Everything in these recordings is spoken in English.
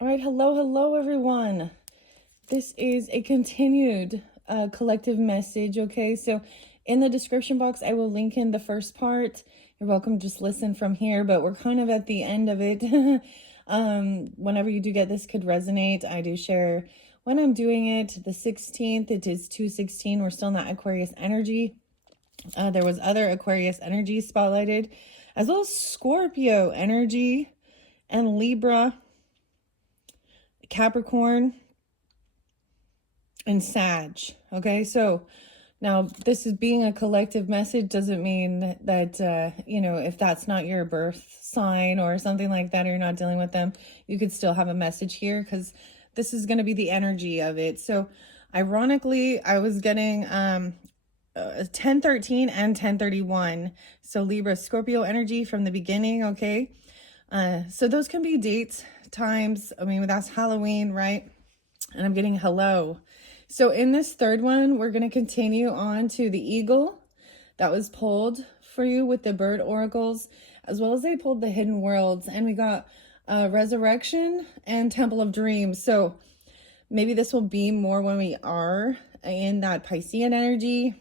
All right, hello, everyone. This is a continued collective message, okay? So in the description box, I will link in the first part. You're welcome to just listen from here, but we're kind of at the end of it. Whenever you do get this could resonate, I do share when I'm doing it. The 16th, it is 2/16. We're still in that Aquarius energy. There was other Aquarius energy spotlighted, as well as Scorpio energy and Libra, Capricorn, and Sag. Okay, so now this is being a collective message doesn't mean that, if that's not your birth sign or something like that, or you're not dealing with them, you could still have a message here because this is going to be the energy of it. So ironically, I was getting 1013 and 1031. So Libra, Scorpio energy from the beginning, okay? So those can be dates, times. I mean, that's Halloween, right? And I'm getting hello. So in this third one, we're going to continue on to the eagle that was pulled for you with the bird oracles, as well as they pulled the hidden worlds. And we got resurrection and temple of dreams. So maybe this will be more when we are in that Piscean energy.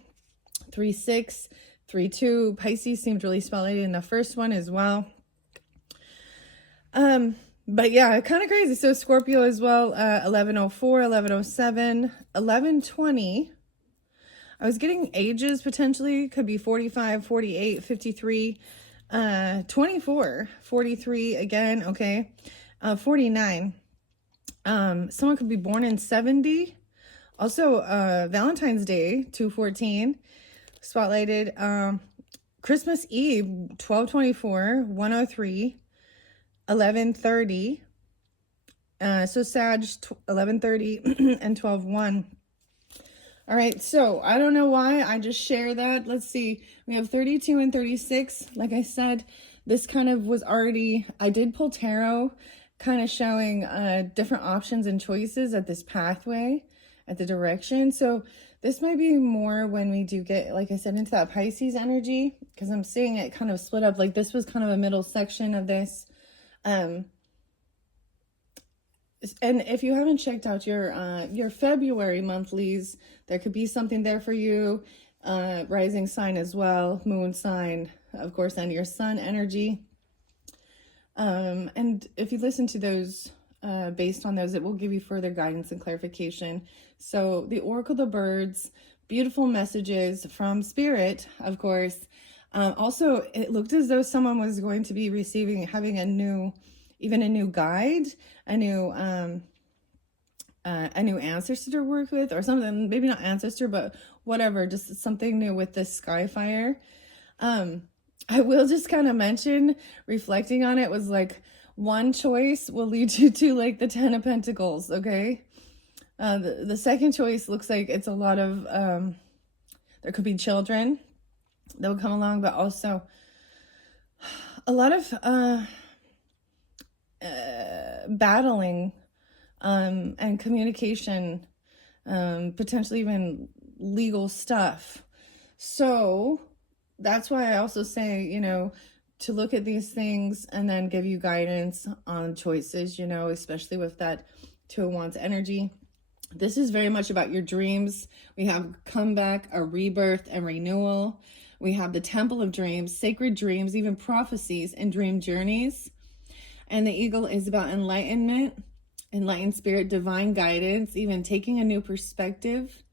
3/6, 3/2. Pisces seemed really spotlighted in the first one as well. But yeah, kind of crazy. So Scorpio as well, 1104, 1107, 1120. I was getting ages potentially, could be 45, 48, 53, 24, 43 again, okay, 49. Someone could be born in 70. Also, Valentine's Day, 2/14, spotlighted. Christmas Eve, 12/24, 103. 11:30. So Sag 11:30 and 12:1. All right, so I don't know why I just share that. Let's see. We have 32 and 36. Like I said, this kind of was already, I did pull tarot, kind of showing different options and choices at this pathway, at the direction. So this might be more when we do get, like I said, into that Pisces energy, because I'm seeing it kind of split up. Like this was kind of a middle section of this. And if you haven't checked out your February monthlies, there could be something there for you. Rising sign as well, moon sign, of course, and your sun energy. And if you listen to those, based on those, it will give you further guidance and clarification. So the Oracle of the Birds, beautiful messages from Spirit, of course. Also, it looked as though someone was going to be having a new guide, a new ancestor to work with, or something, maybe not ancestor, but whatever, just something new with this Skyfire. I will just kind of mention, reflecting on it, was like one choice will lead you to like the 10 of Pentacles, okay? The second choice looks like it's a lot of, there could be children that will come along, but also a lot of battling and communication, potentially even legal stuff. So that's why I also say, to look at these things and then give you guidance on choices, especially with that Two of Wands energy. This is very much about your dreams. We have comeback, a rebirth, and renewal. We have the Temple of Dreams, sacred dreams, even prophecies and dream journeys. And the eagle is about enlightenment, enlightened spirit, divine guidance, even taking a new perspective.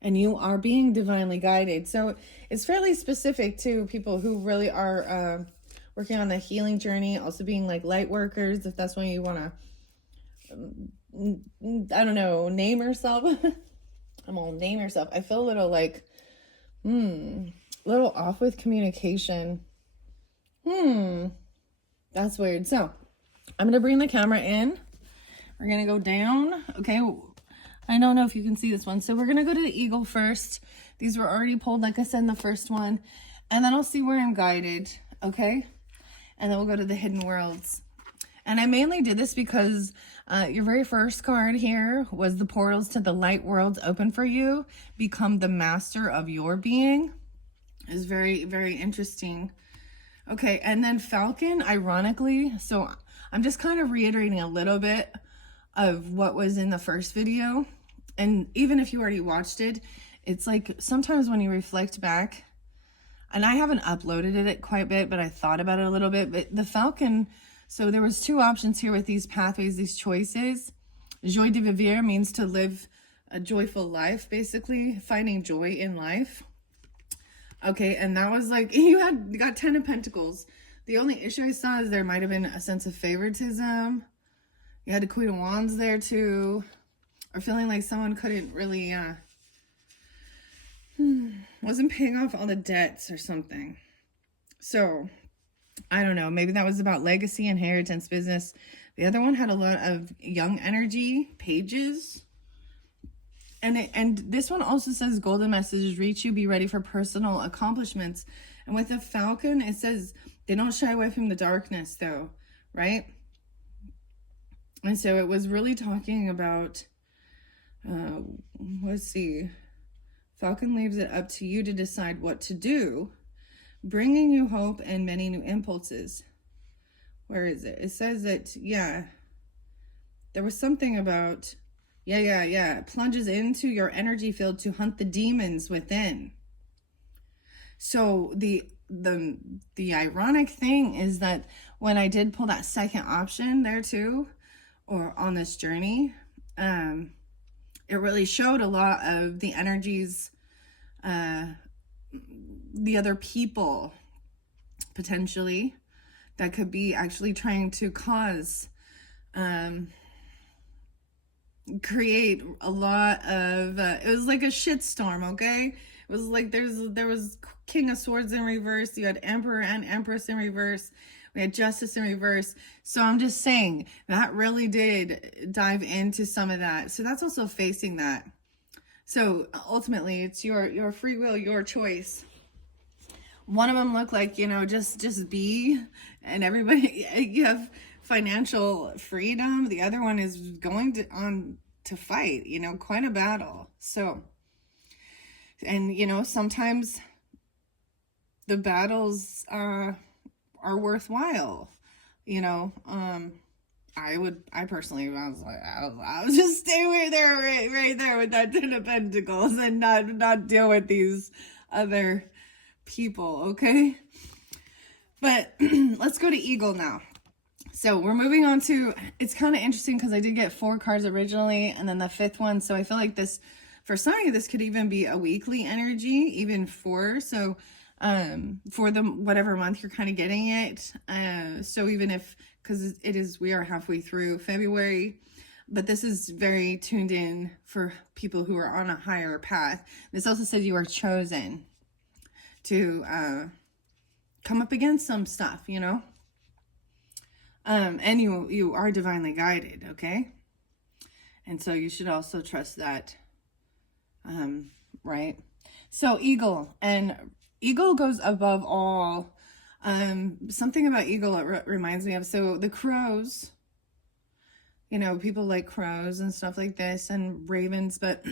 And you are being divinely guided. So it's fairly specific to people who really are working on the healing journey, also being like light workers, if that's what you want to, I don't know, name yourself. I'm gonna name yourself. I feel a little like, little off with communication. That's weird. So I'm going to bring the camera in. We're going to go down. Okay. I don't know if you can see this one. So we're going to go to the eagle first. These were already pulled, like I said, in the first one. And then I'll see where I'm guided. Okay. And then we'll go to the hidden worlds. And I mainly did this because your very first card here was the portals to the light worlds open for you. Become the master of your being. Is very, very interesting. Okay, and then Falcon, ironically, so I'm just kind of reiterating a little bit of what was in the first video. And even if you already watched it, it's like sometimes when you reflect back, and I haven't uploaded it quite a bit, but I thought about it a little bit. But the falcon, so there was two options here with these pathways, these choices. Joie de vivre means to live a joyful life, basically, finding joy in life. Okay, and that was like, you got 10 of Pentacles. The only issue I saw is there might have been a sense of favoritism. You had the Queen of Wands there too. Or feeling like someone couldn't really, wasn't paying off all the debts or something. So, I don't know. Maybe that was about legacy, inheritance, business. The other one had a lot of young energy, pages. And this one also says golden messages reach you, be ready for personal accomplishments. And with the falcon, it says they don't shy away from the darkness though, right? And so it was really talking about, let's see, falcon leaves it up to you to decide what to do, bringing you hope and many new impulses. Where is it? It says that, yeah, there was something about, yeah. Plunges into your energy field to hunt the demons within. So the ironic thing is that when I did pull that second option there too, or on this journey, it really showed a lot of the energies, the other people potentially that could be actually trying to cause, create a lot of, it was like a shitstorm, okay? It was like there was King of Swords in reverse, you had Emperor and Empress in reverse, we had Justice in reverse. So I'm just saying that really did dive into some of that. So that's also facing that. So ultimately it's your free will, your choice. One of them looked like, you know, just be, and everybody, you have financial freedom. The other one is going to fight, you know, quite a battle. So, and you know, sometimes the battles are worthwhile, you know. I personally, I would just stay right there with that Ten of Pentacles and not deal with these other people, okay? But let's go to Eagle now. So we're moving on to, it's kind of interesting because I did get 4 cards originally and then the 5th one. So I feel like this, for some of you, this could even be a weekly energy, even 4. So for the whatever month you're kind of getting it. So even if, because we are halfway through February, but this is very tuned in for people who are on a higher path. This also says you are chosen to come up against some stuff, you know. And you are divinely guided, okay? And so you should also trust that, right? So Eagle, and Eagle goes above all. Something about Eagle it reminds me of, so the crows, you know, people like crows and stuff like this, and ravens, but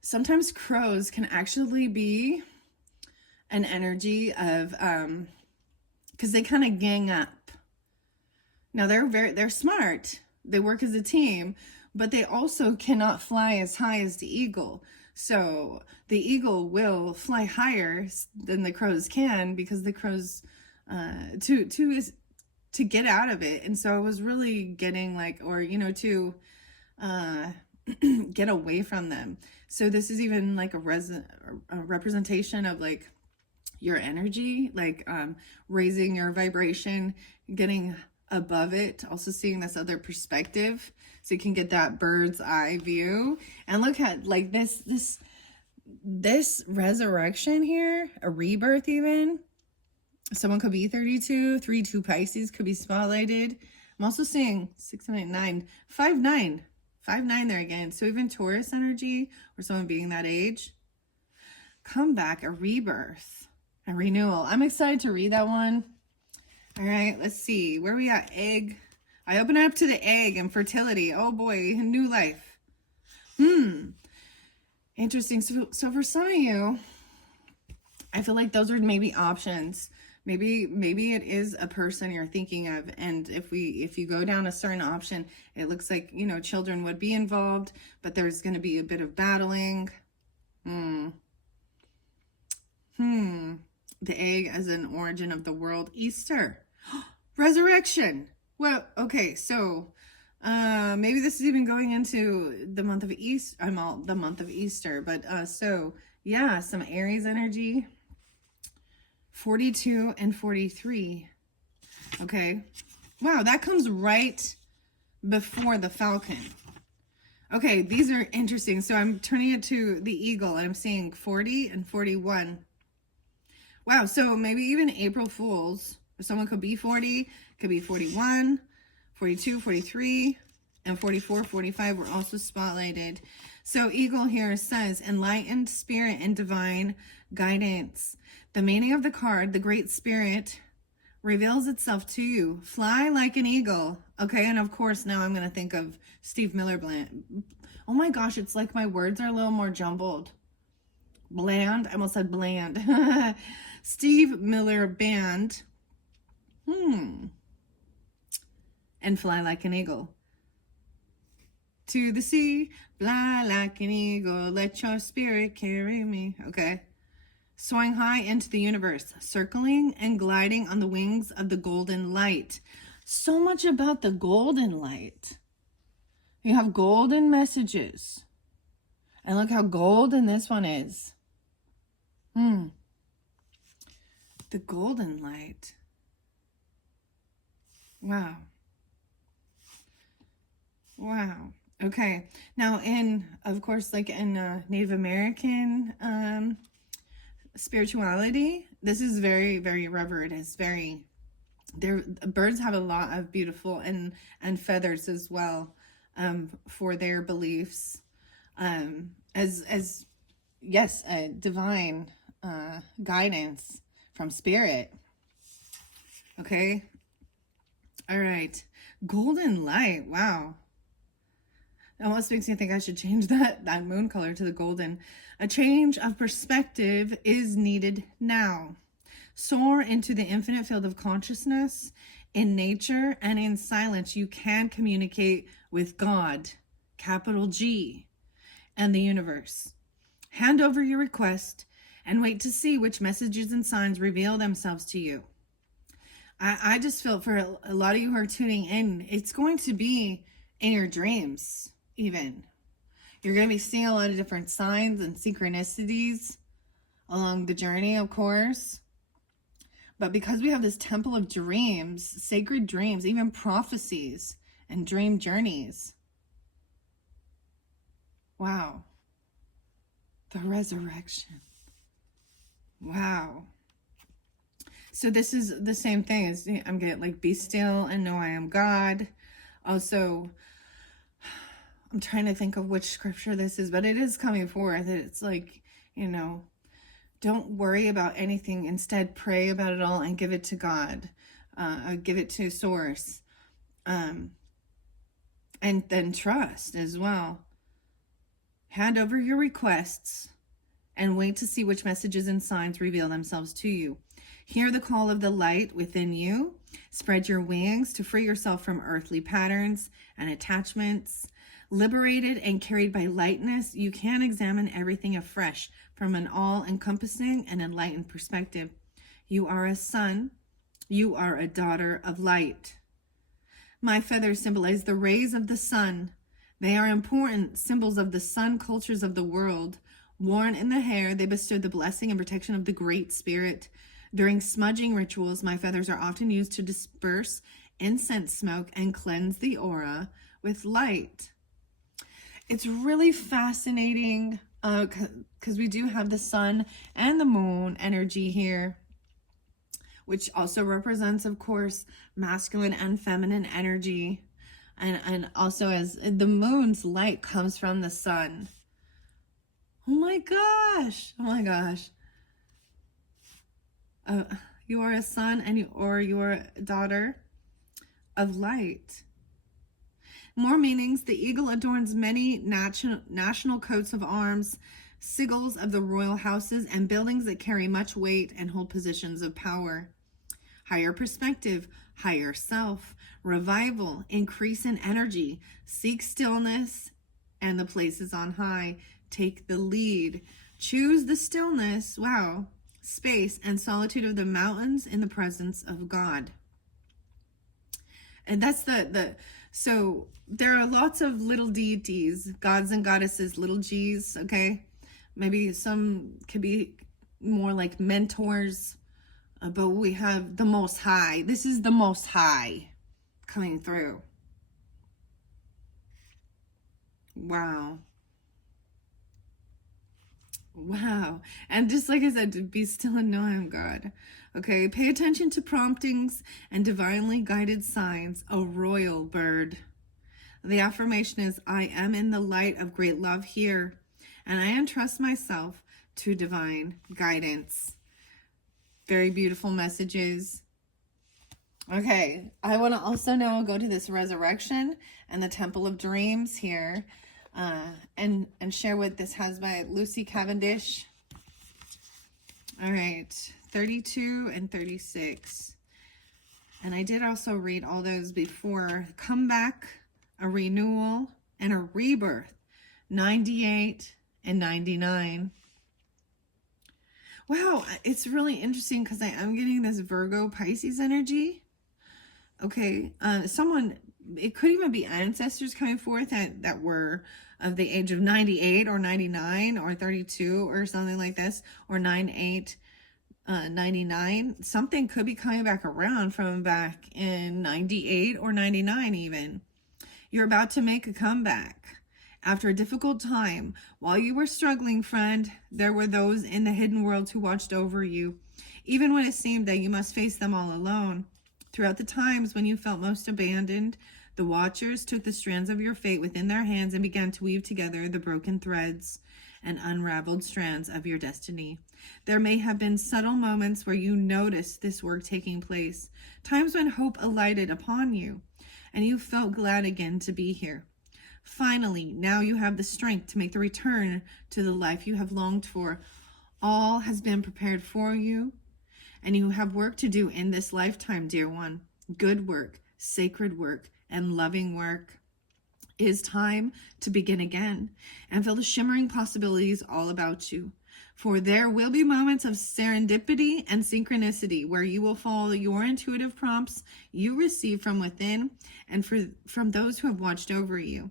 sometimes crows can actually be an energy of, because they kind of gang up. Now they're smart. They work as a team, but they also cannot fly as high as the eagle. So the eagle will fly higher than the crows can, because the crows to get out of it. And so I was really getting like, or you know, to get away from them. So this is even like a representation of like your energy, like raising your vibration, getting above it, also seeing this other perspective so you can get that bird's eye view. And look at like this resurrection here, a rebirth even. Someone could be 32, 3-2 Pisces could be spotlighted. I'm also seeing 6, 7, 8, 9, 5, 9, 5, 9 there again. So even Taurus energy or someone being that age, come back, a rebirth, a renewal. I'm excited to read that one. All right, let's see. Where we at? Egg. I open it up to the egg and fertility. Oh boy, new life. Interesting. So for some of you, I feel like those are maybe options Maybe it is a person you're thinking of, and if you go down a certain option, it looks like, you know, children would be involved, but there's going to be a bit of battling. The egg as an origin of the world. Easter. Resurrection. Well, okay, so maybe this is even going into the month of Easter. The month of Easter, but so yeah, some Aries energy. 42 and 43. Okay. Wow, that comes right before the Falcon. Okay, these are interesting. So I'm turning it to the eagle. I'm seeing 40 and 41. Wow, so maybe even April Fools. Someone could be 40, could be 41, 42, 43, and 44, 45 were also spotlighted. So eagle here says enlightened spirit and divine guidance. The meaning of the card, the Great Spirit, reveals itself to you. Fly like an eagle. Okay, and of course now I'm going to think of Steve Miller Bland. Oh my gosh, it's like my words are a little more jumbled. Bland, I almost said bland. Steve Miller Band. And fly like an eagle. To the sea, fly like an eagle, let your spirit carry me. Okay. Soaring high into the universe, circling and gliding on the wings of the golden light. So much about the golden light. You have golden messages. And look how golden this one is. The golden light. Wow. Wow. Okay. Now of course, like in Native American spirituality, this is very, very revered. It's very, birds have a lot of beautiful and feathers as well, for their beliefs, as yes, divine guidance from spirit. Okay. All right. Golden light. Wow. It almost makes me think I should change that moon color to the golden. A change of perspective is needed now. Soar into the infinite field of consciousness. In nature and in silence, you can communicate with God, capital G, and the universe. Hand over your request and wait to see which messages and signs reveal themselves to you. I just feel for a lot of you who are tuning in, it's going to be in your dreams even. You're going to be seeing a lot of different signs and synchronicities along the journey, of course. But because we have this temple of dreams, sacred dreams, even prophecies and dream journeys. Wow. The resurrection. Wow. So this is the same thing as I'm getting like, be still and know I am God. Also, I'm trying to think of which scripture this is, but it is coming forth. It's like, you know, don't worry about anything. Instead, pray about it all and give it to God. Give it to Source. And then trust as well. Hand over your requests and wait to see which messages and signs reveal themselves to you. Hear the call of the light within you. Spread your wings to free yourself from earthly patterns and attachments. Liberated and carried by lightness, you can examine everything afresh from an all-encompassing and enlightened perspective. You are a son. You are a daughter of light. My feathers symbolize the rays of the sun. They are important symbols of the sun cultures of the world. Worn in the hair, they bestow the blessing and protection of the Great Spirit. During smudging rituals, my feathers are often used to disperse incense smoke and cleanse the aura with light. It's really fascinating because we do have the sun and the moon energy here, which also represents, of course, masculine and feminine energy. And also as the moon's light comes from the sun. Oh my gosh. Oh my gosh. You are a son and you are a daughter of light. More meanings. The eagle adorns many national coats of arms, sigils of the royal houses, and buildings that carry much weight and hold positions of power. higher perspective, higher self, revival, increase in energy, seek stillness and the places on high, take the lead, choose the stillness, wow, space and solitude of the mountains in the presence of God. And that's so there are lots of little deities, gods and goddesses, little g's, okay? Maybe some could be more like mentors, but we have the Most High. This is the Most High coming through. Wow. Wow. And just like I said, to be still and know I'm God. Okay, pay attention to promptings and divinely guided signs, a royal bird. The affirmation is, I am in the light of great love here, and I entrust myself to divine guidance. Very beautiful messages. Okay, I want to also now go to this resurrection and the Temple of Dreams here, and share what this has by Lucy Cavendish. All right, 32 and 36. And I did also read all those before. Comeback, a renewal, and a rebirth. 98 and 99. Wow, it's really interesting because I am getting this Virgo Pisces energy. Okay, someone, it could even be ancestors coming forth that were of the age of 98 or 99 or 32 or something like this, or 98, 99. Something could be coming back around from back in 98 or 99 even. You're about to make a comeback. After a difficult time, while you were struggling, friend, there were those in the hidden world who watched over you, even when it seemed that you must face them all alone. Throughout the times when you felt most abandoned, the Watchers took the strands of your fate within their hands and began to weave together the broken threads and unraveled strands of your destiny. There may have been subtle moments where you noticed this work taking place, times when hope alighted upon you, and you felt glad again to be here. Finally, now you have the strength to make the return to the life you have longed for. All has been prepared for you, and you have work to do in this lifetime, dear one. Good work, sacred work, and loving work. It is time to begin again and feel the shimmering possibilities all about you. For there will be moments of serendipity and synchronicity where you will follow your intuitive prompts you receive from within and from those who have watched over you.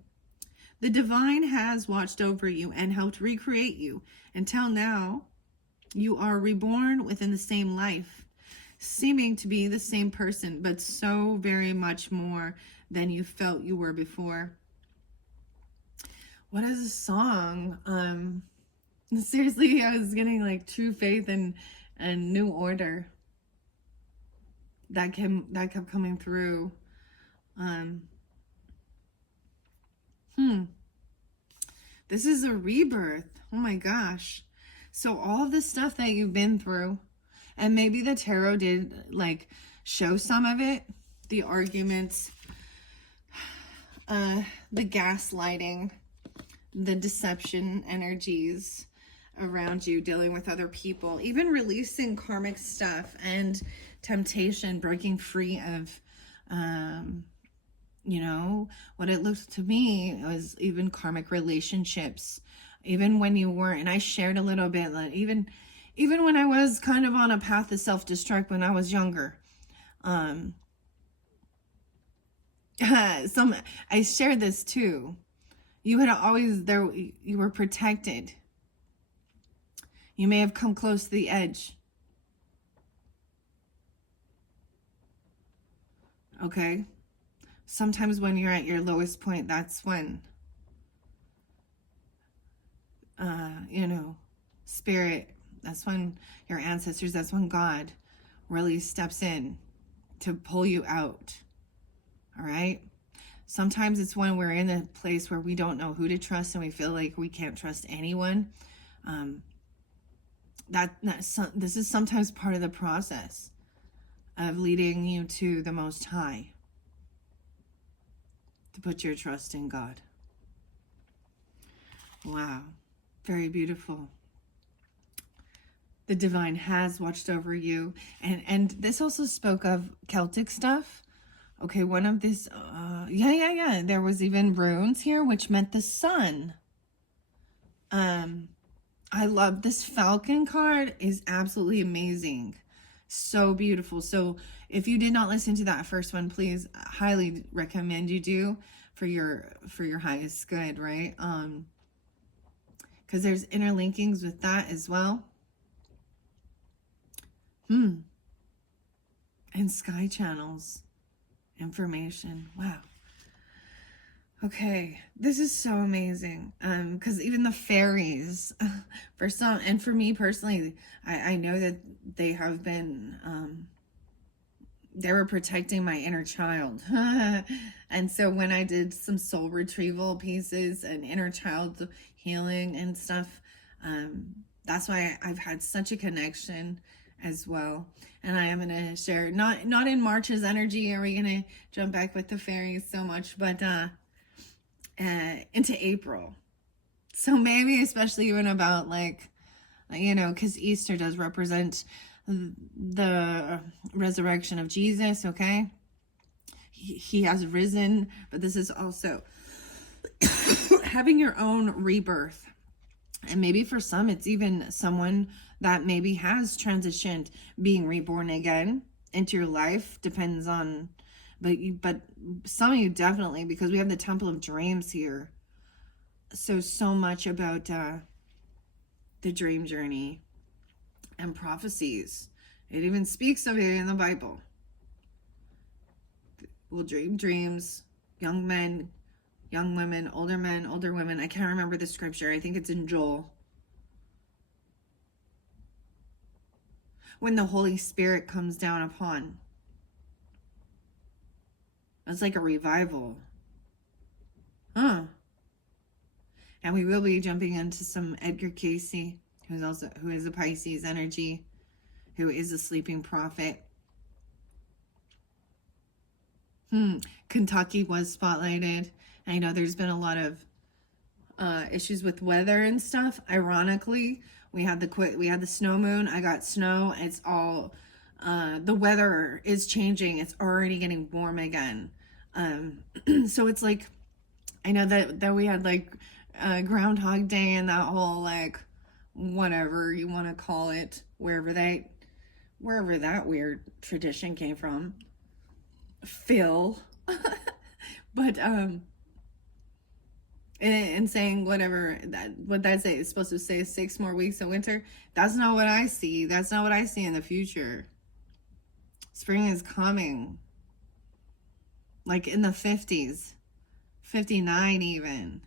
The divine has watched over you and helped recreate you until now. You are reborn within the same life, seeming to be the same person, but so very much more than you felt you were before. What is a song? Seriously, I was getting like True Faith and New Order. That kept coming through. This is a rebirth. Oh my gosh. So all this stuff that you've been through, and maybe the tarot did like show some of it, the arguments, the gaslighting, the deception energies around you, dealing with other people, even releasing karmic stuff and temptation, breaking free of, what it looked to me was even karmic relationships, even when you weren't. And I shared a little bit, like even when I was kind of on a path to self-destruct when I was younger, I shared this too. You had always there, you were protected. You may have come close to the edge. Okay? Sometimes when you're at your lowest point, that's when, spirit, that's when your ancestors, that's when God really steps in to pull you out. All right? Sometimes it's when we're in a place where we don't know who to trust and we feel like we can't trust anyone. This is sometimes part of the process of leading you to the Most High, to put your trust in God. Wow. Very beautiful. The divine has watched over you. And this also spoke of Celtic stuff. Okay, one of this, yeah. There was even runes here, which meant the sun. I love this falcon card, is absolutely amazing. So beautiful. So if you did not listen to that first one, please highly recommend you do for your highest good, right? Because there's interlinkings with that as well. And sky channels information. Wow. Okay, this is so amazing. Because even the fairies, for some, and for me personally, I know that they have been, they were protecting my inner child. And so when I did some soul retrieval pieces and inner child healing and stuff, that's why I've had such a connection as well. And I am going to share, not in March's energy are we going to jump back with the fairies so much, but into April. So maybe especially even about like, you know, because Easter does represent the resurrection of Jesus, okay? He has risen, but this is also having your own rebirth. And maybe for some, it's even someone that maybe has transitioned, being reborn again into your life. Depends on, but some of you definitely, because we have the Temple of Dreams here. So much about the dream journey and prophecies. It even speaks of it in the Bible. We'll dream dreams, young men, young women, older women. I can't remember the scripture. I think it's in Joel. When the Holy Spirit comes down upon. It's like a revival. And we will be jumping into some Edgar Casey, who is a Pisces energy, who is a sleeping prophet. Kentucky was spotlighted. I know there's been a lot of issues with weather and stuff. Ironically, we had the snow moon. I got snow. It's all the weather is changing. It's already getting warm again. So it's like, I know that we had like Groundhog Day and that whole like whatever you want to call it, wherever that weird tradition came from. Phil. But and saying whatever what that say is supposed to say 6 more weeks of winter. That's not what I see. That's not what I see in the future. Spring is coming. Like in the 50s, 59 even.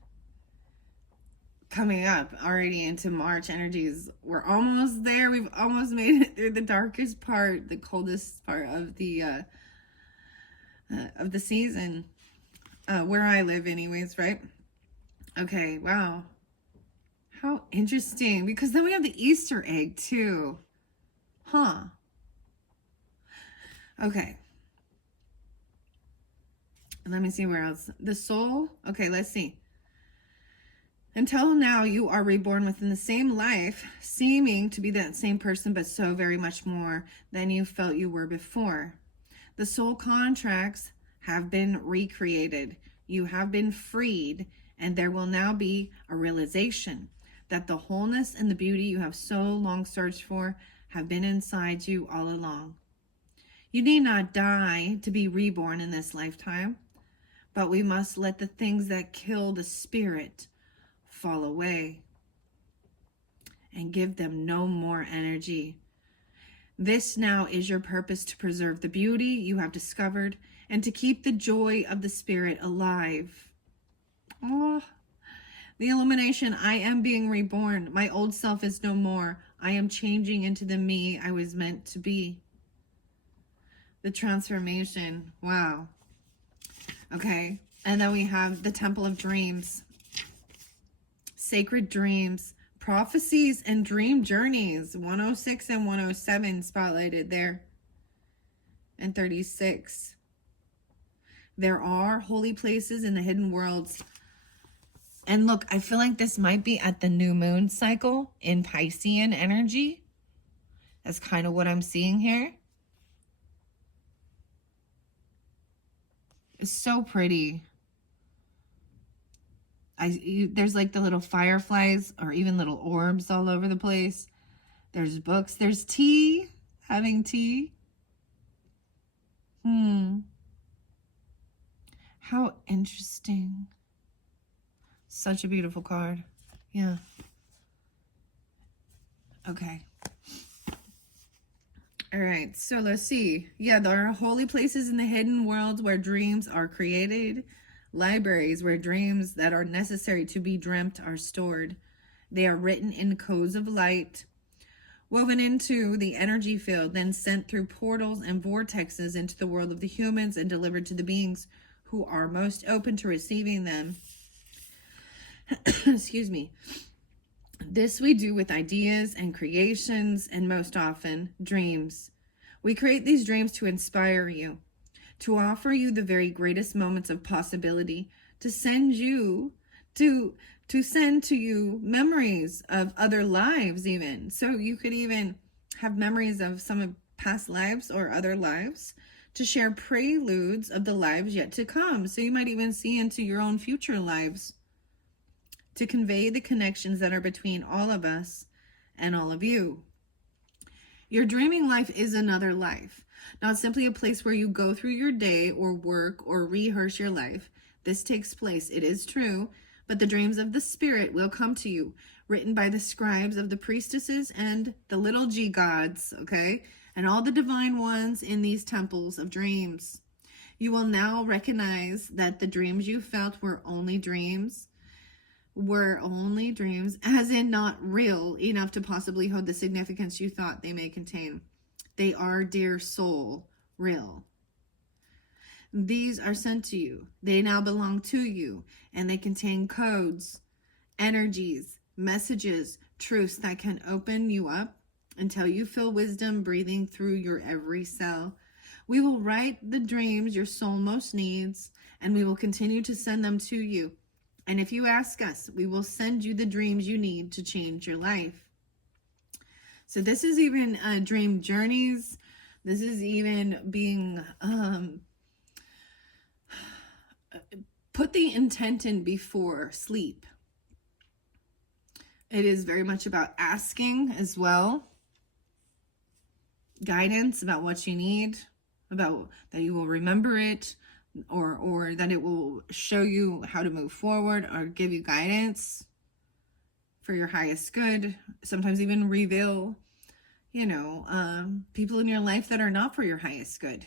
Coming up already into March energies. We're almost there. We've almost made it through the darkest part, the coldest part of the season. Where I live anyways, right? Okay, wow. How interesting. Because then we have the Easter egg too. Huh. Okay. Let me see where else. The soul. Okay, let's see. Until now, you are reborn within the same life, seeming to be that same person, but so very much more than you felt you were before. The soul contracts have been recreated. You have been freed, and there will now be a realization that the wholeness and the beauty you have so long searched for have been inside you all along. You need not die to be reborn in this lifetime, but we must let the things that kill the spirit fall away and give them no more energy. This now is your purpose, to preserve the beauty you have discovered and to keep the joy of the spirit alive. Oh, the illumination. I am being reborn. My old self is no more. I am changing into the me I was meant to be. The transformation. Wow. Okay. And then we have the Temple of Dreams. Sacred dreams, prophecies, and dream journeys. 106 and 107 spotlighted there. And 36. There are holy places in the hidden worlds. And look, I feel like this might be at the new moon cycle in Piscean energy. That's kind of what I'm seeing here. It's so pretty. There's like the little fireflies or even little orbs all over the place. There's books. There's tea. Having tea. How interesting. Such a beautiful card. Yeah. Okay. All right. So let's see. Yeah, there are holy places in the hidden world where dreams are created. Libraries where dreams that are necessary to be dreamt are stored. They are written in codes of light, woven into the energy field, then sent through portals and vortexes into the world of the humans and delivered to the beings who are most open to receiving them. Excuse me. This we do with ideas and creations and most often dreams. We create these dreams to inspire you, to offer you the very greatest moments of possibility, to send you to send to you memories of other lives even. So you could even have memories of some past lives or other lives, to share preludes of the lives yet to come. So you might even see into your own future lives, to convey the connections that are between all of us and all of you. Your dreaming life is another life, not simply a place where you go through your day or work or rehearse your life. This takes place, it is true, but the dreams of the spirit will come to you, written by the scribes of the priestesses and the little g gods, okay? And all the divine ones in these temples of dreams. You will now recognize that the dreams you felt were only dreams, as in not real enough to possibly hold the significance you thought they may contain. They are, dear soul, real. These are sent to you. They now belong to you, and they contain codes, energies, messages, truths that can open you up until you feel wisdom breathing through your every cell. We will write the dreams your soul most needs, and we will continue to send them to you. And if you ask us, we will send you the dreams you need to change your life. So this is even dream journeys. This is even being, put the intent in before sleep. It is very much about asking as well. Guidance about what you need, about that you will remember it, or that it will show you how to move forward or give you guidance for your highest good. Sometimes even reveal, people in your life that are not for your highest good.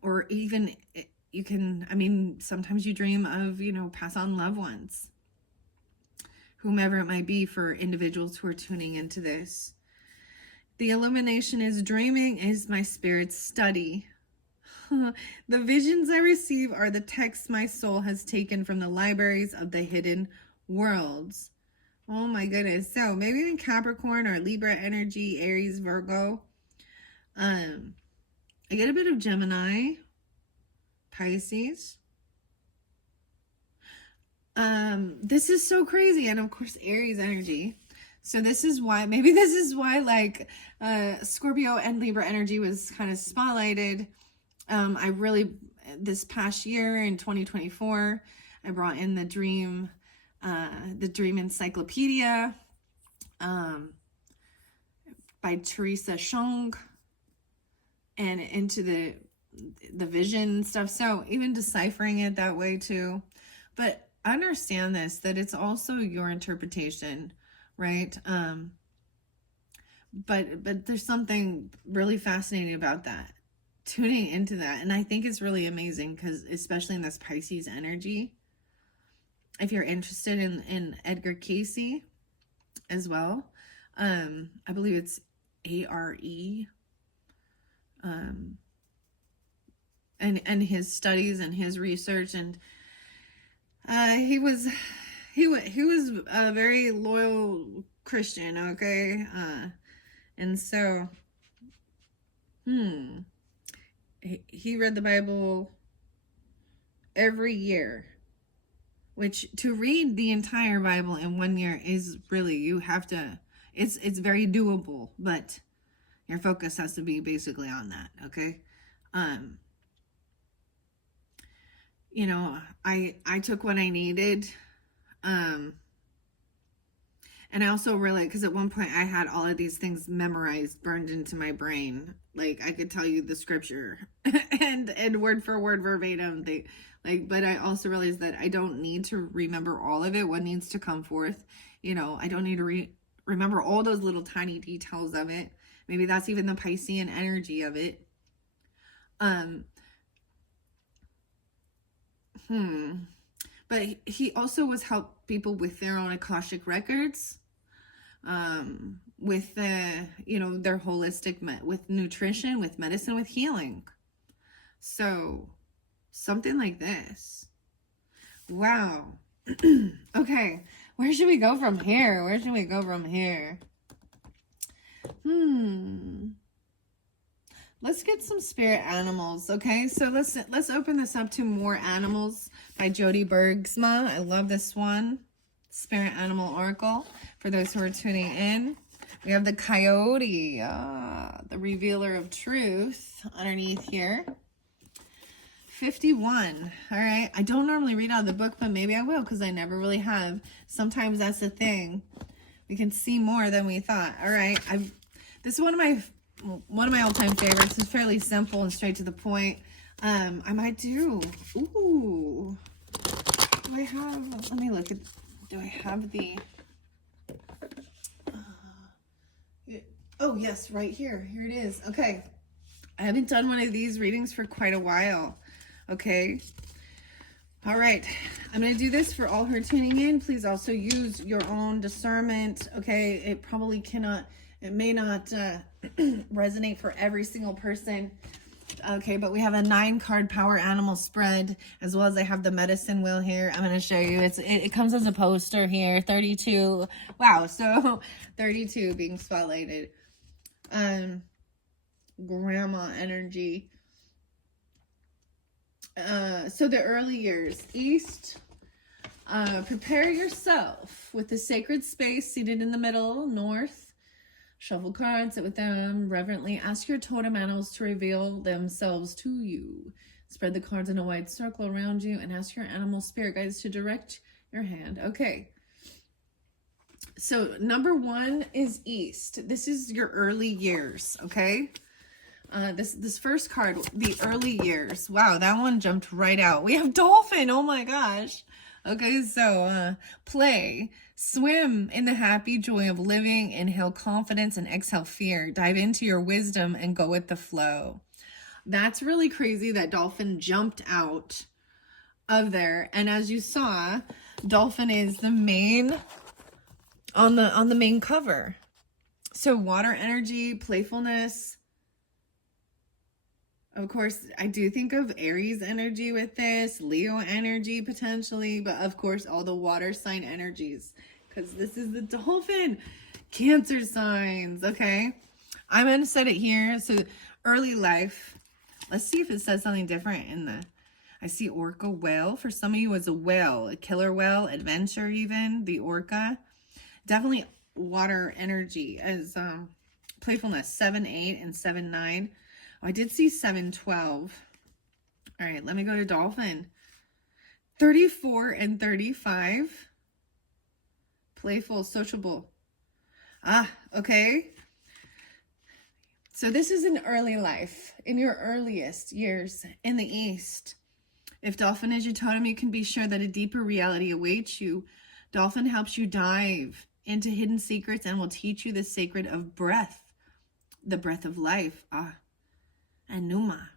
Or even you can, sometimes you dream of, pass on loved ones, whomever it might be for individuals who are tuning into this. The illumination is dreaming is my spirit's study. The visions I receive are the texts my soul has taken from the libraries of the hidden worlds. Oh my goodness. So maybe in Capricorn or Libra energy, Aries, Virgo. I get a bit of Gemini, Pisces. This is so crazy. And of course, Aries energy. So this is why like Scorpio and Libra energy was kind of spotlighted. This past year in 2024, I brought in the dream encyclopedia, by Teresa Shong, and into the vision stuff. So even deciphering it that way too, but understand this, that it's also your interpretation, right? But there's something really fascinating about that, tuning into that. And I think it's really amazing because especially in this Pisces energy, if you're interested in Edgar Cayce as well, I believe it's ARE, and his studies and his research, and he was a very loyal Christian, okay? And so he read the Bible every year, which to read the entire Bible in 1 year is really, you have to it's very doable, but your focus has to be basically on that, okay? You know, I took what I needed. And I also really, because at one point I had all of these things memorized, burned into my brain. Like I could tell you the scripture and word for word verbatim. But I also realized that I don't need to remember all of it. What needs to come forth, you know, I don't need to remember all those little tiny details of it. Maybe that's even the Piscean energy of it. But he also was help people with their own Akashic records, with the, you know, their holistic, with nutrition, with medicine, with healing. So something like this. Wow. Okay. Where should we go from here? Where should we go from here? Let's get some spirit animals, okay? So let's open this up to More Animals by Jody Bergsma. I love this one. Spirit Animal Oracle. For those who are tuning in, we have the coyote, the revealer of truth underneath here. 51. All right. I don't normally read out of the book, but maybe I will because I never really have. Sometimes that's the thing. We can see more than we thought. All right. This is one of my all-time favorites. It's fairly simple and straight to the point. I might do. Ooh. Do I have? Let me look at. Do I have the? Oh yes, right here. Here it is. Okay. I haven't done one of these readings for quite a while. Okay. All right. I'm going to do this for all who are tuning in. Please also use your own discernment. Okay. It probably cannot, it may not resonate for every single person. Okay. But we have a 9-card power animal spread, as well as I have the medicine wheel here. I'm going to show you. It comes as a poster here. 32. Wow. So 32 being spotlighted. Grandma energy. So the early years. East, prepare yourself with the sacred space seated in the middle. North, shuffle cards, sit with them, reverently ask your totem animals to reveal themselves to you. Spread the cards in a wide circle around you and ask your animal spirit guides to direct your hand. Okay. So number 1 is East. This is your early years, okay? This first card, the early years. Wow, that one jumped right out. We have dolphin. Oh my gosh. Okay, so play, swim in the happy joy of living, inhale confidence and exhale fear. Dive into your wisdom and go with the flow. That's really crazy that dolphin jumped out of there. And as you saw, dolphin is the main on the main cover. So water energy, playfulness. Of course, I do think of Aries energy with this, Leo energy potentially, but of course all the water sign energies, because this is the dolphin. Cancer signs, okay? I'm going to set it here. So early life. Let's see if it says something different in the, I see orca whale. For some of you, it's a whale, a killer whale, adventure even, the orca. Definitely water energy as playfulness, 7-8 and 7-9. Oh, I did see 7-12. All right, let me go to dolphin. 34 and 35. Playful, sociable. Okay. So this is an early life, in your earliest years in the East. If dolphin is your totem, you can be sure that a deeper reality awaits you. Dolphin helps you dive into hidden secrets and will teach you the sacred of breath, the breath of life. And Numa.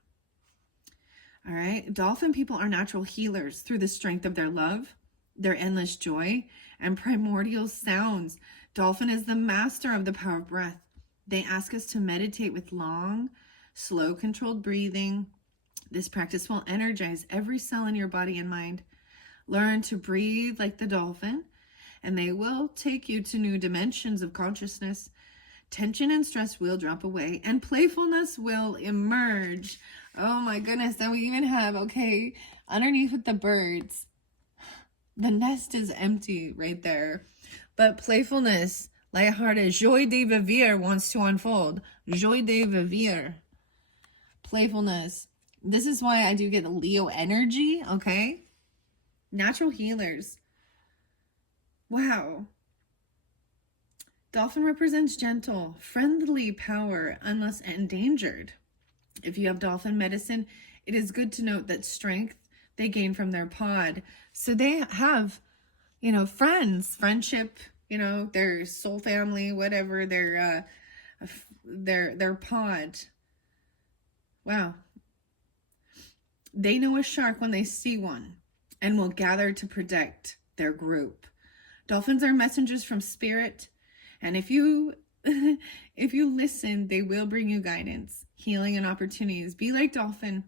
All right. Dolphin people are natural healers through the strength of their love, their endless joy, and primordial sounds. Dolphin is the master of the power of breath. They ask us to meditate with long, slow, controlled breathing. This practice will energize every cell in your body and mind. Learn to breathe like the dolphin, and they will take you to new dimensions of consciousness. Tension and stress will drop away, and playfulness will emerge. Oh my goodness. Then we even have, okay, underneath with the birds, the nest is empty right there. But playfulness, Lighthearted. Joie de vivre wants to unfold. Joie de vivre. Playfulness. This is why I do get Leo energy, okay? Natural healers. Wow. Dolphin represents gentle, friendly power unless endangered. If you have dolphin medicine, it is good to note that strength they gain from their pod. So they have, you know, friends, friendship, you know, their soul family, whatever, their pod. Wow. They know a shark when they see one and will gather to protect their group. Dolphins are messengers from spirit, and if you listen, they will bring you guidance, healing, and opportunities. Be like dolphin.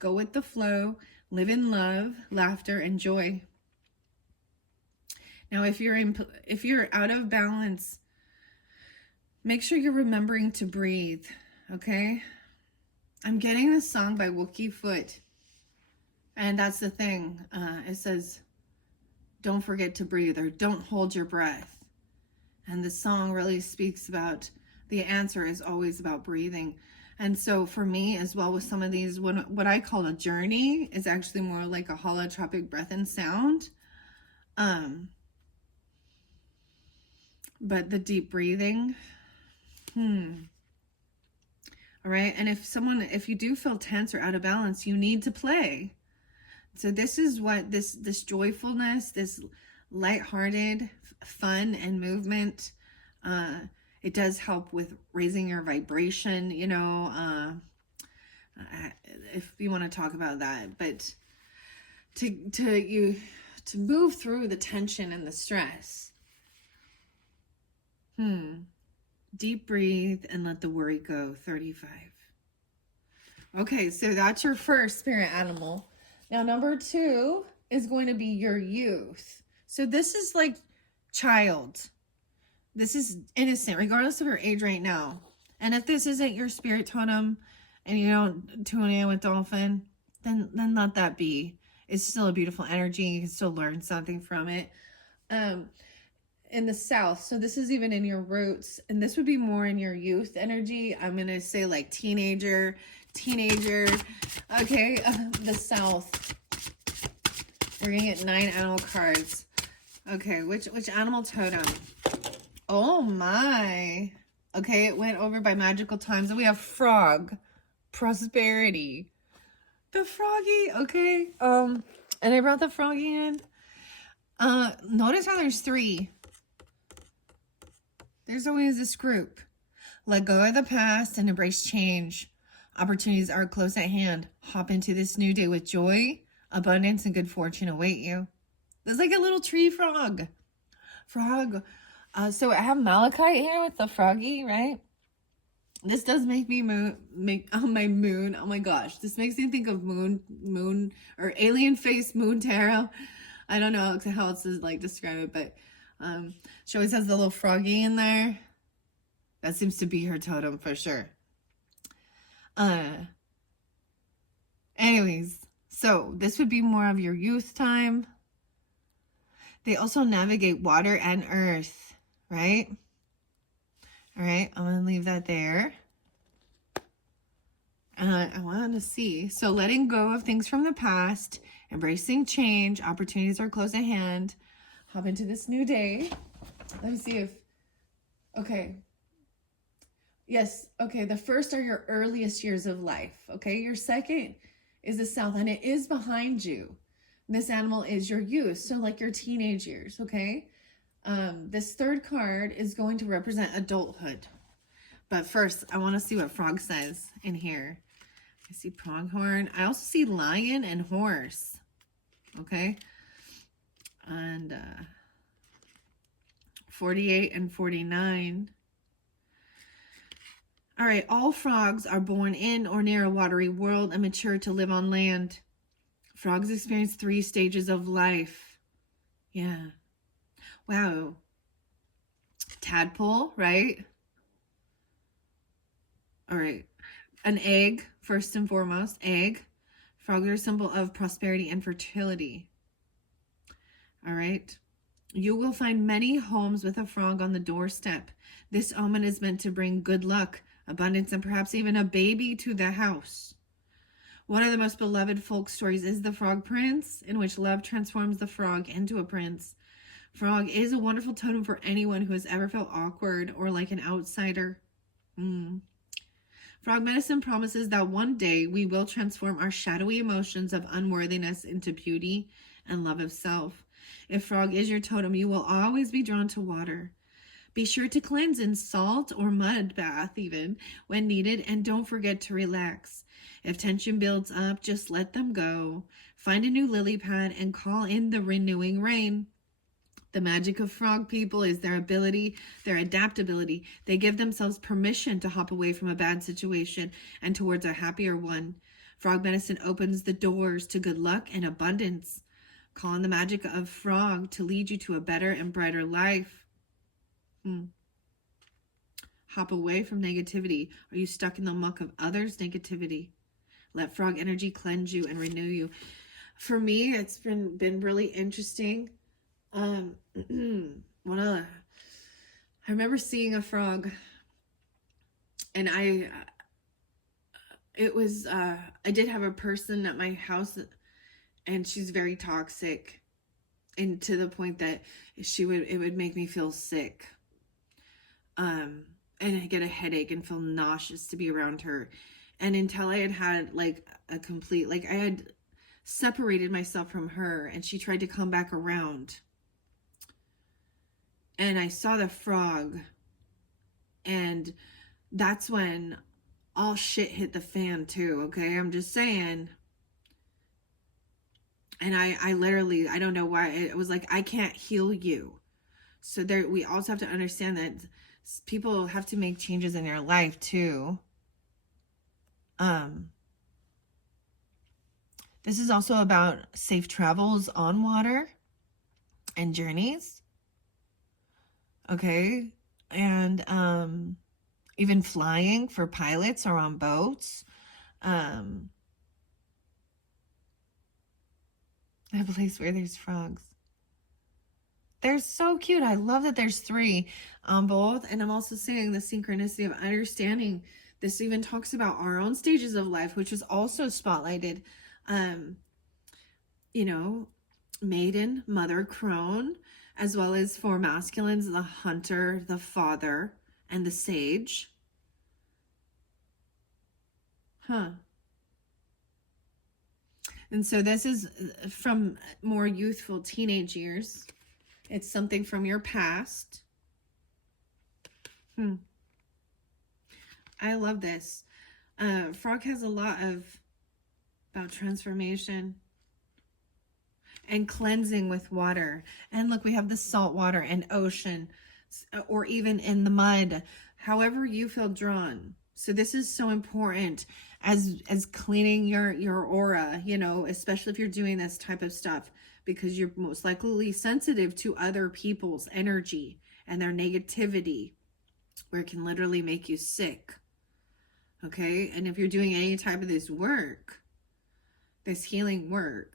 Go with the flow. Live in love, laughter, and joy. Now, if you're out of balance, make sure you're remembering to breathe, okay? I'm getting this song by Wookie Foot, and that's the thing. It says, don't forget to breathe, or don't hold your breath. And the song really speaks about the answer is always about breathing. And so for me as well, with some of these, what I call a journey is actually more like a holotropic breath and sound. But the deep breathing. All right. And if you do feel tense or out of balance, you need to play. So this is what this joyfulness, this lighthearted fun and movement, it does help with raising your vibration, you know, if you want to talk about that, but to move through the tension and the stress. Deep breathe and let the worry go. 35. Okay, so that's your first spirit animal. Now, number 2 is going to be your youth. So this is like child. This is innocent, regardless of your age right now. And if this isn't your spirit totem and you don't tune in with dolphin, then let that be. It's still a beautiful energy. You can still learn something from it. In the south, so this is even in your roots, and this would be more in your youth energy. I'm gonna say like teenager. Okay, the south. We're gonna get 9 animal cards. Okay, which animal totem? Oh my. Okay, it went over by magical times. And we have frog, prosperity, the froggy. Okay, and I brought the froggy in. Notice how there's 3. There's always this group. Let go of the past and embrace change. Opportunities are close at hand. Hop into this new day with joy, abundance, and good fortune await you. There's like a little tree frog. So I have malachite here with the froggy, right? This does make me my moon. Oh my gosh, this makes me think of moon or alien face moon tarot. I don't know how else to like describe it, but she always has the little froggy in there. That seems to be her totem for sure. Anyways, so this would be more of your youth time. They also navigate water and earth, right? All right, I'm going to leave that there. I want to see. So letting go of things from the past, embracing change, opportunities are close at hand. Hop into this new day. Let me see if, okay. Yes, okay, the first are your earliest years of life, okay? Your second is the south, and it is behind you. This animal is your youth, so like your teenage years, okay? This third card is going to represent adulthood. But first, I want to see what frog says in here. I see pronghorn. I also see lion and horse, okay? And 48 and 49. All right, all frogs are born in or near a watery world and mature to live on land. Frogs experience 3 stages of life. Yeah. Wow. Tadpole, right? All right. An egg, first and foremost, egg. Frogs are a symbol of prosperity and fertility. All right. You will find many homes with a frog on the doorstep. This omen is meant to bring good luck, abundance, and perhaps even a baby to the house. One of the most beloved folk stories is The Frog Prince, in which love transforms the frog into a prince. Frog is a wonderful totem for anyone who has ever felt awkward or like an outsider. Frog medicine promises that one day we will transform our shadowy emotions of unworthiness into beauty and love of self. If frog is your totem, you will always be drawn to water. Be sure to cleanse in salt or mud bath even when needed, and don't forget to relax. If tension builds up, just let them go. Find a new lily pad and call in the renewing rain. The magic of frog people is their ability, their adaptability. They give themselves permission to hop away from a bad situation and towards a happier one. Frog medicine opens the doors to good luck and abundance. Call on the magic of frog to lead you to a better and brighter life. Hop away from negativity. Are you stuck in the muck of others' negativity? Let frog energy cleanse you and renew you. For me, it's been really interesting. I remember seeing a frog, and I did have a person at my house, and she's very toxic, and to the point that it would make me feel sick. And I get a headache and feel nauseous to be around her. And until I had like a complete, like I had separated myself from her, and she tried to come back around. And I saw the frog, and that's when all shit hit the fan too, okay? I'm just saying. And I literally, I don't know why, it was like, I can't heal you. So we also have to understand that people have to make changes in their life too. This is also about safe travels on water and journeys. Okay. And even flying for pilots or on boats. A place where there's frogs. They're so cute. I love that there's 3 on both. And I'm also seeing the synchronicity of understanding. This even talks about our own stages of life, which was also spotlighted. You know, maiden, mother, crone, as well as 4 masculines, the hunter, the father, and the sage. And so this is from more youthful teenage years. It's something from your past. I love this. Frog has a lot about transformation and cleansing with water. And look, we have the salt water and ocean, or even in the mud, however you feel drawn. So this is so important as cleaning your aura, you know, especially if you're doing this type of stuff, because you're most likely sensitive to other people's energy and their negativity, where it can literally make you sick. Okay. And if you're doing any type of this work, this healing work,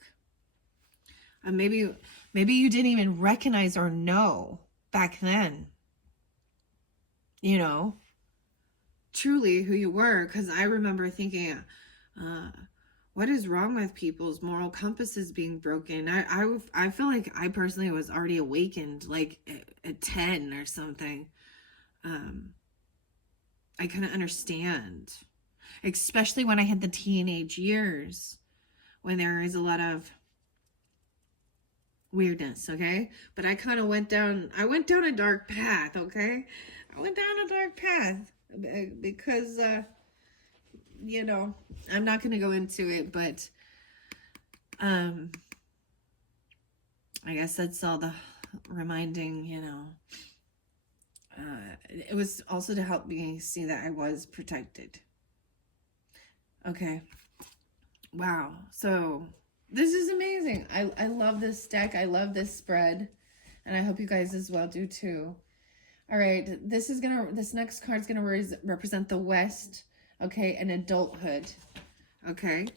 maybe you didn't even recognize or know back then, you know, truly who you were. Because I remember thinking, what is wrong with people's moral compasses being broken? I feel like I personally was already awakened, like at 10 or something. I couldn't understand, especially when I had the teenage years, when there is a lot of weirdness, okay? But I kind of went down a dark path, okay? I went down a dark path because, you know, I'm not going to go into it, but I guess that's all the reminding, you know. It was also to help me see that I was protected. Okay. Wow. So this is amazing. I love this deck. I love this spread. And I hope you guys as well do too. All right. This next card's going to represent the West. Okay. And adulthood. Okay.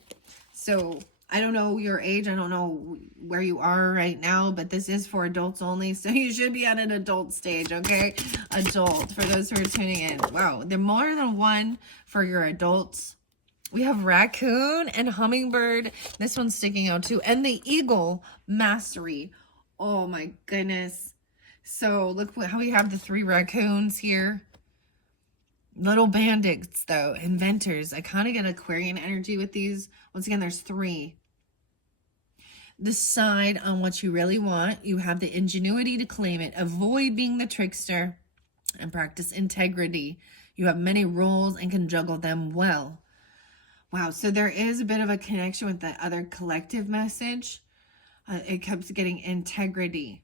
So I don't know your age. I don't know where you are right now, but this is for adults only. So you should be at an adult stage, okay? Adult, for those who are tuning in. Wow, they're more than one for your adults. We have raccoon and hummingbird. This one's sticking out too. And the eagle mastery. Oh my goodness. So look how we have the 3 raccoons here. Little bandits though, inventors. I kind of get Aquarian energy with these. Once again, there's 3. Decide on what you really want. You have the ingenuity to claim it. Avoid being the trickster and practice integrity. You have many roles and can juggle them well. Wow, so there is a bit of a connection with the other collective message. It keeps getting integrity.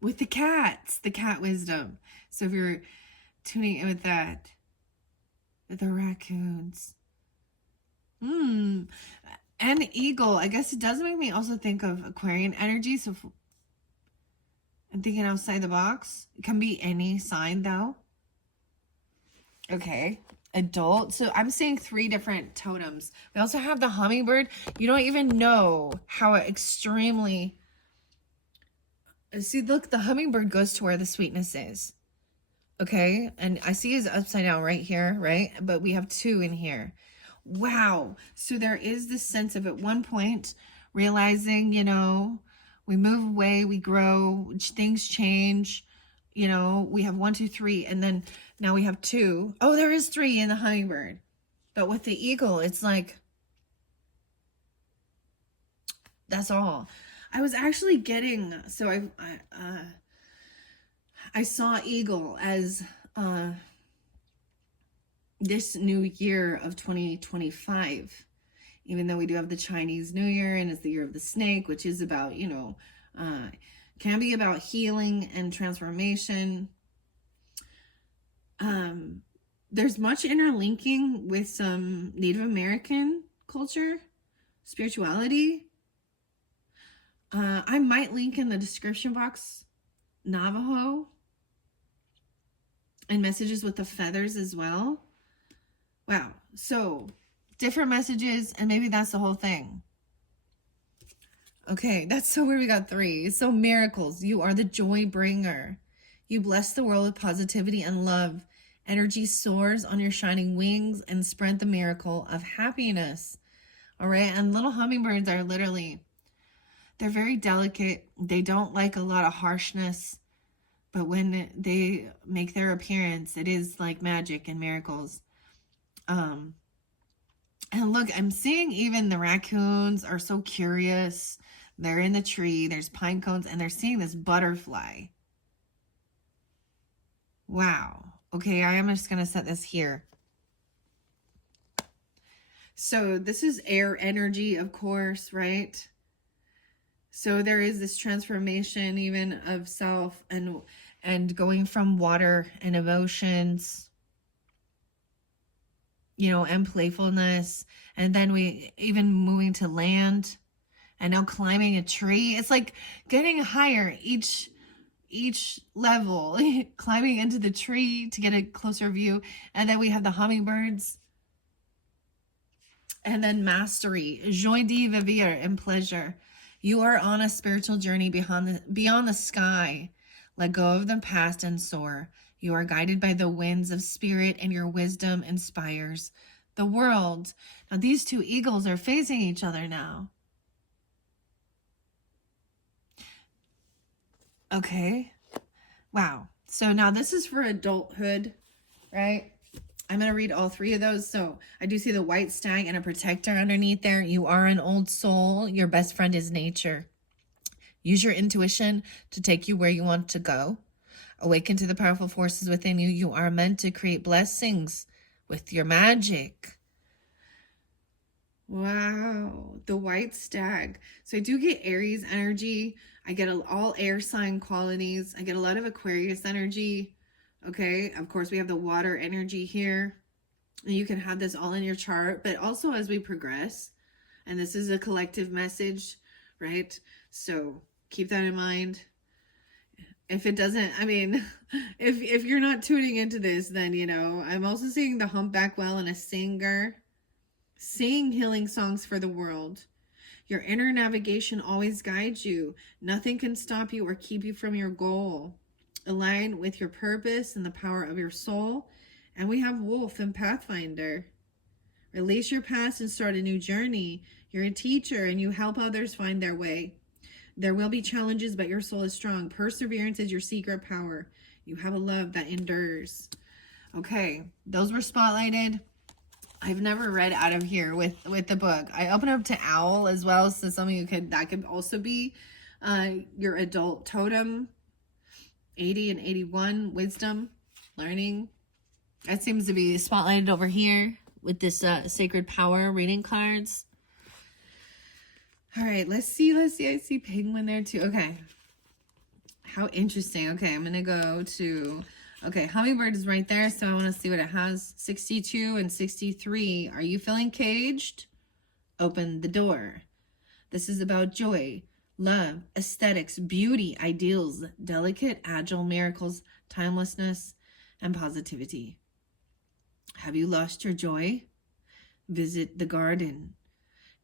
With the cats, the cat wisdom. So if you're tuning in with that, with the raccoons. And eagle. I guess it does make me also think of Aquarian energy. So I'm thinking outside the box. It can be any sign though. Okay. Adult. So I'm seeing 3 different totems. We also have the hummingbird. You don't even know how extremely... See, look, the hummingbird goes to where the sweetness is. Okay. And I see his upside down right here, right? But we have 2 in here. Wow. So there is this sense of at one point realizing, you know, we move away, we grow, things change, you know, we have 1, 2, 3, and then now we have 2. Oh, there is 3 in the hummingbird. But with the eagle, it's like, that's all. I was actually getting, so I saw eagle as, this new year of 2025, even though we do have the Chinese New Year and it's the year of the snake, which is about, you know, can be about healing and transformation. There's much interlinking with some Native American culture, spirituality. I might link in the description box Navajo and messages with the feathers as well. Wow. So different messages, and maybe that's the whole thing. Okay, that's so weird. We got 3. So miracles. You are the joy bringer. You bless the world with positivity and love. Energy soars on your shining wings and spread the miracle of happiness. All right. And little hummingbirds are literally, they're very delicate. They don't like a lot of harshness. But when they make their appearance, it is like magic and miracles. And look, I'm seeing even the raccoons are so curious. They're in the tree. There's pine cones, and they're seeing this butterfly. Wow. Okay, I am just going to set this here. So this is air energy, of course, right? So there is this transformation even of self and going from water and emotions, you know, and playfulness. And then we even moving to land and now climbing a tree. It's like getting higher each level, climbing into the tree to get a closer view. And then we have the hummingbirds. And then mastery, joie de vivre, and pleasure. You are on a spiritual journey beyond the sky. Let go of the past and soar. You are guided by the winds of spirit, and your wisdom inspires the world. Now, these 2 eagles are facing each other now. Okay. Wow. So now this is for adulthood, right? I'm going to read all 3 of those. So I do see the white stag and a protector underneath there. You are an old soul. Your best friend is nature. Use your intuition to take you where you want to go. Awaken to the powerful forces within you. You are meant to create blessings with your magic. Wow. The white stag. So I do get Aries energy. I get all air sign qualities. I get a lot of Aquarius energy. Okay. Of course, we have the water energy here. And you can have this all in your chart, but also as we progress. And this is a collective message, right? So keep that in mind. If it doesn't, I mean, if you're not tuning into this, then, you know, I'm also seeing the humpback whale and a singer. Sing healing songs for the world. Your inner navigation always guides you. Nothing can stop you or keep you from your goal. Align with your purpose and the power of your soul. And we have Wolf and Pathfinder. Release your past and start a new journey. You're a teacher and you help others find their way. There will be challenges, but your soul is strong. Perseverance is your secret power. You have a love that endures. Okay, those were spotlighted. I've never read out of here with the book. I opened up to Owl as well, so some of you that could also be your adult totem. 80 and 81, wisdom, learning. That seems to be spotlighted over here with this sacred power reading cards. All right, let's see. I see penguin there too. Okay. How interesting. Okay, I'm going to go to... Okay, hummingbird is right there, so I want to see what it has. 62 and 63. Are you feeling caged? Open the door. This is about joy, love, aesthetics, beauty, ideals, delicate, agile miracles, timelessness, and positivity. Have you lost your joy? Visit the garden.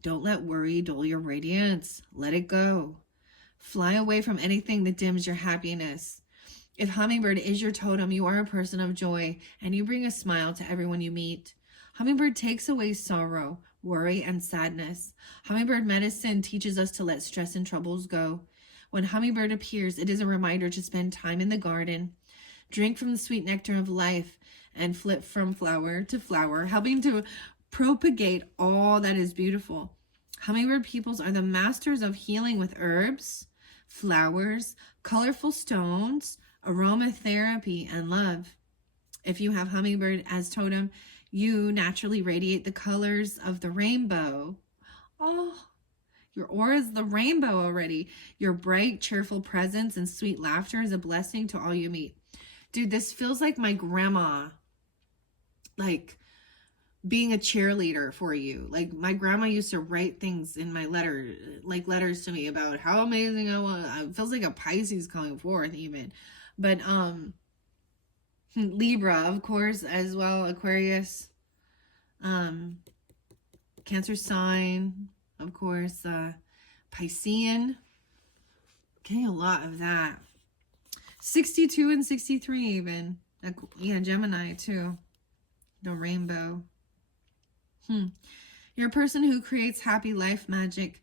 Don't let worry dull your radiance. Let it go. Fly away from anything that dims your happiness. If hummingbird is your totem, you are a person of joy, and you bring a smile to everyone you meet. Hummingbird takes away sorrow, worry, and sadness. Hummingbird medicine teaches us to let stress and troubles go. When hummingbird appears, it is a reminder to spend time in the garden, drink from the sweet nectar of life, and flip from flower to flower, helping to propagate all that is beautiful. Hummingbird peoples are the masters of healing with herbs, flowers, colorful stones, aromatherapy, and love. If you have hummingbird as totem, you naturally radiate the colors of the rainbow. Oh, your aura is the rainbow already. Your bright, cheerful presence and sweet laughter is a blessing to all you meet. Dude, this feels like my grandma, like being a cheerleader for you. Like my grandma used to write things in my letters to me about how amazing I was. It feels like a Pisces coming forth even. But Libra, of course, as well. Aquarius, Cancer sign, of course, Piscean. Getting a lot of that. 62 and 63 even. Yeah, Gemini too. The rainbow. You're a person who creates happy life magic.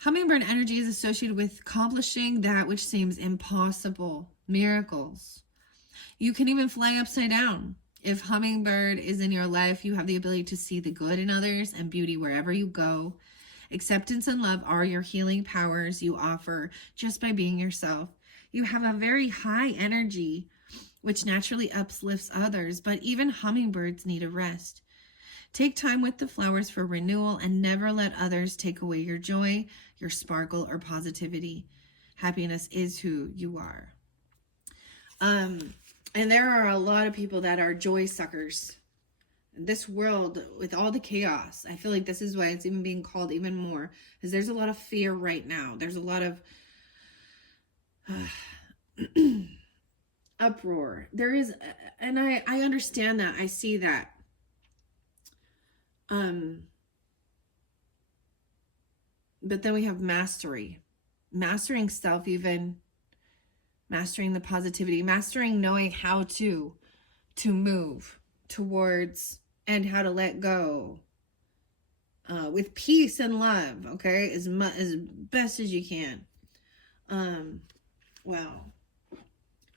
Hummingbird energy is associated with accomplishing that which seems impossible. Miracles. You can even fly upside down. If hummingbird is in your life, you have the ability to see the good in others and beauty wherever you go. Acceptance and love are your healing powers you offer just by being yourself. You have a very high energy, which naturally uplifts others, but even hummingbirds need a rest. Take time with the flowers for renewal and never let others take away your joy, your sparkle, or positivity. Happiness is who you are. And there are a lot of people that are joy suckers. This world, with all the chaos, I feel like this is why it's even being called even more, because there's a lot of fear right now. There's a lot of uproar. There is, and I understand that. I see that. But then we have mastery. Mastering self even. Mastering the positivity, mastering knowing how to move towards and how to let go with peace and love, okay, as best as you can. Wow.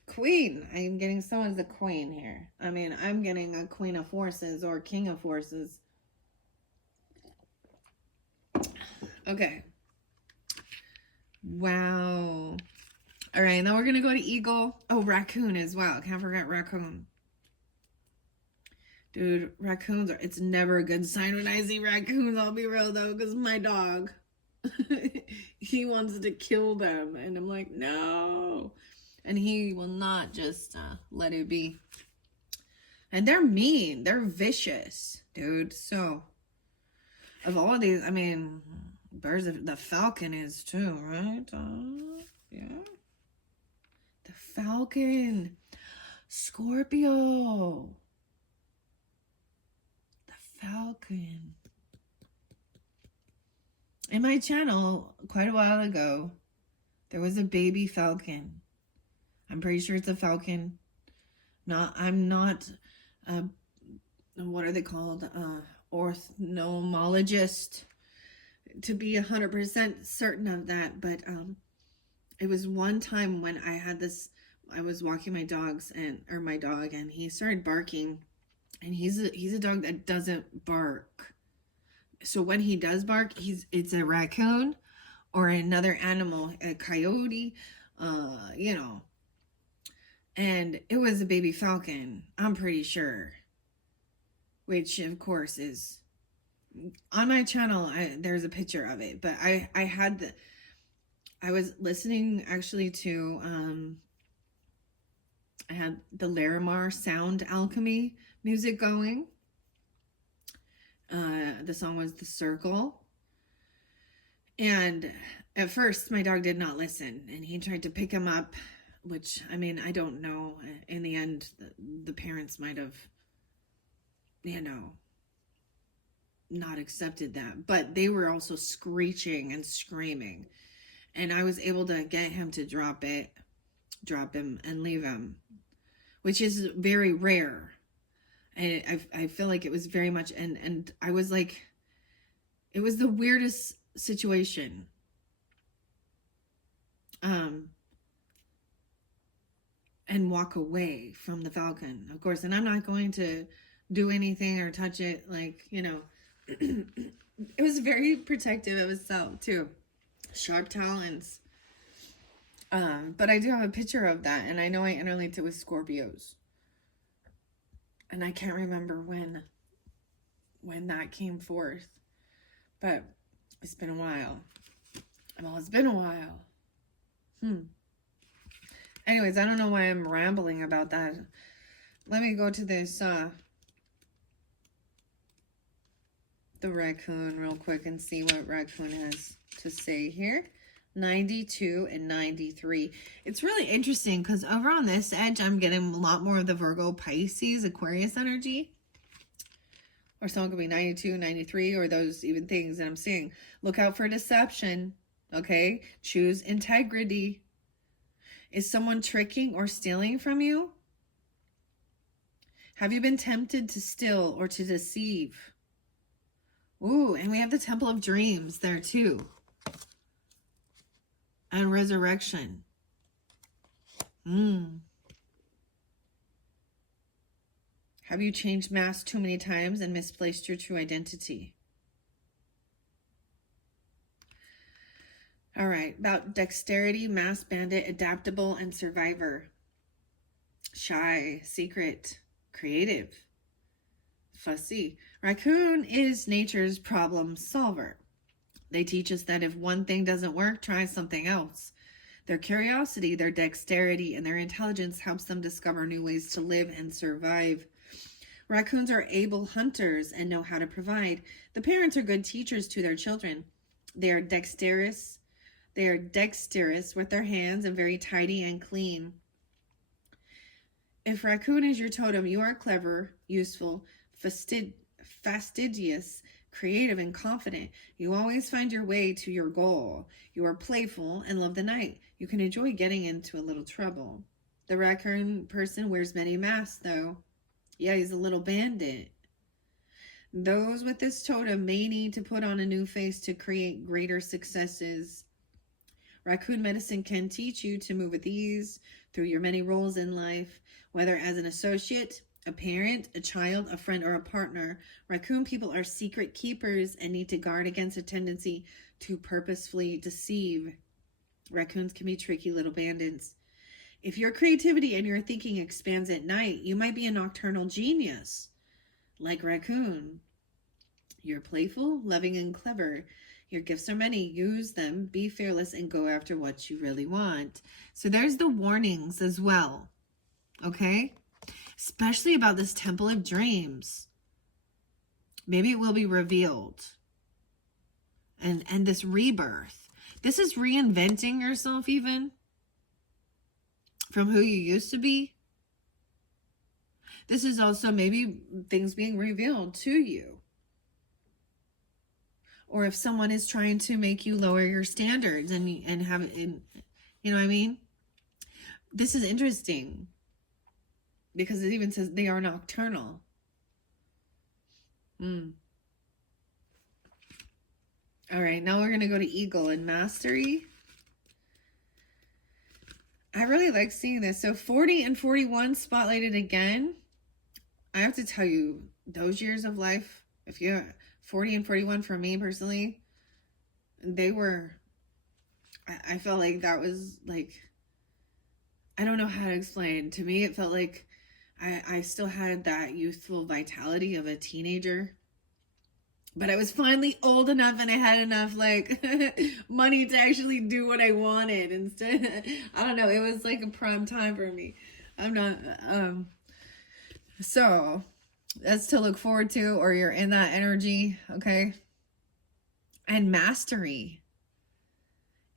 Queen, I am getting someone's a queen here. I mean, I'm getting a queen of forces or king of forces. Okay. Wow. All right, now we're going to go to eagle. Oh, raccoon as well. Can't forget raccoon. Dude, raccoons it's never a good sign when I see raccoons. I'll be real, though, because my dog, he wants to kill them. And I'm like, no. And he will not just let it be. And they're mean. They're vicious, dude. So, of all of these, I mean, the falcon is too, right? Yeah. The falcon. Scorpio. The falcon. In my channel, quite a while ago, there was a baby falcon. I'm pretty sure it's a falcon. I'm not, what are they called? Ornithologist to be 100% certain of that. But it was one time when I was walking my dog, and he started barking. And he's a dog that doesn't bark. So when he does bark, it's a raccoon or another animal, a coyote, you know. And it was a baby falcon, I'm pretty sure. Which, of course, is on my channel. There's a picture of it, but I was listening actually to I had the Larimar Sound Alchemy music going. The song was The Circle. And at first my dog did not listen, and he tried to pick him up, which, I mean, I don't know. In the end, the parents might have, not accepted that, but they were also screeching and screaming, and I was able to get him to drop him and leave him, which is very rare. And I feel like it was very much, and I was like, it was the weirdest situation. And walk away from the falcon, of course. And I'm not going to do anything or touch it, like, it was very protective of itself too. Sharp talons. But I do have a picture of that, and I know I interlinked it with Scorpios. And I can't remember when that came forth. But it's been a while. Well, it's been a while. Anyways, I don't know why I'm rambling about that. Let me go to this, the raccoon real quick and see what raccoon has to say here. 92 and 93. It's really interesting because over on this edge, I'm getting a lot more of the Virgo, Pisces, Aquarius energy. Or someone could be 92, 93, or those even things that I'm seeing. Look out for deception, okay? Choose integrity. Is someone tricking or stealing from you? Have you been tempted to steal or to deceive? Ooh, and we have the Temple of Dreams there too. And resurrection. Have you changed masks too many times and misplaced your true identity? All right, about dexterity, mask, bandit, adaptable, and survivor. Shy, secret, creative, fussy. Raccoon is nature's problem solver. They teach us that if one thing doesn't work, try something else. Their curiosity, their dexterity, and their intelligence helps them discover new ways to live and survive. Raccoons are able hunters and know how to provide. The parents are good teachers to their children. They are dexterous. They are dexterous with their hands and very tidy and clean. If raccoon is your totem, you are clever, useful, fastidious, creative, and confident. You always find your way to your goal. You are playful and love the night. You can enjoy getting into a little trouble. The raccoon person wears many masks, though. Yeah, he's a little bandit. Those with this totem may need to put on a new face to create greater successes. Raccoon medicine can teach you to move with ease through your many roles in life, whether as an associate, a parent, a child, a friend, or a partner. Raccoon people are secret keepers and need to guard against a tendency to purposefully deceive. Raccoons can be tricky little bandits. If your creativity and your thinking expands at night, you might be a nocturnal genius, like raccoon. You're playful, loving, and clever. Your gifts are many. Use them, be fearless, and go after what you really want. So there's the warnings as well, okay? Especially about this Temple of Dreams. Maybe it will be revealed. And this rebirth. This is reinventing yourself even from who you used to be. This is also maybe things being revealed to you. or if someone is trying to make you lower your standards and have it in, you know what I mean? This is interesting because it even says they are nocturnal. All right, now we're going to go to Eagle and Mastery. I really like seeing this. So 40 and 41 spotlighted again. I have to tell you, those years of life, if you're 40 and 41 for me personally, they were, I felt like that was like, I don't know how to explain. To me, it felt like I still had that youthful vitality of a teenager. But I was finally old enough and I had enough like money to actually do what I wanted instead. I don't know. It was like a prime time for me. I'm not, so that's to look forward to, or you're in that energy. Okay. And Mastery,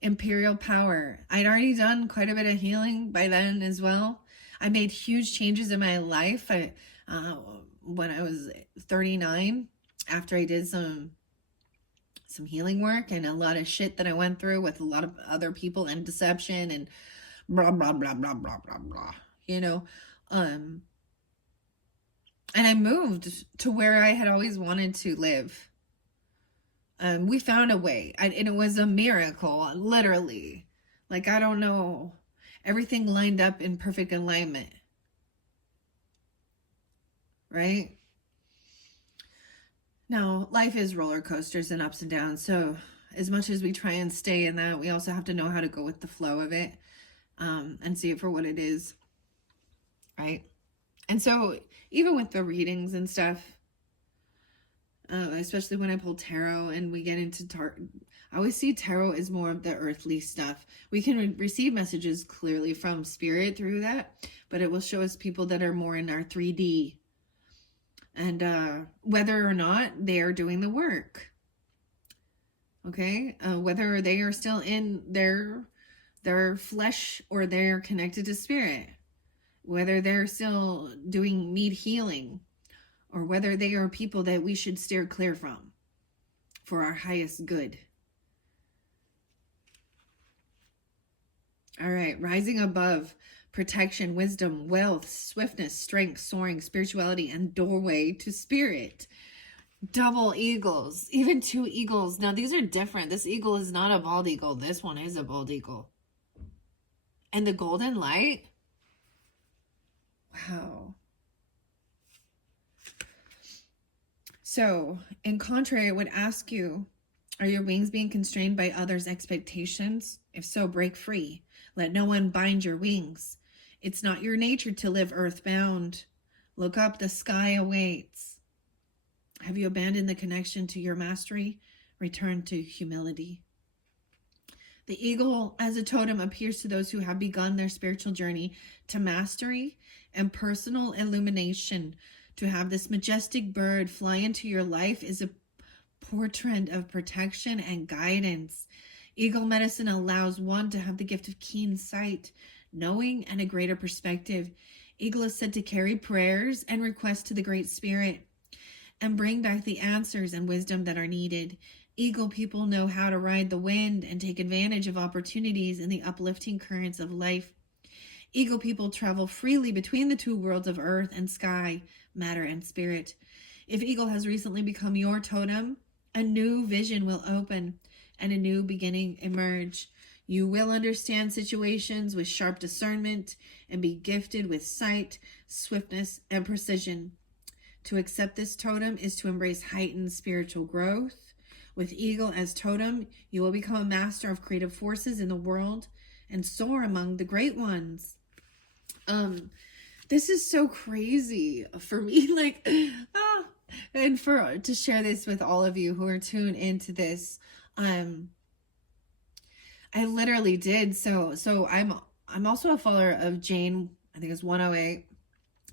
Imperial Power. I'd already done quite a bit of healing by then as well. I made huge changes in my life. When I was 39, after I did some healing work and a lot of shit that I went through with a lot of other people and deception and blah, blah, blah, blah, blah, blah, blah, you know, and I moved to where I had always wanted to live. We found a way, and it was a miracle, literally. Like, I don't know, everything lined up in perfect alignment, right? Now, life is roller coasters and ups and downs. So as much as we try and stay in that, we also have to know how to go with the flow of it, and see it for what it is, right? And so even with the readings and stuff, especially when I pull tarot and we get into I always see tarot as more of the earthly stuff. We can receive messages clearly from spirit through that, but it will show us people that are more in our 3D. And whether or not they are doing the work, okay, whether they are still in their flesh or they're connected to spirit, whether they're still need healing, or whether they are people that we should steer clear from for our highest good. All right, rising above. Protection, wisdom, wealth, swiftness, strength, soaring, spirituality, and doorway to spirit. Double eagles, even 2 eagles. Now, these are different. This eagle is not a bald eagle. This one is a bald eagle. And the golden light. Wow. So, in contrary, I would ask you, are your wings being constrained by others' expectations? If so, break free. Let no one bind your wings. It's not your nature to live earthbound. Look up, the sky awaits. Have you abandoned the connection to your mastery? Return to humility. The eagle as a totem appears to those who have begun their spiritual journey to mastery and personal illumination. To have this majestic bird fly into your life is a portent of protection and guidance. Eagle medicine allows one to have the gift of keen sight, knowing, and a greater perspective. Eagle is said to carry prayers and requests to the Great Spirit and bring back the answers and wisdom that are needed. Eagle people know how to ride the wind and take advantage of opportunities in the uplifting currents of life. Eagle people travel freely between the 2 worlds of earth and sky, matter and spirit. If eagle has recently become your totem, a new vision will open and a new beginning emerge. You will understand situations with sharp discernment and be gifted with sight, swiftness, and precision. To accept this totem is to embrace heightened spiritual growth. With eagle as totem, you will become a master of creative forces in the world and soar among the great ones. This is so crazy for me, like, and to share this with all of you who are tuned into this. I literally did. So I'm also a follower of Jane, I think it's 108.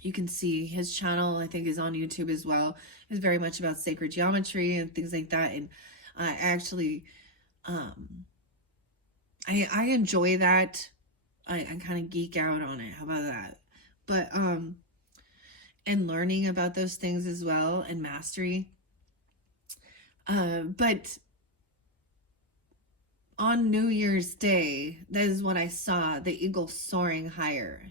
You can see his channel, I think, is on YouTube as well. It's very much about sacred geometry and things like that. And I actually, I enjoy that. I kind of geek out on it. How about that? But, and learning about those things as well and mastery. But on New Year's Day, that is what I saw, the eagle soaring higher.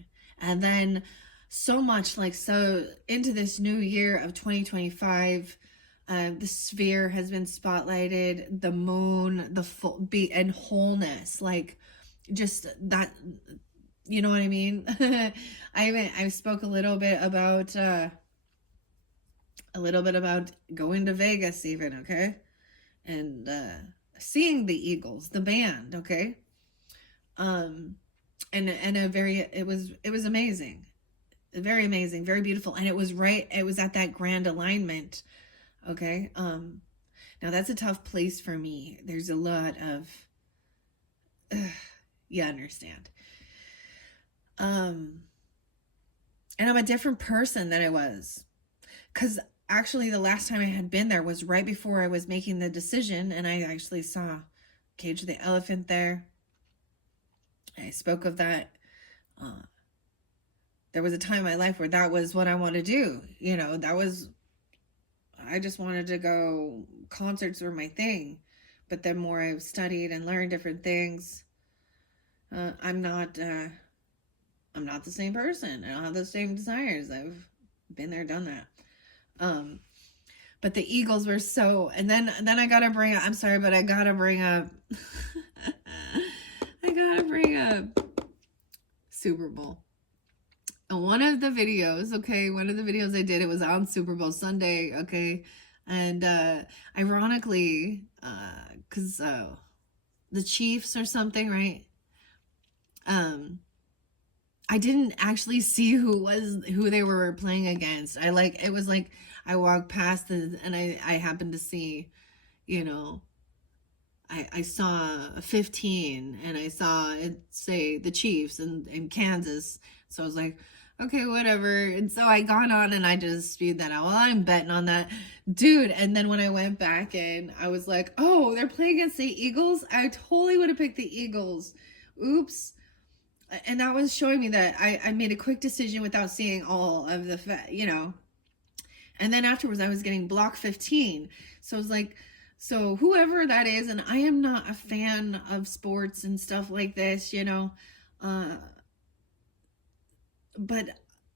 And then so much like so into this new year of 2025, the sphere has been spotlighted, the moon, the full beat and wholeness, like just that, you know what I mean? I spoke a little bit about going to Vegas even, okay? And seeing the Eagles, the band, okay? And it was amazing. Very amazing, very beautiful. And it was at that grand alignment, okay? Now that's a tough place for me. There's a lot of you understand. And I'm a different person than I was. Because actually the last time I had been there was right before I was making the decision, and I actually saw Cage the Elephant there. I spoke of that. There was a time in my life where that was what I wanted to do. You know, I just wanted to go, concerts were my thing. But the more I've studied and learned different things, I'm not the same person. I don't have the same desires. I've been there, done that. But the Eagles were so, and then I gotta bring up, I'm sorry, but I gotta bring up, Super Bowl. And one of the videos I did, it was on Super Bowl Sunday, okay? And ironically, because the Chiefs or something, right? I didn't actually see who they were playing against. I walked past and I happened to see, you know, I saw 15 and I saw it say the Chiefs and Kansas. So I was like, okay, whatever. And so I got on and I just spewed that out. Well, I'm betting on that, dude. And then when I went back in, I was like, oh, they're playing against the Eagles. I totally would have picked the Eagles. Oops. And that was showing me that I made a quick decision without seeing all of the, you know. And then afterwards, I was getting block 15. So I was like, so whoever that is, and I am not a fan of sports and stuff like this, you know. But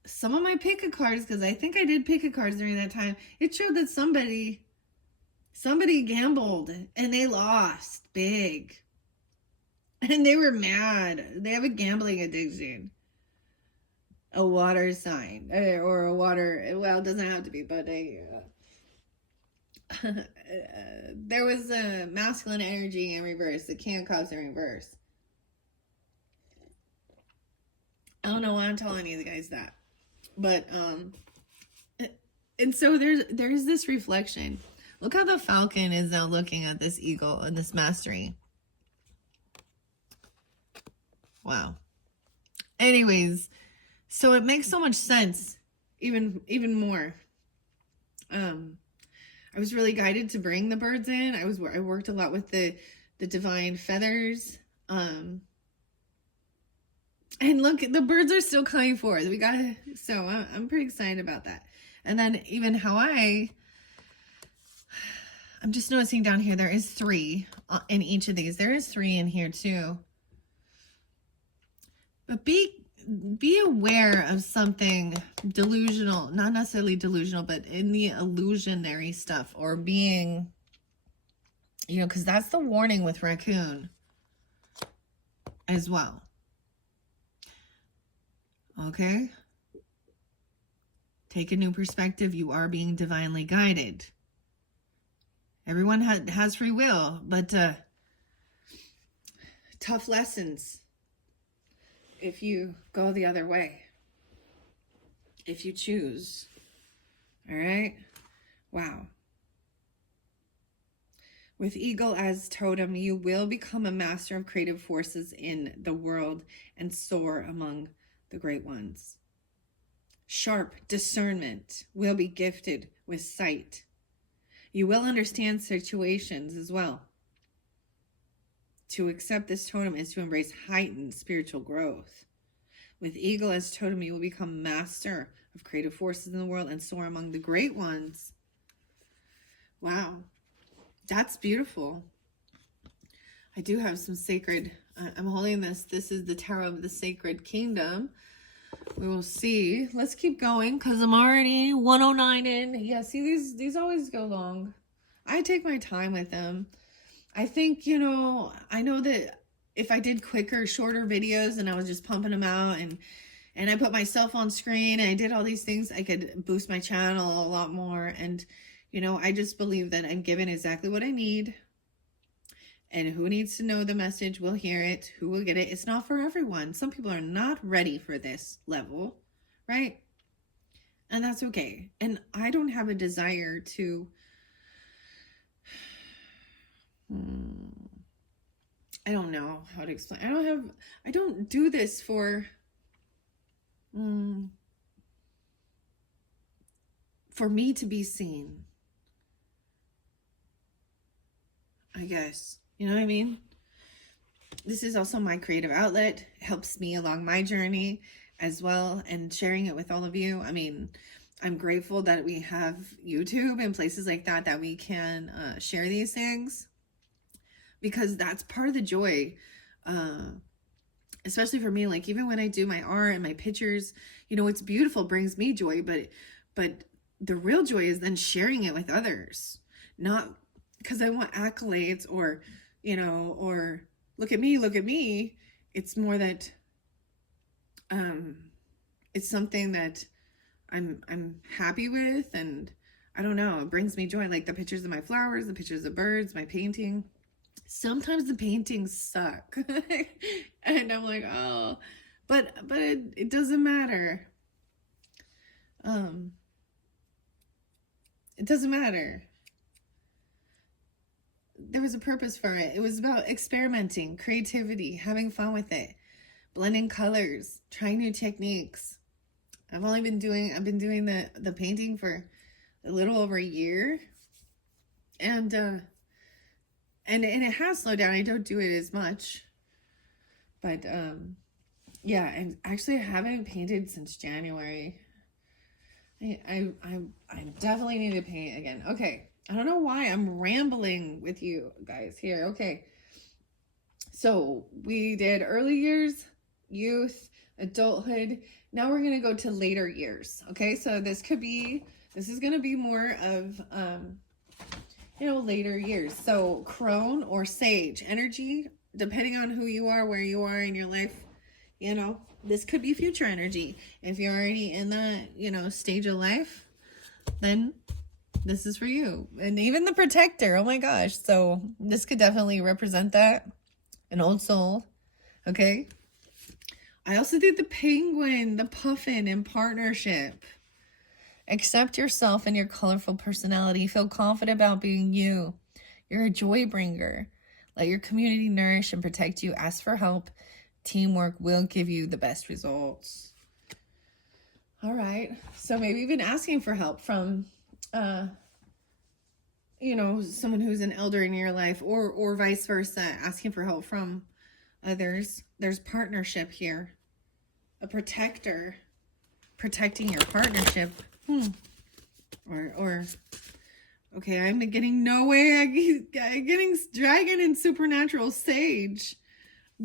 some of my pick-a cards, because I think I did pick-a cards during that time, it showed that somebody gambled and they lost big. And they were mad. They have a gambling addiction. A water sign. Or a water... Well, it doesn't have to be, but there was a masculine energy in reverse. The King of Cups in reverse. I don't know why I'm telling any of the guys that. But, and so there's this reflection. Look how the falcon is now looking at this eagle and this mastery. Wow. Anyways, so it makes so much sense, even more. I was really guided to bring the birds in. I worked a lot with the divine feathers. And look, the birds are still coming forth. So I'm pretty excited about that. And then even how I'm just noticing down here, there is 3 in each of these. There is 3 in here too. But be aware of something delusional, not necessarily delusional, but in the illusionary stuff, or being, you know, because that's the warning with raccoon as well. Okay? Take a new perspective. You are being divinely guided. Everyone has free will, but tough lessons if you go the other way, if you choose. All right? Wow. With eagle as totem, you will become a master of creative forces in the world and soar among the great ones. Sharp discernment will be gifted with sight. You will understand situations as well. To accept this totem is to embrace heightened spiritual growth. With eagle as totem, you will become master of creative forces in the world and soar among the great ones. Wow. That's beautiful. I do have some sacred, I'm holding this. This is the Tarot of the Sacred Kingdom. We will see. Let's keep going because I'm already 109 in. Yeah, see, these always go long. I take my time with them. I think, you know, I know that if I did quicker, shorter videos and I was just pumping them out and I put myself on screen and I did all these things, I could boost my channel a lot more. And, you know, I just believe that I'm given exactly what I need. And who needs to know the message will hear it, who will get it. It's not for everyone. Some people are not ready for this level, right? And that's okay. And I don't have a desire to, I don't know how to explain. I don't do this for me to be seen, I guess. You know what I mean? This is also my creative outlet. It helps me along my journey as well, and sharing it with all of you. I mean, I'm grateful that we have YouTube and places like that that we can share these things, because that's part of the joy, especially for me. Like, even when I do my art and my pictures, you know, it's beautiful, brings me joy, but the real joy is then sharing it with others, not because I want accolades or, you know, or look at me. It's more that it's something that I'm happy with, and I don't know, it brings me joy. Like the pictures of my flowers, the pictures of birds, my painting. Sometimes the paintings suck and I'm like, oh, but it doesn't matter. It doesn't matter. There was a purpose for it. It was about experimenting, creativity, having fun with it, blending colors, trying new techniques. I've been doing the painting for a little over a year, and it has slowed down. I don't do it as much, but yeah. And actually, I haven't painted since January. I definitely need to paint again. Okay, I don't know why I'm rambling with you guys here. Okay, so we did early years, youth, adulthood. Now we're gonna go to later years. Okay, so this is gonna be more of you know, later years. So crone or sage energy, depending on who you are, where you are in your life, you know, this could be future energy. If you're already in that, you know, stage of life, then this is for you. And even the protector, oh my gosh. So this could definitely represent that. An old soul. Okay. I also did the penguin, the puffin in partnership. Accept yourself and your colorful personality. Feel confident about being you. You're a joy bringer. Let your community nourish and protect you. Ask for help. Teamwork will give you the best results. All right. So maybe even asking for help from, you know, someone who's an elder in your life, or vice versa, asking for help from others. There's partnership here. A protector protecting your partnership. Or okay, I'm getting no way. I'm getting dragon and supernatural sage.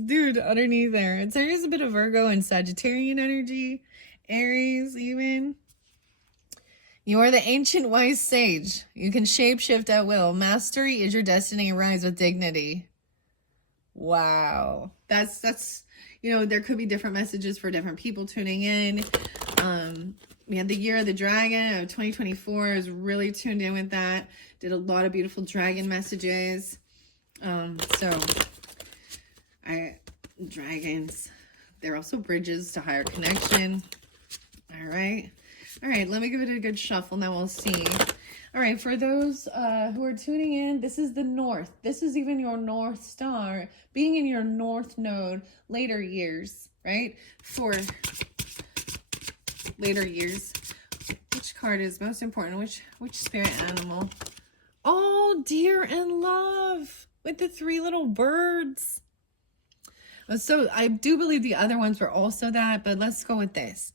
Dude, underneath there. There is a bit of Virgo and Sagittarian energy. Aries even. You are the ancient wise sage. You can shapeshift at will. Mastery is your destiny. Rise with dignity. Wow. That's you know, there could be different messages for different people tuning in. We had the year of the dragon of 2024. I was really tuned in with that. Did a lot of beautiful dragon messages. Dragons, they're also bridges to higher connection. All right, let me give it a good shuffle, now we'll see. All right, for those who are tuning in, this is the north. This is even your north star, being in your north node, later years, right? For later years, which card is most important? Which spirit animal? Oh, deer and love with the 3 little birds. So I do believe the other ones were also that, but let's go with this.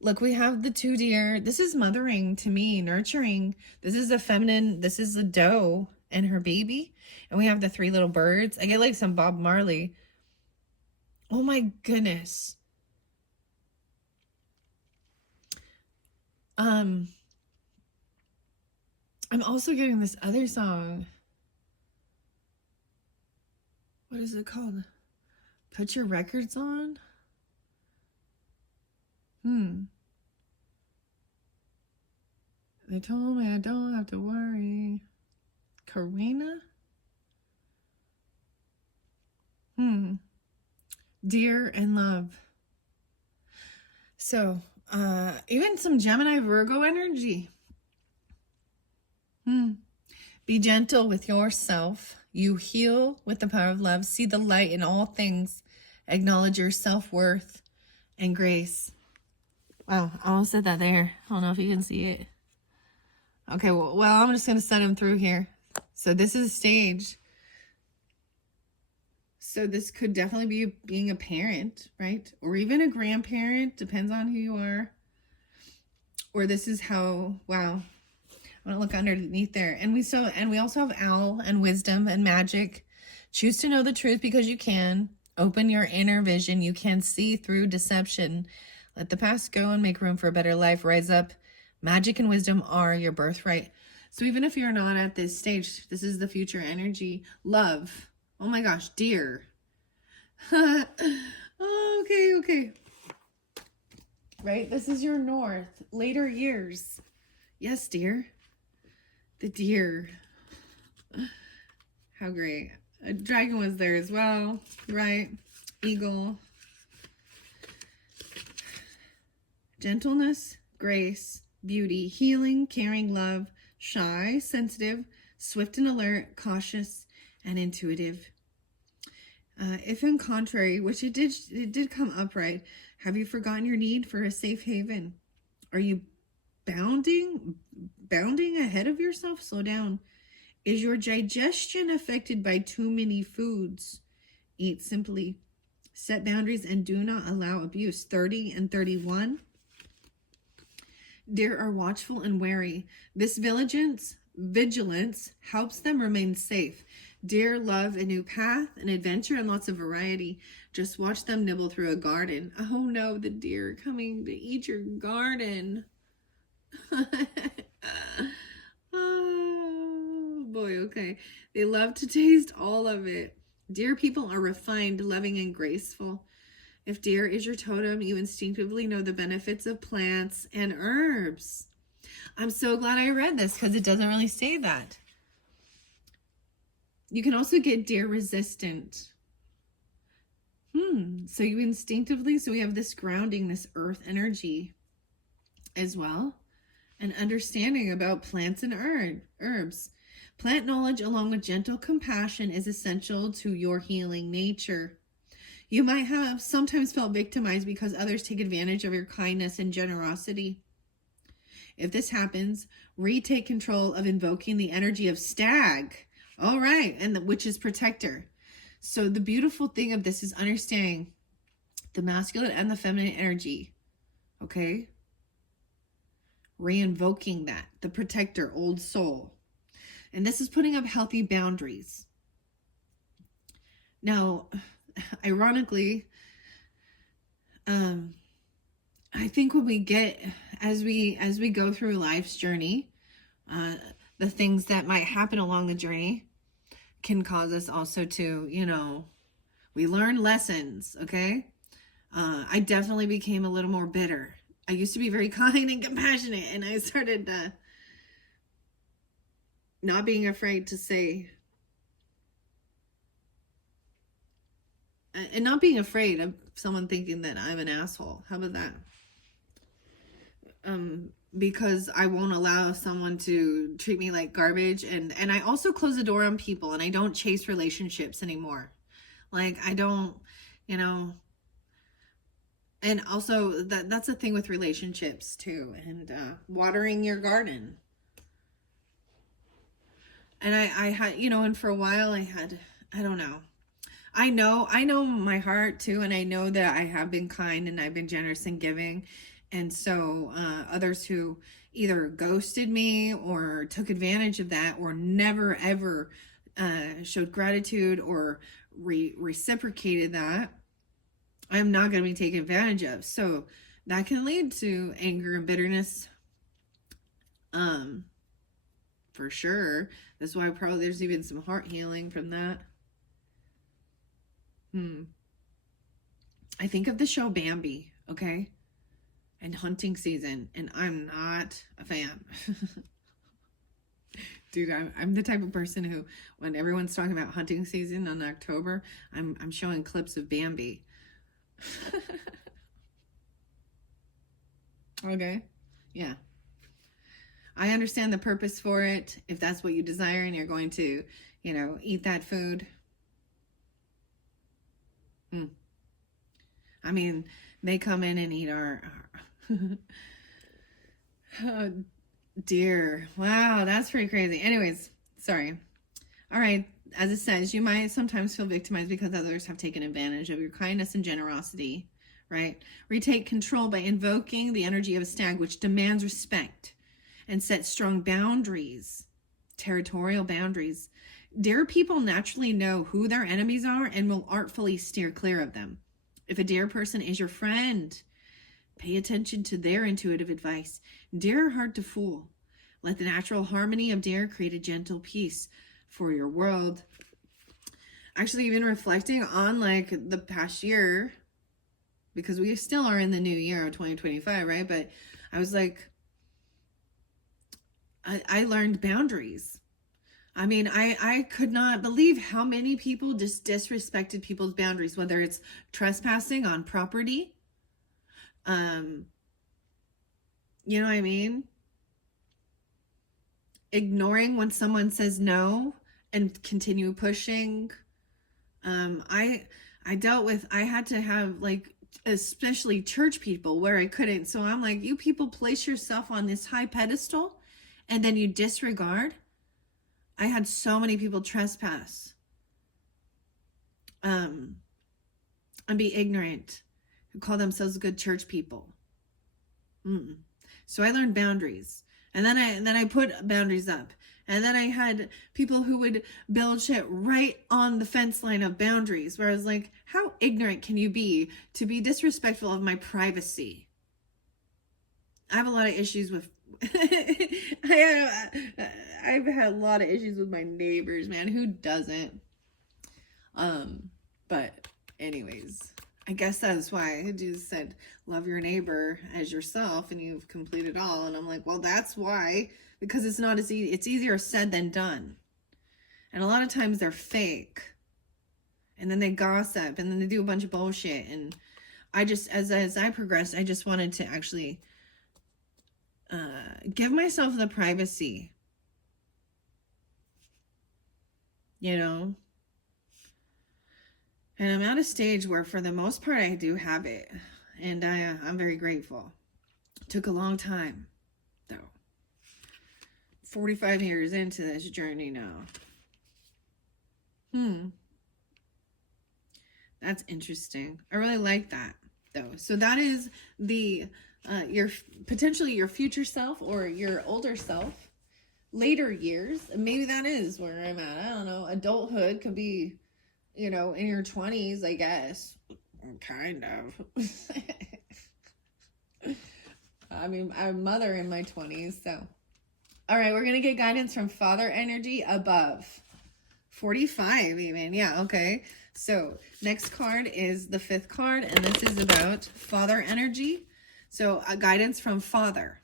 Look, we have the 2 deer. This is mothering to me, nurturing. This is a feminine, this is a doe and her baby. And we have the 3 little birds. I get like some Bob Marley. Oh my goodness. I'm also getting this other song. What is it called? Put Your Records On? They told me I don't have to worry. Karina? Dear and Love. So, even some Gemini Virgo energy. Be gentle with yourself. You heal with the power of love. See the light in all things. Acknowledge your self-worth and grace. Wow, I almost said that there. I don't know if you can see it. Okay, well, I'm just going to send him through here. So this is a stage. So this could definitely be being a parent, right? Or even a grandparent, depends on who you are. Or this is how, wow. I want to look underneath there. And we also have owl and wisdom and magic. Choose to know the truth because you can. Open your inner vision. You can see through deception. Let the past go and make room for a better life. Rise up. Magic and wisdom are your birthright. So even if you're not at this stage, this is the future energy. Love. Oh my gosh, dear. Okay. Right? This is your north. Later years. Yes, dear. The deer. How great. A dragon was there as well, right? Eagle. Gentleness, grace, beauty, healing, caring, love, shy, sensitive, swift and alert, cautious, and intuitive. If in contrary, which it did come up, right? Have you forgotten your need for a safe haven? Are you bounding ahead of yourself? Slow down. Is your digestion affected by too many foods? Eat simply. Set boundaries and do not allow abuse. 30 and 31. Deer are watchful and wary. This vigilance helps them remain safe. Deer love a new path, an adventure, and lots of variety. Just watch them nibble through a garden. Oh no, the deer coming to eat your garden. Oh boy, okay. They love to taste all of it. Deer people are refined, loving, and graceful. If deer is your totem, you instinctively know the benefits of plants and herbs. I'm so glad I read this because it doesn't really say that. You can also get deer resistant. So you instinctively, so we have this grounding, this earth energy as well. And understanding about plants and herbs. Plant knowledge along with gentle compassion is essential to your healing nature. You might have sometimes felt victimized because others take advantage of your kindness and generosity. If this happens, retake control of invoking the energy of stag. All right, and which is protector. So the beautiful thing of this is understanding the masculine and the feminine energy. Okay? Reinvoking that, the protector, old soul. And this is putting up healthy boundaries. Now, ironically, I think when we get, as we go through life's journey, the things that might happen along the journey can cause us also to, we learn lessons, okay? I definitely became a little more bitter. I used to be very kind and compassionate, and I started not being afraid to say, and not being afraid of someone thinking that I'm an asshole. How about that? Because I won't allow someone to treat me like garbage, and I also close the door on people, and I don't chase relationships anymore. Like, I don't, and also that's the thing with relationships too, and watering your garden. And I had, and for a while I don't know. I know my heart too, and I know that I have been kind and I've been generous and giving. And so others who either ghosted me or took advantage of that or never ever showed gratitude or reciprocated that, I'm not going to be taken advantage of. So that can lead to anger and bitterness. For sure. That's why probably there's even some heart healing from that. I think of the show Bambi, okay? And hunting season, and I'm not a fan. Dude, I'm the type of person who, when everyone's talking about hunting season in October, I'm showing clips of Bambi. Okay? Yeah. I understand the purpose for it. If that's what you desire and you're going to, eat that food. I mean, they come in and eat our oh, dear. Wow, that's pretty crazy. Anyways, sorry. All right. As it says, you might sometimes feel victimized because others have taken advantage of your kindness and generosity, right? Retake control by invoking the energy of a stag, which demands respect and sets strong boundaries, territorial boundaries. Deer people naturally know who their enemies are and will artfully steer clear of them. If a deer person is your friend, pay attention to their intuitive advice. Deer are hard to fool. Let the natural harmony of deer create a gentle peace for your world. Actually, even reflecting on like the past year, because we still are in the new year of 2025, right? But I was like, I learned boundaries. I mean, I could not believe how many people just disrespected people's boundaries, whether it's trespassing on property. You know what I mean? Ignoring when someone says no and continue pushing. I had to have like, especially church people where I couldn't. So I'm like, you people place yourself on this high pedestal and then you disregard. I had so many people trespass and be ignorant, who call themselves good church people. So I learned boundaries, and then I put boundaries up, and then I had people who would build shit right on the fence line of boundaries, where I was like, how ignorant can you be to be disrespectful of my privacy? I have a lot of issues with I've had a lot of issues with my neighbors, man. Who doesn't? But anyways, I guess that's why Jesus said, love your neighbor as yourself, and you've completed all. And I'm like, well, that's why, because it's not as easy. It's easier said than done. And a lot of times they're fake. And then they gossip, and then they do a bunch of bullshit. And I just, as I progressed, I just wanted to actually give myself the privacy, and I'm at a stage where for the most part I do have it, and I'm very grateful. It took a long time though, 45 years into this journey now. That's interesting. I really like that though. So that is the your potentially your future self or your older self, later years. Maybe that is where I'm at. I don't know. Adulthood could be, in your 20s, I guess. Kind of. I mean, I'm a mother in my 20s, so. All right, we're going to get guidance from Father Energy above. 45 even. Yeah, okay. So next card is the 5th card, and this is about Father Energy. So a guidance from Father,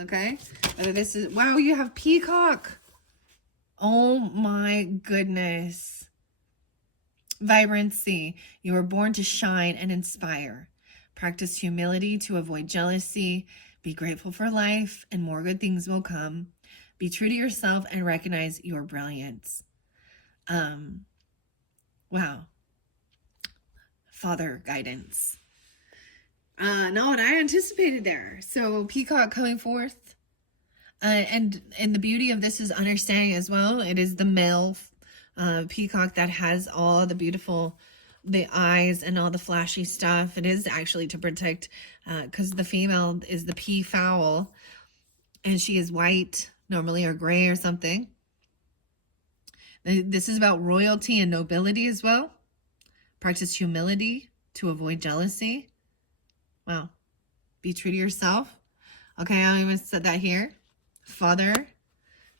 okay? This is, wow, you have Peacock. Oh my goodness. Vibrancy. You were born to shine and inspire. Practice humility to avoid jealousy. Be grateful for life and more good things will come. Be true to yourself and recognize your brilliance. Wow. Father guidance. Not what I anticipated there. So Peacock coming forth. And the beauty of this is understanding as well. It is the male peacock that has all the beautiful the eyes and all the flashy stuff. It is actually to protect, because the female is the peafowl, and she is white normally, or gray or something. This is about royalty and nobility as well. Practice humility to avoid jealousy. Wow. Be true to yourself. Okay, I even said that here. Father.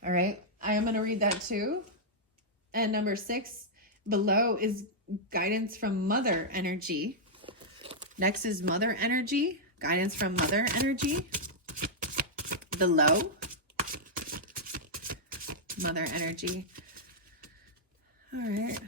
All right. I am going to read that too. And number 6 below is guidance from mother energy. Next is mother energy. Guidance from mother energy. Below. Mother energy. All right.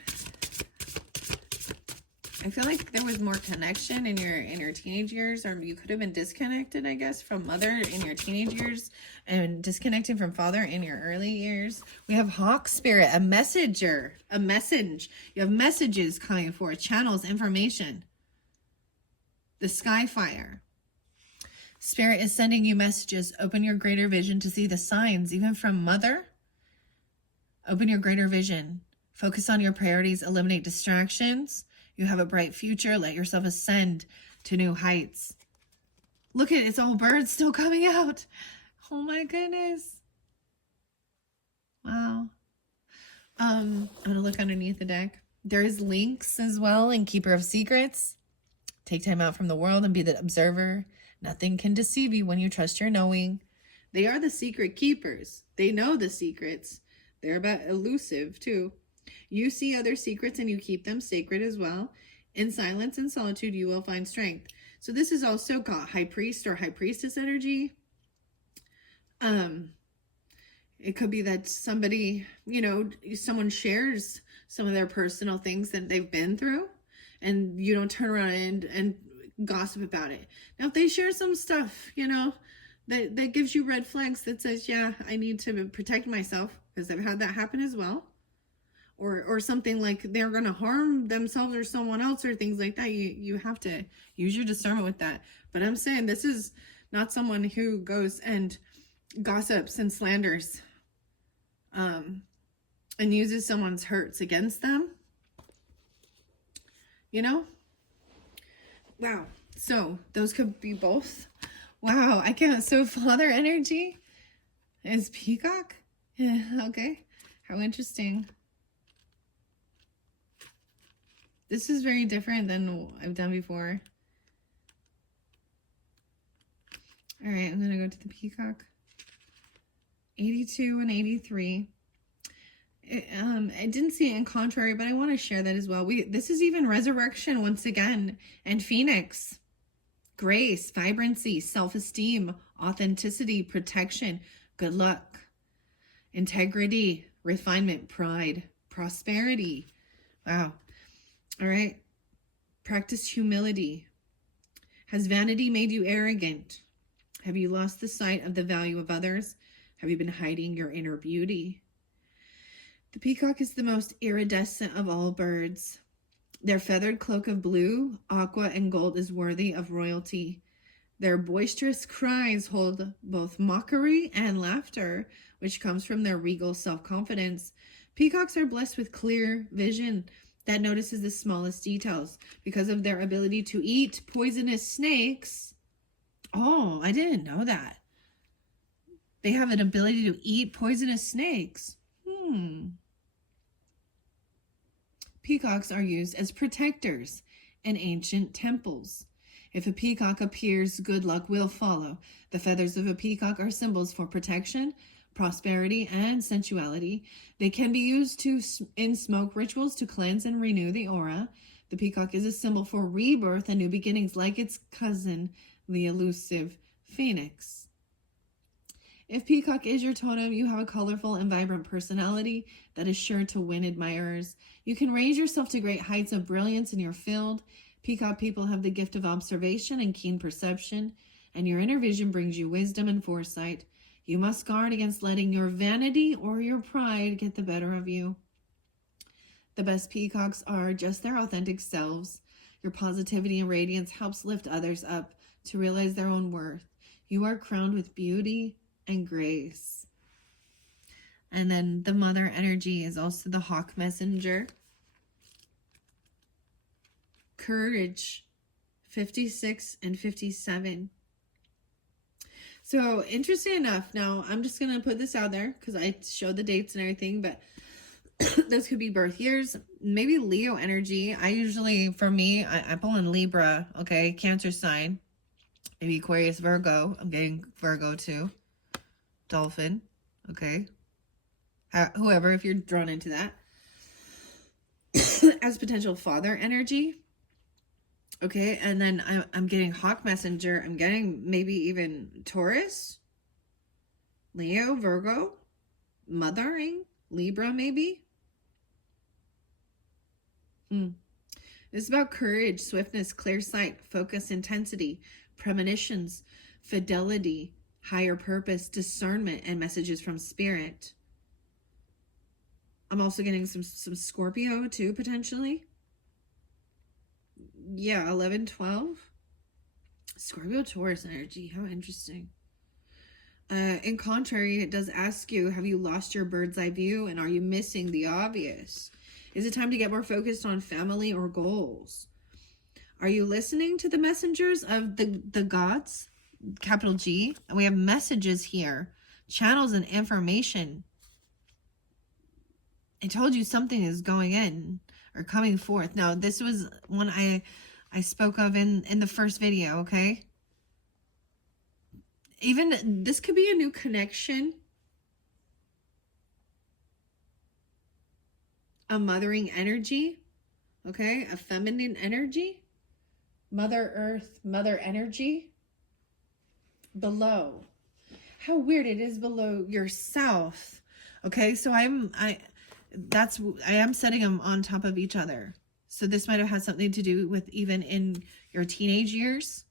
I feel like there was more connection in your teenage years, or you could have been disconnected, I guess, from mother in your teenage years and disconnected from father in your early years. We have hawk spirit, a messenger, a message. You have messages coming forth, channels, information. The sky fire. Spirit is sending you messages. Open your greater vision to see the signs, even from mother. Open your greater vision. Focus on your priorities. Eliminate distractions. You have a bright future. Let yourself ascend to new heights. Look at it. It's all birds still coming out. Oh my goodness. Wow. I'm going to look underneath the deck. There is Lynx as well, and Keeper of Secrets. Take time out from the world and be the observer. Nothing can deceive you when you trust your knowing. They are the secret keepers. They know the secrets. They're about elusive too. You see other secrets and you keep them sacred as well. In silence and solitude, you will find strength. So this is also got high priest or high priestess energy. It could be that somebody, someone shares some of their personal things that they've been through, and you don't turn around and gossip about it. Now, if they share some stuff, that gives you red flags that says, yeah, I need to protect myself, because I've had that happen as well. Or something like they're going to harm themselves or someone else or things like that. You have to use your discernment with that. But I'm saying this is not someone who goes and gossips and slanders and uses someone's hurts against them. Wow. So those could be both. Wow. I can't. So father energy is peacock. Yeah, okay. How interesting. This is very different than what I've done before. All right, I'm going to go to the peacock. 82 and 83. I didn't see it in contrary, but I want to share that as well. This is even resurrection once again. And phoenix. Grace, vibrancy, self-esteem, authenticity, protection, good luck, integrity, refinement, pride, prosperity. Wow. All right. Practice humility. Has vanity made you arrogant? Have you lost the sight of the value of others? Have you been hiding your inner beauty? The peacock is the most iridescent of all birds. Their feathered cloak of blue, aqua, and gold is worthy of royalty. Their boisterous cries hold both mockery and laughter, which comes from their regal self-confidence. Peacocks are blessed with clear vision that notices the smallest details. Because of their ability to eat poisonous snakes. Oh, I didn't know that. They have an ability to eat poisonous snakes. Peacocks are used as protectors in ancient temples. If a peacock appears, good luck will follow. The feathers of a peacock are symbols for protection, prosperity, and sensuality. They can be used in smoke rituals to cleanse and renew the aura. The peacock is a symbol for rebirth and new beginnings, like its cousin, the elusive phoenix. If peacock is your totem, you have a colorful and vibrant personality that is sure to win admirers. You can raise yourself to great heights of brilliance in your field. Peacock people have the gift of observation and keen perception, and your inner vision brings you wisdom and foresight. You must guard against letting your vanity or your pride get the better of you. The best peacocks are just their authentic selves. Your positivity and radiance helps lift others up to realize their own worth. You are crowned with beauty and grace. And then the mother energy is also the hawk messenger. courage, 56 and 57. So interesting enough, now I'm just going to put this out there because I showed the dates and everything, but those could be birth years, maybe Leo energy. I usually, for me, I pull in Libra, okay, Cancer sign, maybe Aquarius, Virgo. I'm getting Virgo too. Dolphin, okay. Whoever, if you're drawn into that. As potential father energy. Okay, and then I'm getting Hawk Messenger. I'm getting maybe even Taurus, Leo, Virgo, mothering, Libra maybe. It's about courage, swiftness, clear sight, focus, intensity, premonitions, fidelity, higher purpose, discernment, and messages from spirit. I'm also getting some Scorpio too, potentially. Yeah, 11, 12. Scorpio, Taurus energy. How interesting. In contrary, it does ask you, have you lost your bird's eye view and are you missing the obvious? Is it time to get more focused on family or goals? Are you listening to the messengers of the gods? Capital G. And we have messages here, channels and information. I told you something is going in or coming forth. Now, this was one I spoke of in the first video, okay? Even this could be a new connection. A mothering energy, okay? A feminine energy. Mother Earth, mother energy. Below. How weird it is below yourself. Okay, so I am setting them on top of each other. So this might have had something to do with even in your teenage years.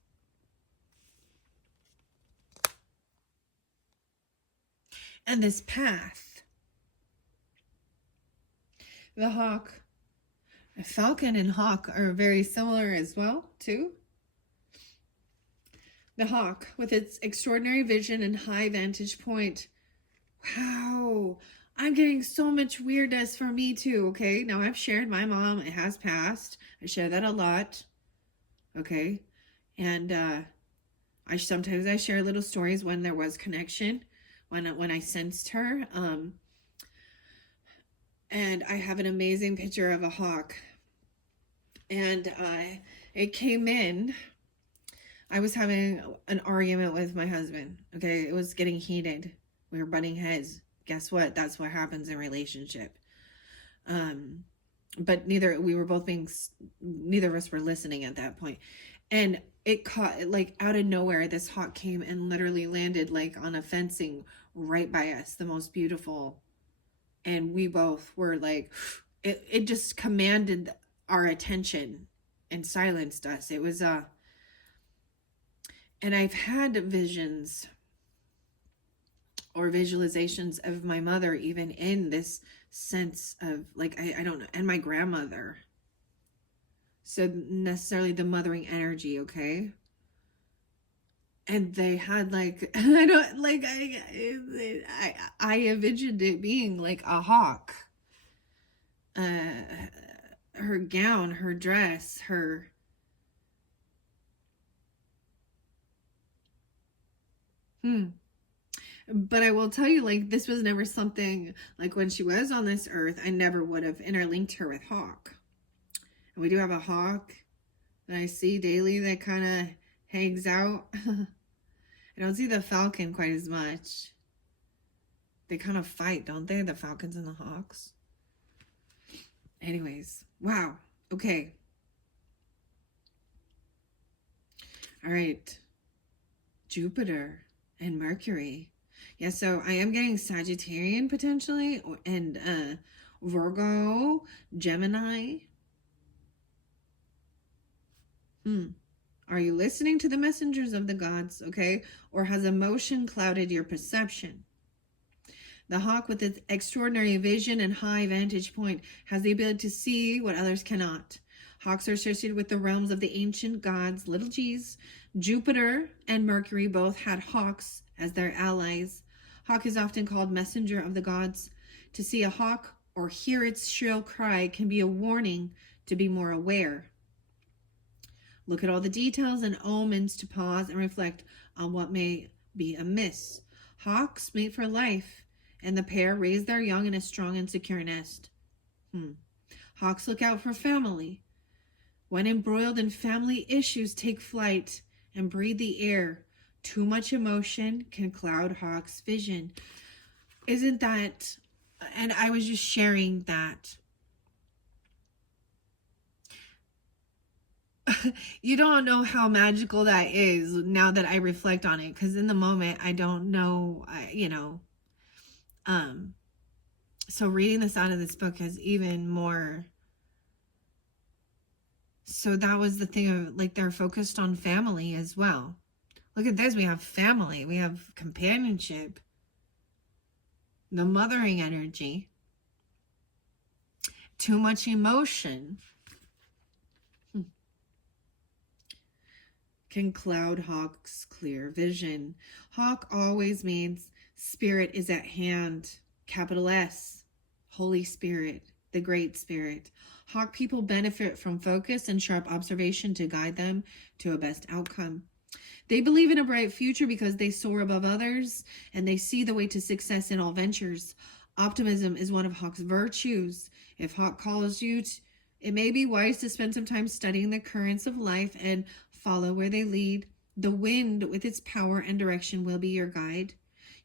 And this path. The hawk. A falcon and hawk are very similar as well, too. The hawk, with its extraordinary vision and high vantage point. Wow. I'm getting so much weirdness for me too, okay? Now, I've shared my mom. It has passed. I share that a lot, okay? And sometimes I share little stories when there was connection, when I sensed her. And I have an amazing picture of a hawk. And it came in. I was having an argument with my husband, okay? It was getting heated. We were butting heads. Guess what? That's what happens in relationship. But neither of us were listening at that point. And it caught, like, out of nowhere, this hawk came and literally landed, like, on a fencing right by us. The most beautiful. And we both were like, it just commanded our attention and silenced us. It was, and I've had visions or visualizations of my mother, even in this sense of, like, I don't know, and my grandmother. So necessarily the mothering energy, okay? And they had, like, I envisioned it being like a hawk. Her gown, her dress, her... But I will tell you, like, this was never something, like, when she was on this earth, I never would have interlinked her with hawk. And we do have a hawk that I see daily that kind of hangs out. I don't see the falcon quite as much. They kind of fight, don't they? The falcons and the hawks. Anyways, wow. Okay. All right. Jupiter and Mercury. Yeah, so I am getting Sagittarian potentially, and Virgo, Gemini. Are you listening to the messengers of the gods, okay? Or has emotion clouded your perception? The hawk, with its extraordinary vision and high vantage point, has the ability to see what others cannot. Hawks are associated with the realms of the ancient gods, little g's. Jupiter and Mercury both had hawks as their allies. Hawk is often called messenger of the gods. To see a hawk or hear its shrill cry can be a warning to be more aware. Look at all the details and omens to pause and reflect on what may be amiss. Hawks mate for life, and the pair raise their young in a strong and secure nest. Hawks look out for family. When embroiled in family issues, take flight and breathe the air. Too much emotion can cloud hawks' vision. Isn't that... And I was just sharing that. You don't know how magical that is now that I reflect on it, because in the moment I don't know, so reading this out of this book is even more. So that was the thing of, like, they're focused on family as well. Look at this. We have family. We have companionship. The mothering energy. Too much emotion can cloud hawk's clear vision. Hawk always means spirit is at hand. Capital S. Holy Spirit. The Great Spirit. Hawk people benefit from focus and sharp observation to guide them to a best outcome. They believe in a bright future because they soar above others and they see the way to success in all ventures. Optimism is one of Hawk's virtues. If Hawk calls you, it may be wise to spend some time studying the currents of life and follow where they lead. The wind with its power and direction will be your guide.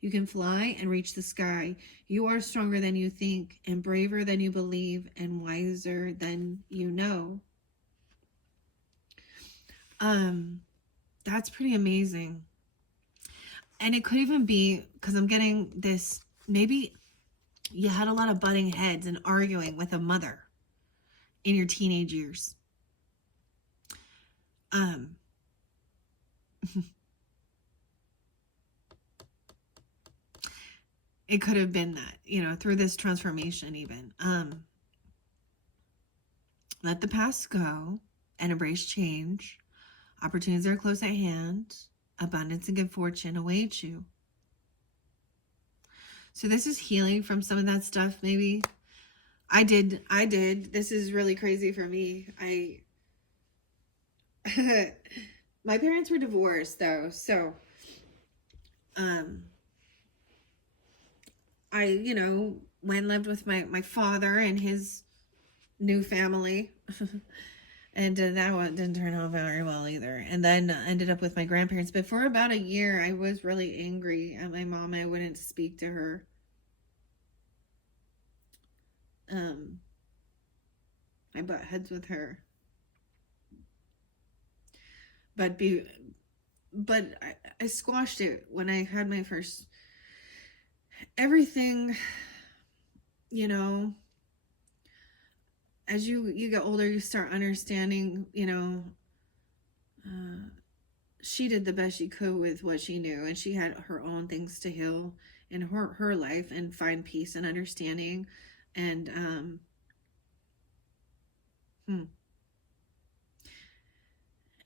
You can fly and reach the sky. You are stronger than you think, and braver than you believe, and wiser than you know. That's pretty amazing. And it could even be, because I'm getting this, maybe you had a lot of butting heads and arguing with a mother in your teenage years. It could have been that, through this transformation even. Let the past go and embrace change. Opportunities are close at hand. Abundance and good fortune await you. So this is healing from some of that stuff, maybe. I did. This is really crazy for me. My parents were divorced, though. So, I, went and lived with my father and his new family. And that one didn't turn out very well either. And then ended up with my grandparents. But for about a year, I was really angry at my mom. I wouldn't speak to her. I butt heads with her. But I squashed it when I had my first... Everything, as you get older, you start understanding, she did the best she could with what she knew, and she had her own things to heal in her life and find peace and understanding. And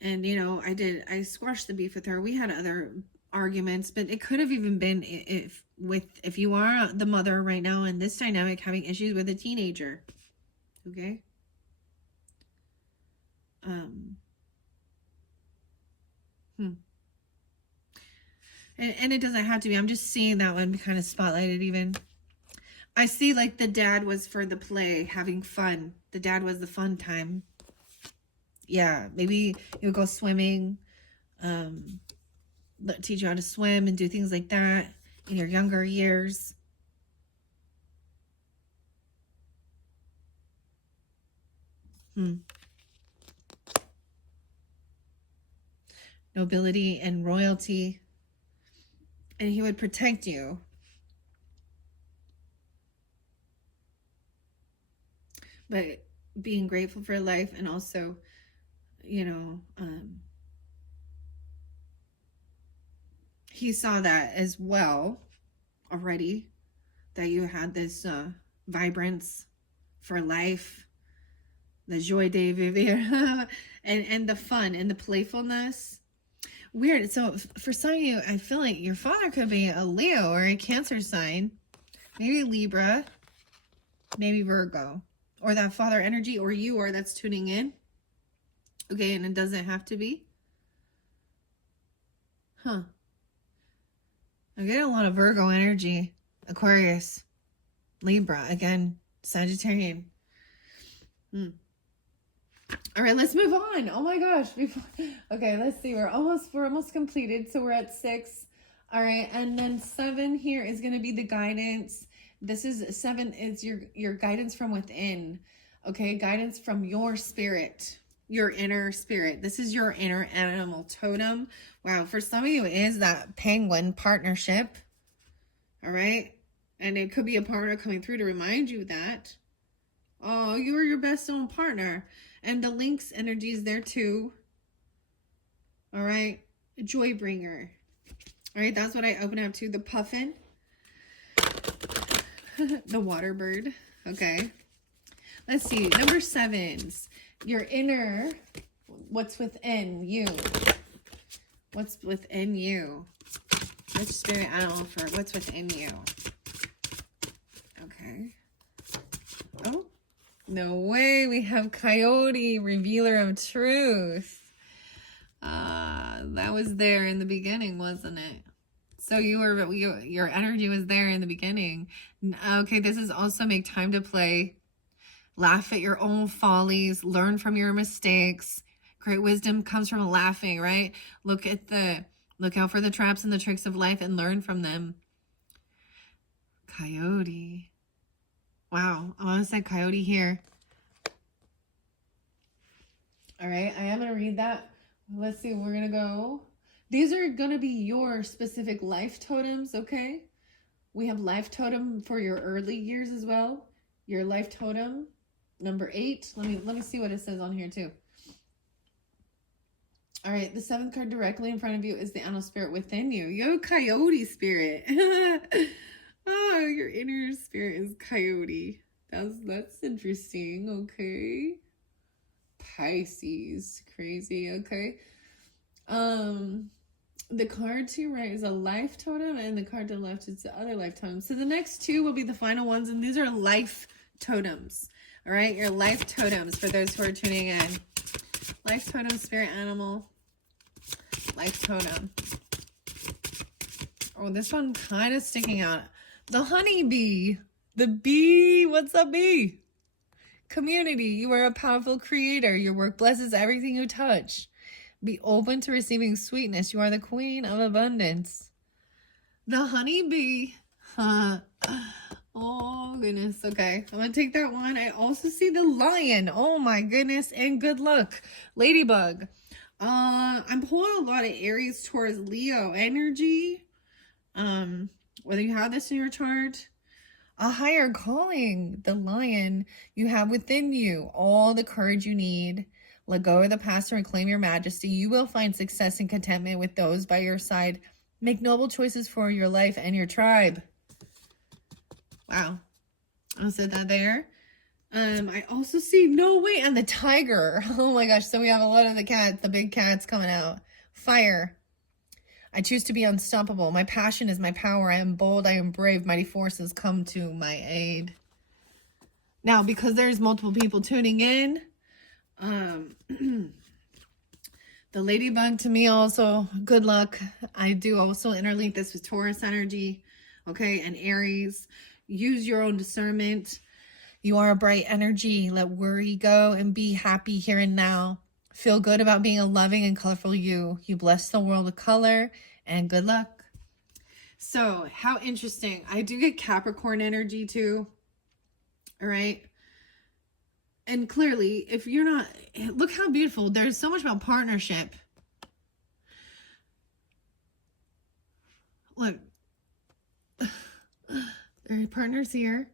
and I squashed the beef with her. We had other arguments, but it could have even been if you are the mother right now in this dynamic having issues with a teenager. Okay. And it doesn't have to be. I'm just seeing that one kind of spotlighted even. I see, like, the dad was for the play, having fun. The dad was the fun time. Yeah, maybe you would go swimming, teach you how to swim and do things like that in your younger years. Nobility and royalty. And he would protect you. But being grateful for life, and also, he saw that as well already, that you had this vibrance for life, the joie de vivre, and the fun and the playfulness. Weird. So for some of you, I feel like your father could be a Leo or a Cancer sign, maybe Libra, maybe Virgo, or that father energy, or you are that's tuning in. Okay, and it doesn't have to be. Huh. I'm getting a lot of Virgo energy. Aquarius. Libra. Again, Sagittarian. All right, let's move on. Oh my gosh. Okay, let's see. We're almost completed. So we're at 6. All right, and then 7 here is going to be the guidance. This is 7 is your guidance from within. Okay, guidance from your spirit, your inner spirit. This is your inner animal totem. Wow, for some of you it is that penguin partnership. All right, and it could be a partner coming through to remind you that, oh, you are your best own partner. And the Lynx energy is there too. All right, joy bringer. All right, that's what I open up to. The puffin, the water bird. Okay, let's see. Number 7s, your inner, what's within you. What's within you. Which spirit animal for what's within you. Okay. Oh, no way. We have Coyote, revealer of truth. That was there in the beginning, wasn't it? So your energy was there in the beginning. Okay, this is also make time to play. Laugh at your own follies. Learn from your mistakes. Great wisdom comes from laughing, right? Look out for the traps and the tricks of life and learn from them. Coyote. Wow, I want to say coyote here. All right, I am going to read that. Let's see, we're going to go. These are going to be your specific life totems, okay? We have life totem for your early years as well. Your life totem, number 8. Let me see what it says on here too. All right, the 7th card directly in front of you is the animal spirit within you. Yo, coyote spirit. Oh, your inner spirit is coyote. That's interesting. Okay. Pisces, crazy. Okay. The card to your right is a life totem, and the card to the left is the other life totem. So the next 2 will be the final ones, and these are life totems. All right, your life totems for those who are tuning in. Life totem, spirit animal, life totem. Oh, this one kind of sticking out. The honeybee. The bee. What's up, bee? Community. You are a powerful creator. Your work blesses everything you touch. Be open to receiving sweetness. You are the queen of abundance. The honeybee. Oh, goodness. Okay. I'm going to take that one. I also see the lion. Oh, my goodness. And good luck. Ladybug. I'm pulling a lot of Aries, Taurus, Leo energy. Whether you have this in your chart, a higher calling, the lion, you have within you all the courage you need. Let go of the past and reclaim your majesty. You will find success and contentment with those by your side. Make noble choices for your life and your tribe. Wow. I said that there. I also see no way and the tiger. Oh my gosh. So we have a lot of the cats, the big cats coming out. Fire. I choose to be unstoppable. My passion is my power. I am bold. I am brave. Mighty forces come to my aid. Now, because there's multiple people tuning in, the ladybug to me also, good luck. I do also interlink this with Taurus energy, okay, and Aries. Use your own discernment. You are a bright energy. Let worry go and be happy here and now. Feel good about being a loving and colorful you. You bless the world with color, and good luck. So, how interesting. I do get Capricorn energy too. All right. And clearly, if you're not, look how beautiful. There's so much about partnership. Look. There are partners here.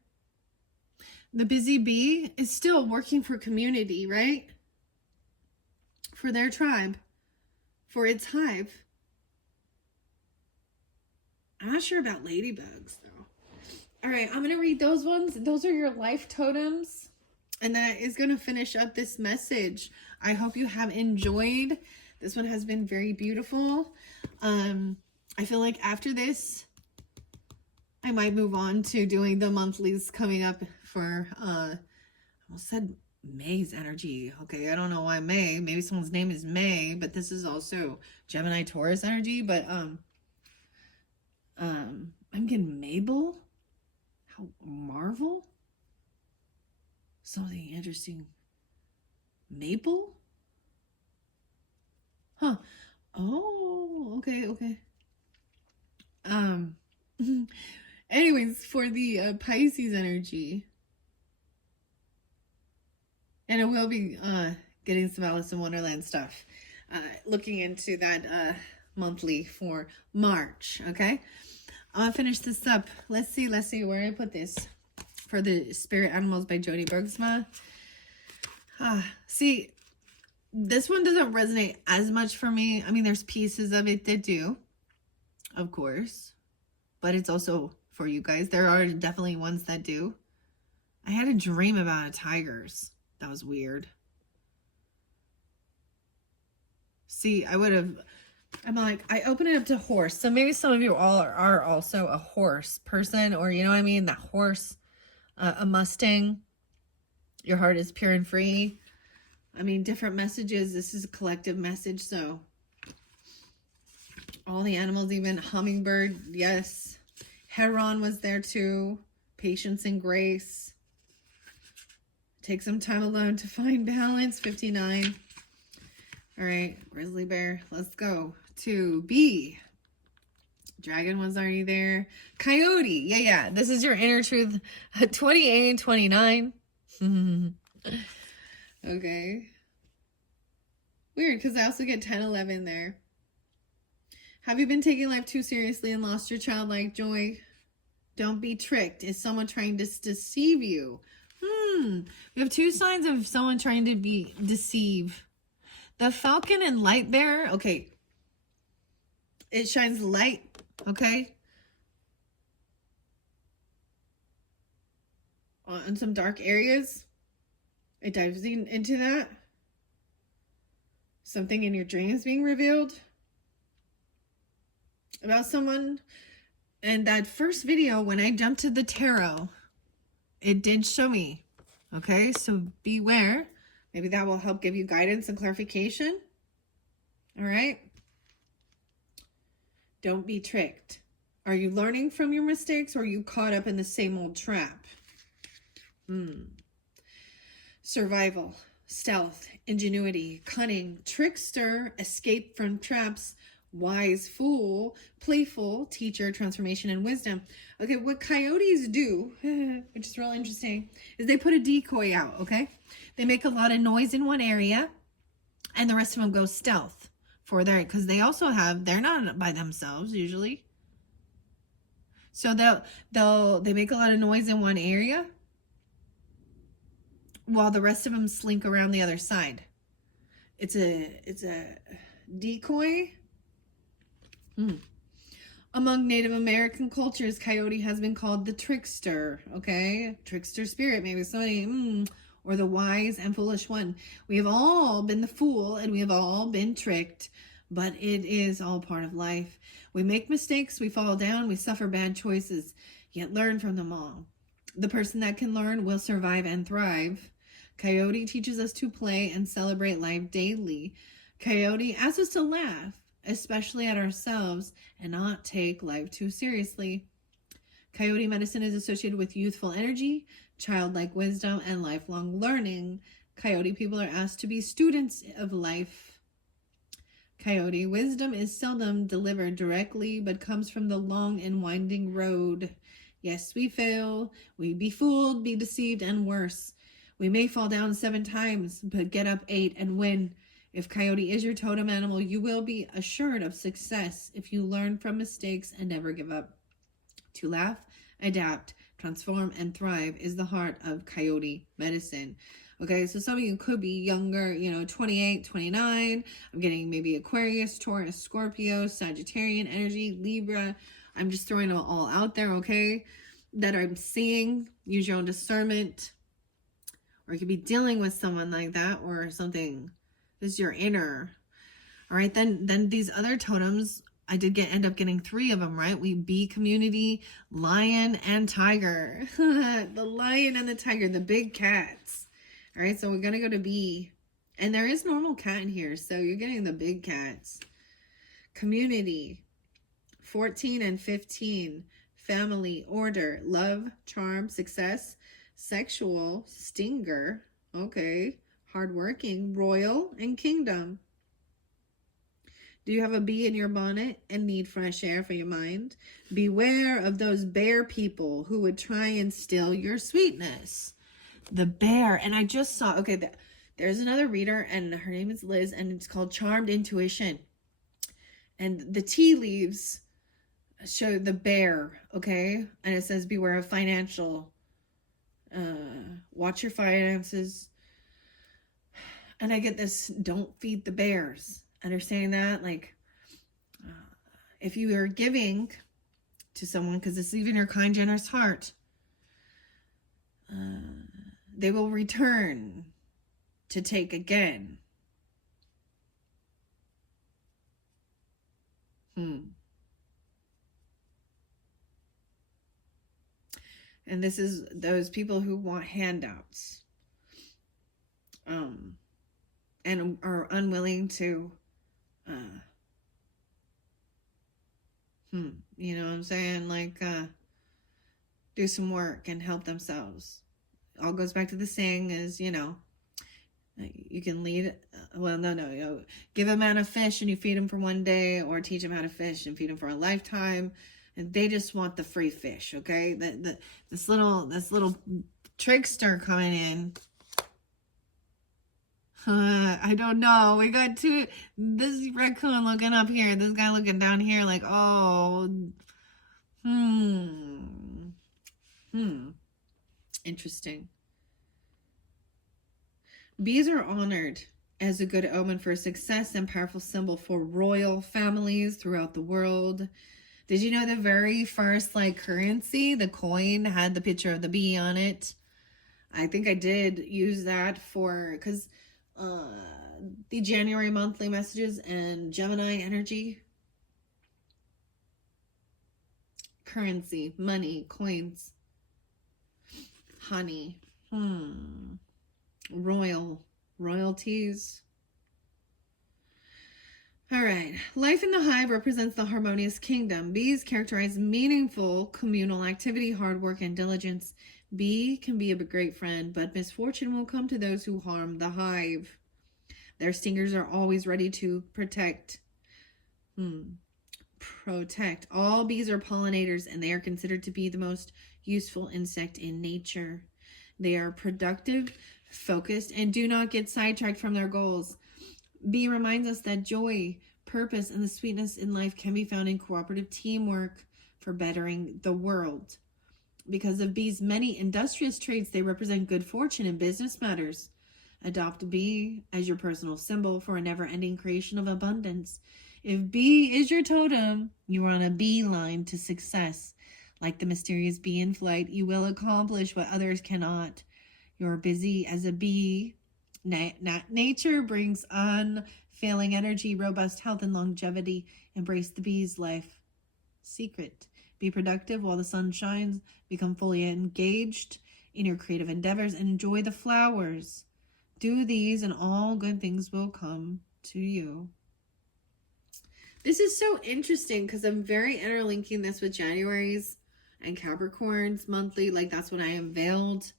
The busy bee is still working for community, right? For their tribe, for its hive. I'm not sure about ladybugs, though. All right, I'm going to read those ones. Those are your life totems. And that is going to finish up this message. I hope you have enjoyed. This one has been very beautiful. I feel like after this, I might move on to doing the monthlies coming up for, I almost said May's energy. Okay, I don't know why May. Maybe someone's name is May, but this is also Gemini Taurus energy. But I'm getting Mabel. How Marvel? Something interesting. Maple? Huh. Oh, okay, okay. Um anyways, for the Pisces energy. And I will be getting some Alice in Wonderland stuff. Looking into that monthly for March, okay? I'll finish this up. Let's see where I put this. For the Spirit Animals by Jody Bergsma. See, this one doesn't resonate as much for me. I mean, there's pieces of it that do, of course. But it's also for you guys. There are definitely ones that do. I had a dream about tigers. That was weird. See, I'm like, I open it up to horse. So maybe some of you all are also a horse person, or you know what I mean? That horse, a Mustang. Your heart is pure and free. I mean, different messages. This is a collective message. So all the animals, even hummingbird. Yes. Heron was there too. Patience and grace. Take some time alone to find balance. 59. All right, grizzly bear. Let's go to B. Dragon was already there. Coyote. Yeah. This is your inner truth. 28 and 29. Okay. Weird, because I also get 10, 11 there. Have you been taking life too seriously and lost your childlike joy? Don't be tricked. Is someone trying to deceive you? We have two signs of someone trying to deceive. The falcon and light bearer. Okay. It shines light. Okay. In some dark areas. It dives into that. Something in your dreams being revealed about someone. And that first video, when I jumped to the tarot, it did show me. Okay, so beware. Maybe that will help give you guidance and clarification. All right. Don't be tricked. Are you learning from your mistakes, or are you caught up in the same old trap? Survival, stealth, ingenuity, cunning, trickster, escape from traps, wise fool, playful, teacher, transformation, and wisdom. Okay, what coyotes do, which is real interesting, is they put a decoy out, okay? They make a lot of noise in one area, and the rest of them go stealth for their, because they also have, they're not by themselves usually. So they make a lot of noise in one area, while the rest of them slink around the other side. It's a decoy. Among Native American cultures, coyote has been called the trickster, okay? Trickster spirit, maybe somebody, or the wise and foolish one. We have all been the fool, and we have all been tricked, but it is all part of life. We make mistakes, we fall down, we suffer bad choices, yet learn from them all. The person that can learn will survive and thrive. Coyote teaches us to play and celebrate life daily. Coyote asks us to laugh, especially at ourselves, and not take life too seriously. Coyote medicine is associated with youthful energy, childlike wisdom, and lifelong learning. Coyote people are asked to be students of life. Coyote wisdom is seldom delivered directly, but comes from the long and winding road. Yes, we fail, we be fooled, be deceived, and worse. We may fall down 7 times, but get up 8 and win. If coyote is your totem animal, you will be assured of success if you learn from mistakes and never give up. To laugh, adapt, transform, and thrive is the heart of coyote medicine. Okay, so some of you could be younger, 28, 29. I'm getting maybe Aquarius, Taurus, Scorpio, Sagittarian energy, Libra. I'm just throwing them all out there, okay, that I'm seeing. Use your own discernment. Or you could be dealing with someone like that or something. This is your inner. All right, then these other totems, I did end up getting 3 of them, right? We bee community, lion, and tiger. The lion and the tiger, the big cats. All right, so we're going to go to B. And there is normal cat in here, so you're getting the big cats. Community, 14 and 15. Family, order, love, charm, success, sexual, stinger, okay, hardworking, royal, and kingdom. Do you have a bee in your bonnet and need fresh air for your mind? Beware of those bear people who would try and steal your sweetness. The bear. And I just saw, okay, there's another reader, and her name is Liz, and it's called Charmed Intuition. And the tea leaves show the bear, okay? And it says, beware of financial, watch your finances. And I get this, don't feed the bears. Understanding that, like, if you are giving to someone, because it's even your kind, generous heart, they will return to take again. And this is those people who want handouts, and are unwilling to, you know what I'm saying? Like, do some work and help themselves. All goes back to the saying is, you know, you can lead, give a man a fish and you feed him for one day, or teach him how to fish and feed him for a lifetime. And they just want the free fish, okay? This little trickster coming in. I don't know. We got this raccoon looking up here, this guy looking down here, like, oh, interesting. Bees are honored as a good omen for success and powerful symbol for royal families throughout the world. Did you know the very first currency, the coin, had the picture of the bee on it? I think I did use that because the January monthly messages and Gemini energy. Currency, money, coins, honey, royalties. All right. Life in the hive represents the harmonious kingdom. Bees characterize meaningful communal activity, hard work, and diligence. Bee can be a great friend, but misfortune will come to those who harm the hive. Their stingers are always ready to protect. Protect. All bees are pollinators, and they are considered to be the most useful insect in nature. They are productive, focused, and do not get sidetracked from their goals. Bee reminds us that joy, purpose, and the sweetness in life can be found in cooperative teamwork for bettering the world. Because of bees' many industrious traits, they represent good fortune in business matters. Adopt bee as your personal symbol for a never-ending creation of abundance. If bee is your totem, you are on a bee line to success. Like the mysterious bee in flight, you will accomplish what others cannot. You're busy as a bee. Nature brings unfailing energy, robust health, and longevity. Embrace the bee's life secret. Be productive while the sun shines. Become fully engaged in your creative endeavors and enjoy the flowers. Do these and all good things will come to you. This is so interesting because I'm very interlinking this with January's and Capricorn's monthly. Like, that's when I unveiled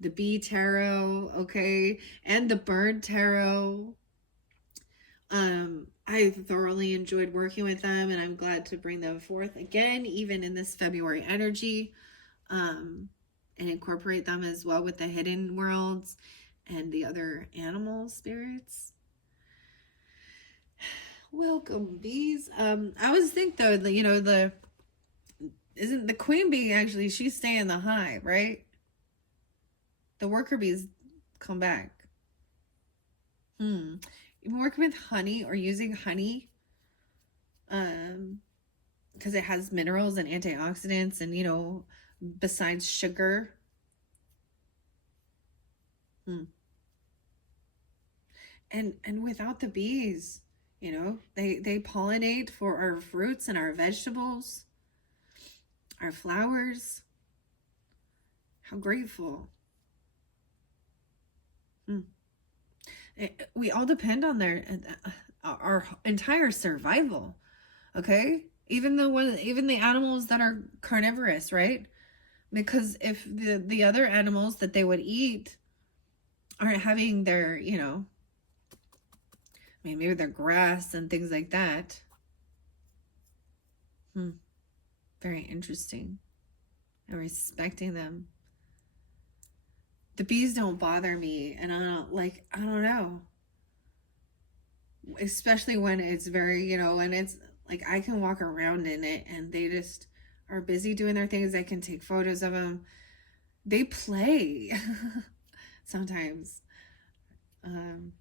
the bee tarot, okay, and the bird tarot. I thoroughly enjoyed working with them, and I'm glad to bring them forth again, even in this February energy, and incorporate them as well with the hidden worlds and the other animal spirits. Welcome, bees. I always think though that isn't the queen bee actually, she's staying in the hive, right? The worker bees come back. You've been working with honey or using honey, because it has minerals and antioxidants, and besides sugar. And without the bees, they pollinate for our fruits and our vegetables, our flowers. How grateful. Hmm. We all depend on our entire survival. Okay, even the animals that are carnivorous, right? Because if the other animals that they would eat aren't having their, I mean, maybe their grass and things like that. Very interesting. And respecting them. The bees don't bother me, and I don't know. Especially when it's very, when it's like I can walk around in it and they just are busy doing their things. I can take photos of them. They play sometimes. Um,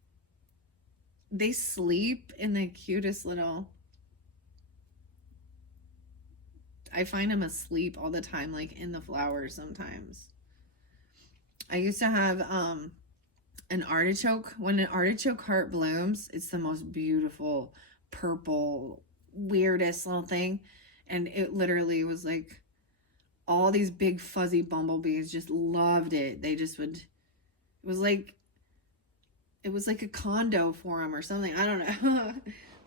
they sleep in the cutest little. I find them asleep all the time, like in the flowers sometimes. I used to have an artichoke. When an artichoke heart blooms, it's the most beautiful purple, weirdest little thing. And it literally was like all these big fuzzy bumblebees just loved it. They just would, it was like a condo for them or something. I don't know.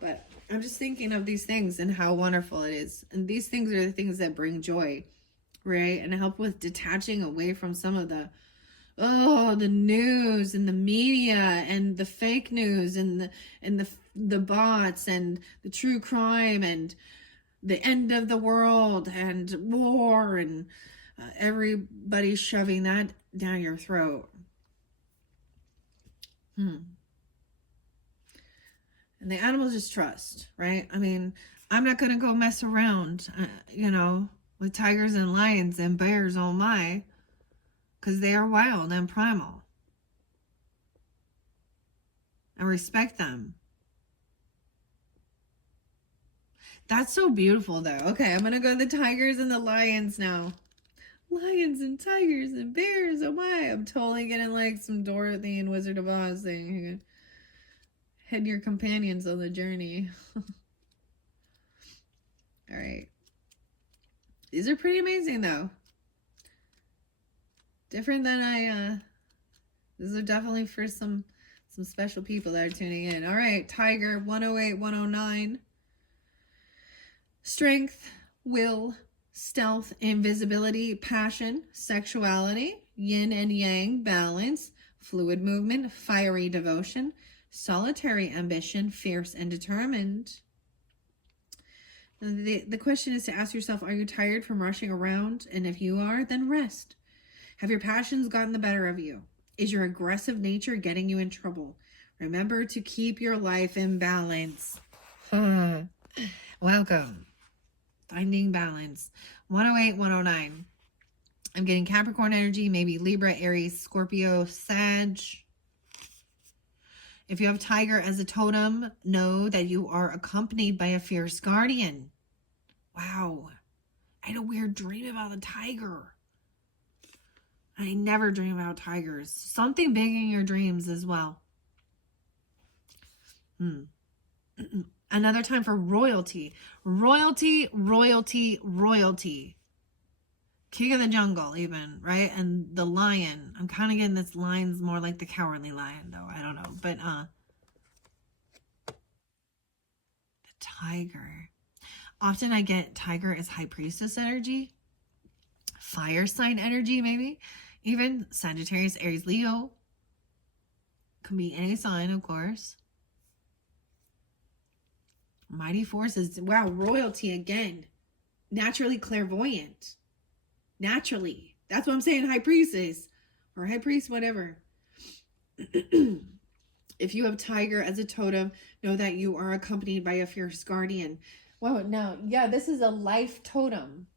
But I'm just thinking of these things and how wonderful it is. And these things are the things that bring joy, right? And help with detaching away from some of the news and the media and the fake news and the bots and the true crime and the end of the world and war and everybody shoving that down your throat. And the animals just trust, right? I mean, I'm not going to go mess around, with tigers and lions and bears, oh my, because they are wild and primal. And respect them. That's so beautiful, though. Okay, I'm going to go to the tigers and the lions now. Lions and tigers and bears, oh my. I'm totally getting like some Dorothy and Wizard of Oz thing. Head your companions on the journey. All right. These are pretty amazing, though. Different than these are definitely for some special people that are tuning in. All right, Tiger 108, 109. Strength, will, stealth, invisibility, passion, sexuality, yin and yang, balance, fluid movement, fiery devotion, solitary ambition, fierce and determined. The question is to ask yourself, are you tired from rushing around? And if you are, then rest. Have your passions gotten the better of you? Is your aggressive nature getting you in trouble? Remember to keep your life in balance. Welcome. Finding balance. 108, 109. I'm getting Capricorn energy, maybe Libra, Aries, Scorpio, Sag. If you have Tiger as a totem, know that you are accompanied by a fierce guardian. Wow. I had a weird dream about a tiger. I never dream about tigers. Something big in your dreams as well. Another time for royalty. Royalty, royalty, royalty. King of the jungle even, right? And the lion. I'm kind of getting this lion's more like the cowardly lion though. I don't know. But the tiger. Often I get tiger as high priestess energy. Fire sign energy maybe. Even Sagittarius, Aries, Leo. Can be any sign, of course. Mighty forces. Wow, royalty again. Naturally clairvoyant. Naturally. That's what I'm saying, high priestess. Or high priest, whatever. If you have tiger as a totem, know that you are accompanied by a fierce guardian. Wow, now, yeah, this is a life totem.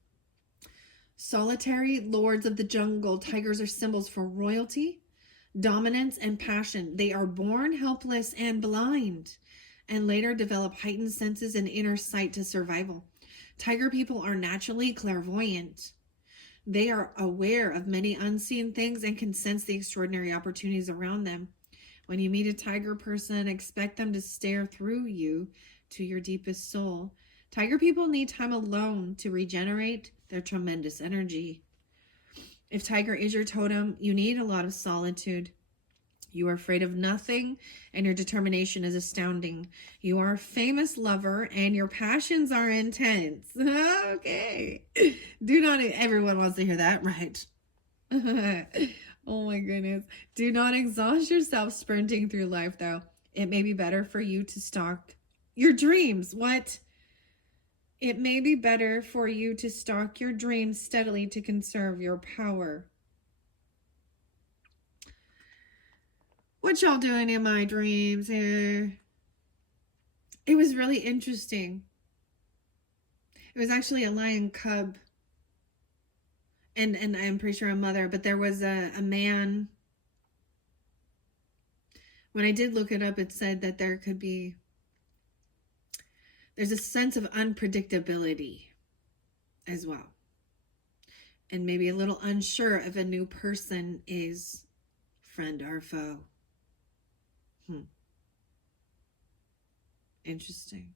Solitary, lords of the jungle. Tigers are symbols for royalty, dominance, and passion. They are born helpless and blind, and later develop heightened senses and inner sight to survival. Tiger people are naturally clairvoyant. They are aware of many unseen things and can sense the extraordinary opportunities around them. When you meet a tiger person, expect them to stare through you to your deepest soul. Tiger people need time alone to regenerate their tremendous energy. If tiger is your totem, you need a lot of solitude. You are afraid of nothing, and your determination is astounding. You are a famous lover, and your passions are intense. Okay. Do not, everyone wants to hear that, right? Oh my goodness. Do not exhaust yourself sprinting through life, though. It may be better for you to stalk your dreams. What? It may be better for you to stalk your dreams steadily to conserve your power. What y'all doing in my dreams here? It was really interesting. It was actually a lion cub. And I'm pretty sure a mother, but there was a man. When I did look it up, it said that there's a sense of unpredictability as well. And maybe a little unsure if a new person is friend or foe. Interesting.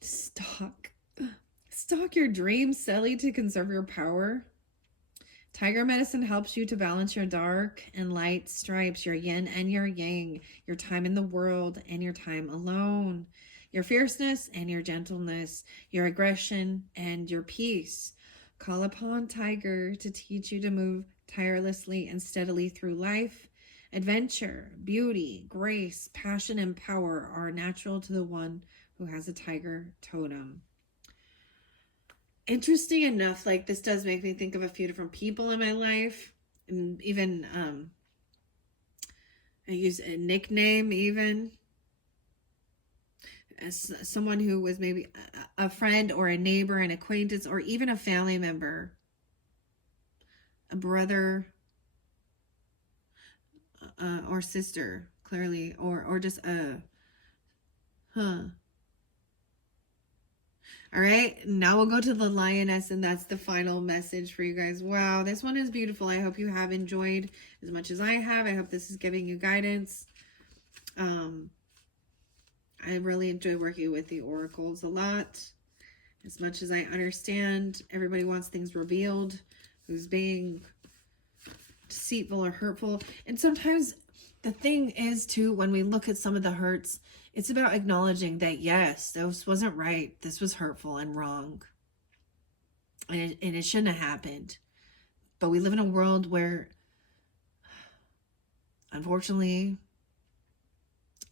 Stalk your dreams, Sally, to conserve your power. Tiger medicine helps you to balance your dark and light stripes, your yin and your yang, your time in the world and your time alone, your fierceness and your gentleness, your aggression and your peace. Call upon Tiger to teach you to move tirelessly and steadily through life. Adventure, beauty, grace, passion, and power are natural to the one who has a tiger totem. Interesting enough, like this does make me think of a few different people in my life. And even I use a nickname even. As someone who was maybe a friend or a neighbor, an acquaintance, or even a family member. A brother or sister, clearly, or just all right, now we'll go to the lioness, and that's the final message for you guys. Wow, this one is beautiful. I hope you have enjoyed as much as I have. I hope this is giving you guidance. I really enjoy working with the oracles a lot. As much as I understand, everybody wants things revealed, who's being deceitful or hurtful. And sometimes the thing is too, when we look at some of the hurts, it's about acknowledging that yes, this wasn't right, this was hurtful and wrong, and it shouldn't have happened. But we live in a world where, unfortunately,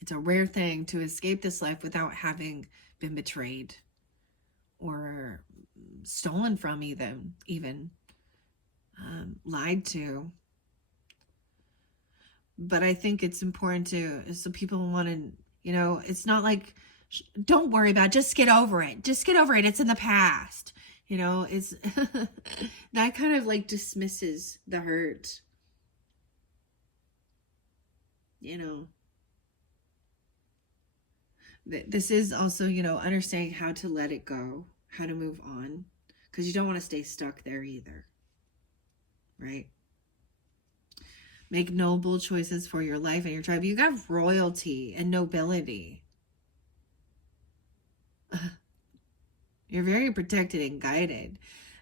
it's a rare thing to escape this life without having been betrayed or stolen from, even lied to. But I think it's important so people want to, it's not like, don't worry about it, just get over it. Just get over it. It's in the past. It's that kind of like dismisses the hurt. This is also, understanding how to let it go, how to move on, because you don't want to stay stuck there either. Right? Make noble choices for your life and your tribe. You got royalty and nobility. You're very protected and guided.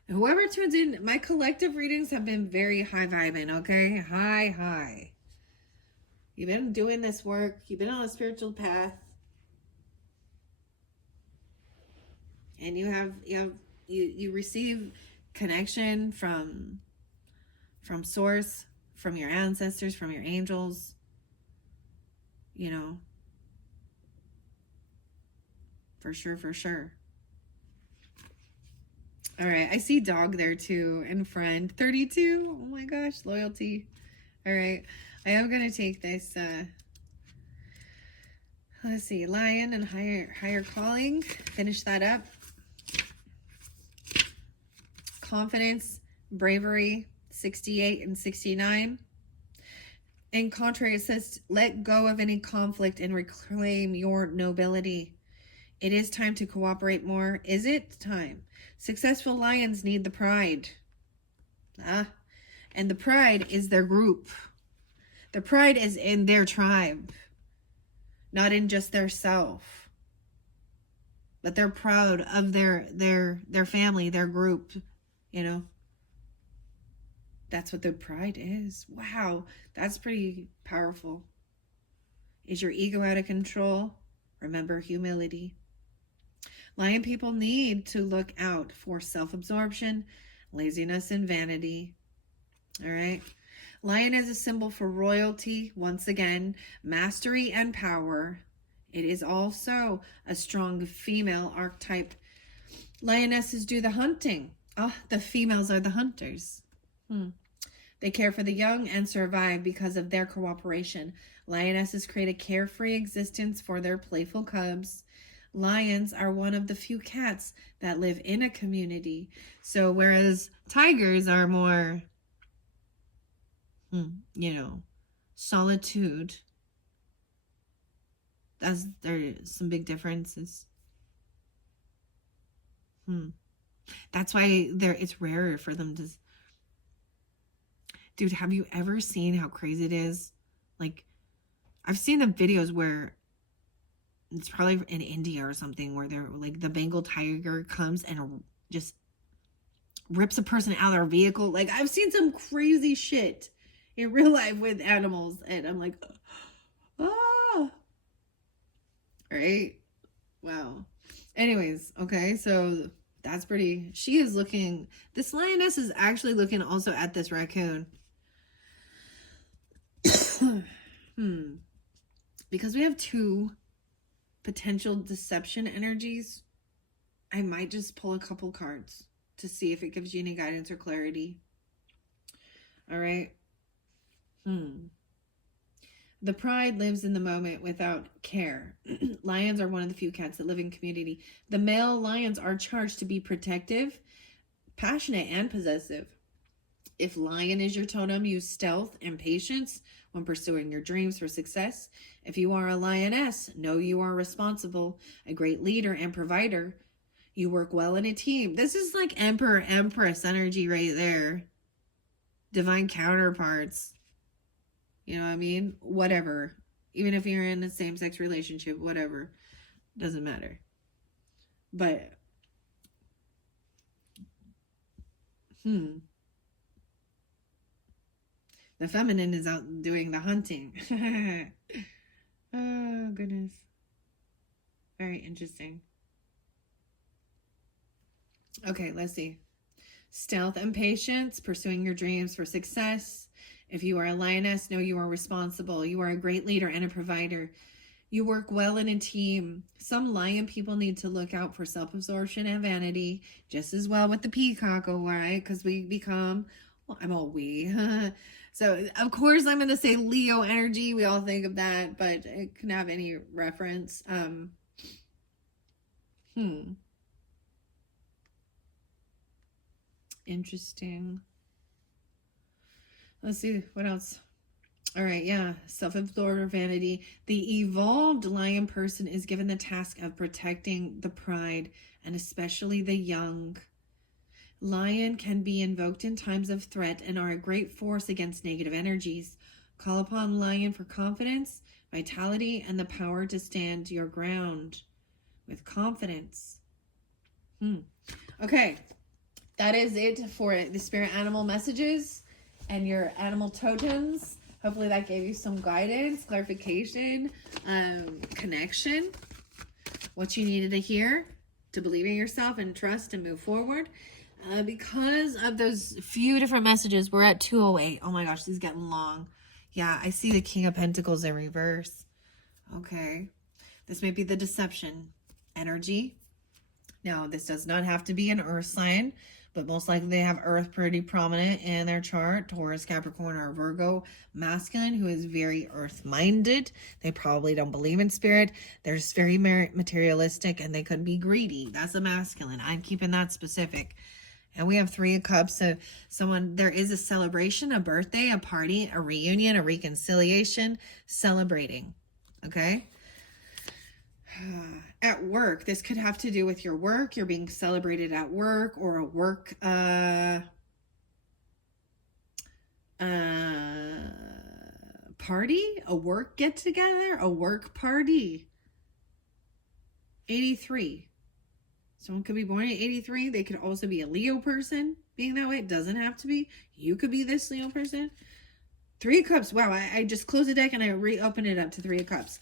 Whoever tunes in, my collective readings have been very high vibing, okay? High. You've been doing this work. You've been on a spiritual path. And you receive connection from source, from your ancestors, from your angels, for sure. All right, I see dog there too, and friend 32. Oh my gosh, loyalty. All right, I am gonna take this. Let's see, lion and higher calling. Finish that up. Confidence, bravery, 68 and 69. In contrary, it says, let go of any conflict and reclaim your nobility. It is time to cooperate more. Is it time? Successful lions need the pride. And the pride is their group. The pride is in their tribe, not in just their self. But they're proud of their family, their group, that That's what the pride is. Wow, that's pretty powerful. Is your ego out of control? Remember humility. Lion people need to look out for self-absorption, laziness, and vanity. All right. Lion is a symbol for royalty, once again, mastery and power. It is also a strong female archetype. Lionesses do the hunting. Oh, the females are the hunters. They care for the young and survive because of their cooperation. Lionesses create a carefree existence for their playful cubs. Lions are one of the few cats that live in a community. So whereas tigers are more, solitude. There's some big differences. That's why it's rarer for them to. Dude, have you ever seen how crazy it is? Like, I've seen the videos where it's probably in India or something where they're like the Bengal tiger comes and just rips a person out of their vehicle. Like, I've seen some crazy shit in real life with animals, and I'm like, ah, right? Wow. Anyways, okay, so that's pretty. She is looking. This lioness is actually looking also at this raccoon. Because we have two potential deception energies, I might just pull a couple cards to see if it gives you any guidance or clarity. All right. The pride lives in the moment without care. Lions are one of the few cats that live in community. The male lions are charged to be protective, passionate, and possessive. If lion is your totem, use stealth and patience when pursuing your dreams for success. If you are a lioness, know you are responsible, a great leader and provider. You work well in a team. This is like Emperor, Empress energy right there. Divine counterparts. You know what I mean? Whatever. Even if you're in a same-sex relationship, whatever. Doesn't matter. But, the feminine is out doing the hunting. Oh, goodness. Very interesting. Okay, let's see. Stealth and patience, pursuing your dreams for success. If you are a lioness, know you are responsible. You are a great leader and a provider. You work well in a team. Some lion people need to look out for self-absorption and vanity, just as well with the peacock, all right? Because we become, well, I'm all we. So, of course, I'm going to say Leo energy. We all think of that, but it can have any reference. Interesting. Let's see what else. All right, yeah. Self-absorbed vanity. The evolved lion person is given the task of protecting the pride and especially the young. Lion can be invoked in times of threat and are a great force against negative energies. Call upon lion for confidence, vitality, and the power to stand your ground with confidence. Okay, that is it for the spirit animal messages and your animal totems. Hopefully that gave you some guidance, clarification, connection, what you needed to hear to believe in yourself and trust and move forward. Because of those few different messages, we're at 208. Oh my gosh, these getting long. Yeah, I see the King of Pentacles in reverse. Okay. This may be the deception energy. Now, this does not have to be an earth sign, but most likely they have earth pretty prominent in their chart. Taurus, Capricorn, or Virgo masculine, who is very earth-minded. They probably don't believe in spirit. They're just very materialistic, and they could be greedy. That's a masculine. I'm keeping that specific. And we have 3 of Cups. So there is a celebration, a birthday, a party, a reunion, a reconciliation, celebrating. Okay? At work, this could have to do with your work. You're being celebrated at work, or a work party, a work get together, a work party. 83. Someone could be born in 83. They could also be a Leo person. being that way. It doesn't have to be. You could be this Leo person. Three of Cups. Wow, I just closed the deck and I reopened it up to Three of Cups.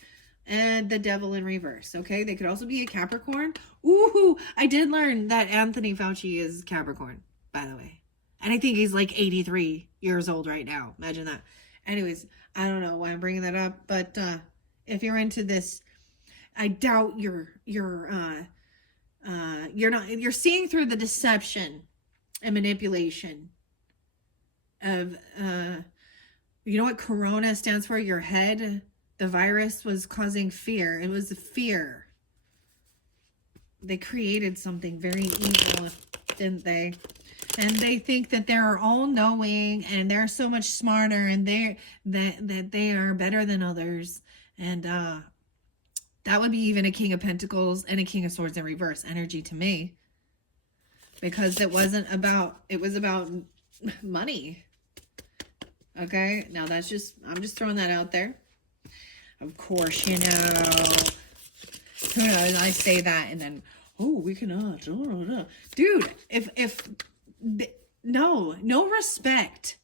And the Devil in reverse. Okay, they could also be a Capricorn. Ooh, I did learn that Anthony Fauci is Capricorn, by the way. And I think he's like 83 years old right now. Imagine that. Anyways, I don't know why I'm bringing that up, but if you're into this, I doubt you're seeing through the deception and manipulation of you know what Corona stands for? Your head. The virus was causing fear. It was fear. They created something very evil, didn't they? And they think that they're all knowing and they're so much smarter and that they are better than others. And that would be even a King of Pentacles and a King of Swords in reverse energy to me. Because it was about money. Okay? Now I'm just throwing that out there. Of course, you know. Who knows? I say that and then, oh, we cannot. Dude, no respect.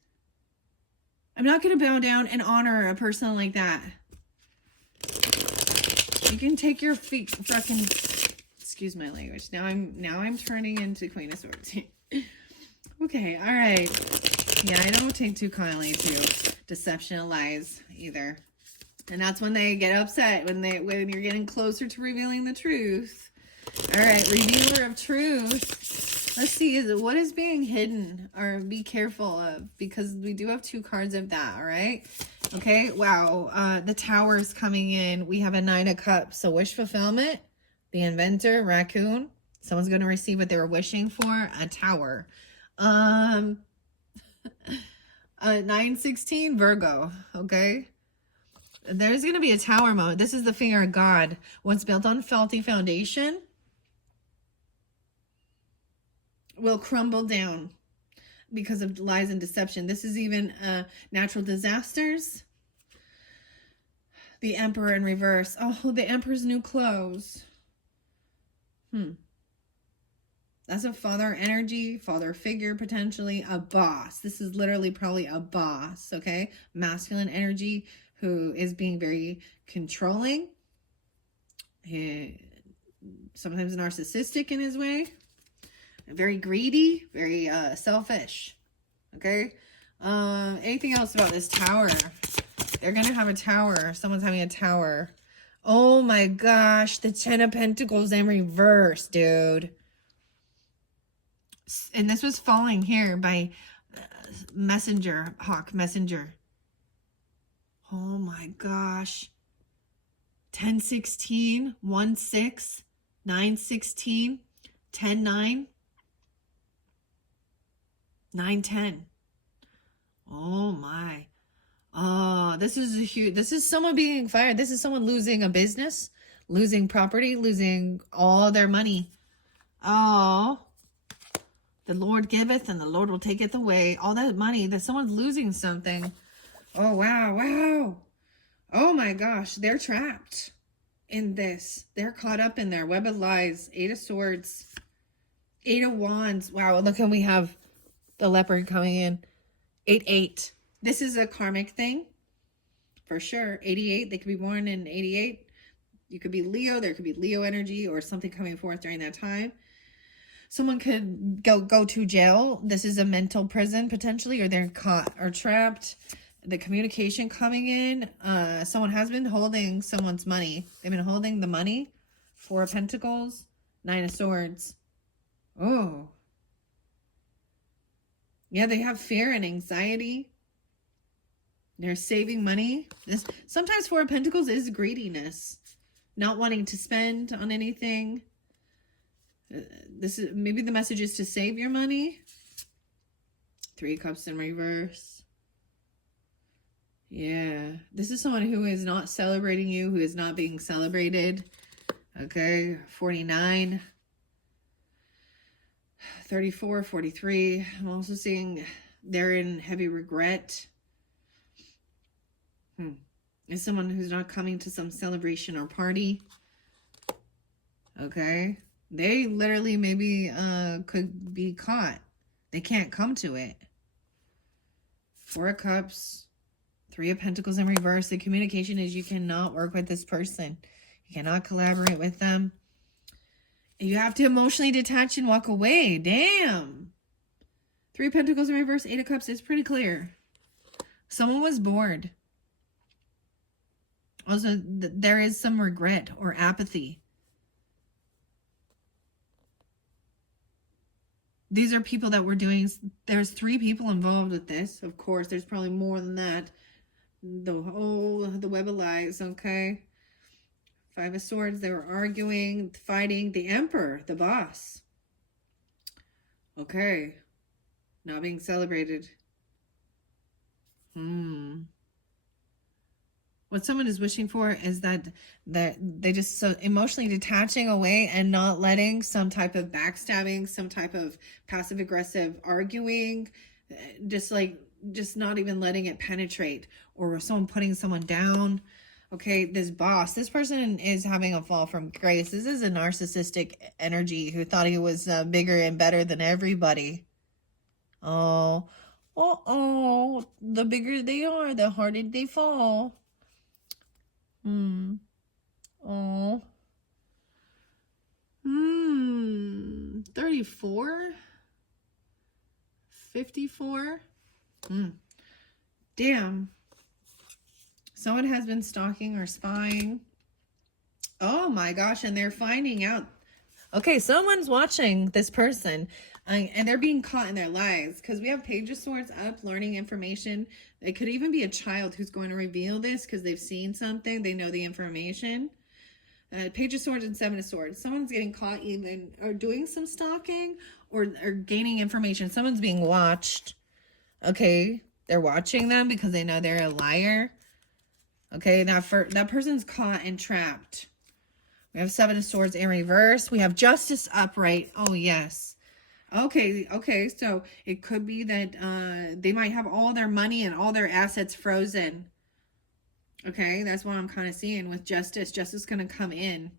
I'm not going to bow down and honor a person like that. You can take your feet fucking, excuse my language. Now I'm turning into Queen of Swords. Okay, all right. Yeah, I don't take too kindly to deception and lies either. And that's when they get upset, when you're getting closer to revealing the truth. All right, revealer of truth. Let's see, what is being hidden or be careful of? Because we do have two cards of that, all right? Okay, wow. The Tower is coming in. We have a Nine of Cups. So wish fulfillment, the inventor, raccoon. Someone's going to receive what they were wishing for, a tower. 9/16, Virgo, okay? There's going to be a tower moment. This is the finger of God. What's built on faulty foundation will crumble down because of lies and deception. This is even natural disasters. The Emperor in reverse. Oh, the Emperor's new clothes. That's a father energy, father figure, potentially a boss. This is literally probably a boss, okay? Masculine energy who is being very controlling. Sometimes narcissistic in his way. Very greedy, very selfish, okay? Anything else about this tower? They're going to have a tower. Someone's having a tower. Oh my gosh, the Ten of Pentacles in reverse, dude. And this was falling here by Messenger, Hawk Messenger. Oh my gosh. 10/16, 1/6, 9/16, 10/9, 9/10. Oh my. Oh, this is a huge, this is someone being fired. This is someone losing a business, losing property, losing all their money. Oh, the Lord giveth and the Lord will taketh away. All that money, that someone's losing something. Oh, wow, wow. Oh my gosh, they're trapped in this. They're caught up in their web of lies. 8 of Swords, 8 of Wands. Wow, look, and we have the Leopard coming in. 8/8. This is a karmic thing, for sure. 88, they could be born in 88. You could be Leo, there could be Leo energy or something coming forth during that time. Someone could go to jail. This is a mental prison, potentially, or they're caught or trapped. The communication coming in. Someone has been holding someone's money. They've been holding the money. 4 of Pentacles, 9 of Swords. Oh. Yeah, they have fear and anxiety. They're saving money. Sometimes 4 of Pentacles is greediness. Not wanting to spend on anything. This is maybe the message is to save your money. 3 of Cups in reverse. Yeah. This is someone who is not celebrating you, who is not being celebrated. Okay. 49. 34, 43. I'm also seeing they're in heavy regret. Is someone who's not coming to some celebration or party. Okay. They literally maybe could be caught. They can't come to it. Four of Cups, Three of Pentacles in reverse. The communication is you cannot work with this person. You cannot collaborate with them. You have to emotionally detach and walk away. Damn. Three of Pentacles in reverse, Eight of Cups is pretty clear. Someone was bored. Also, there is some regret or apathy. These are people that were doing, there's 3 people involved with this. Of course, there's probably more than that. The web of lies, okay? Five of Swords, they were arguing, fighting. The Emperor, the boss. Okay. Not being celebrated. What someone is wishing for is that they just so emotionally detaching away and not letting some type of backstabbing, some type of passive aggressive arguing, just not even letting it penetrate, or someone putting someone down. Okay, this boss, this person is having a fall from grace. This is a narcissistic energy who thought he was bigger and better than everybody. Oh, the bigger they are, the harder they fall. Oh. 34? 54? Damn. Someone has been stalking or spying. Oh my gosh, and they're finding out. Okay, someone's watching this person, and they're being caught in their lies, because we have Page of Swords up, learning information. It could even be a child who's going to reveal this because they've seen something. They know the information. Page of Swords and Seven of Swords. Someone's getting caught even or doing some stalking or gaining information. Someone's being watched. Okay, they're watching them because they know they're a liar. Okay, that person's caught and trapped. We have Seven of Swords in reverse. We have Justice upright. Oh, yes. Okay, so it could be that they might have all their money and all their assets frozen. Okay, that's what I'm kind of seeing with Justice. Justice is going to come in.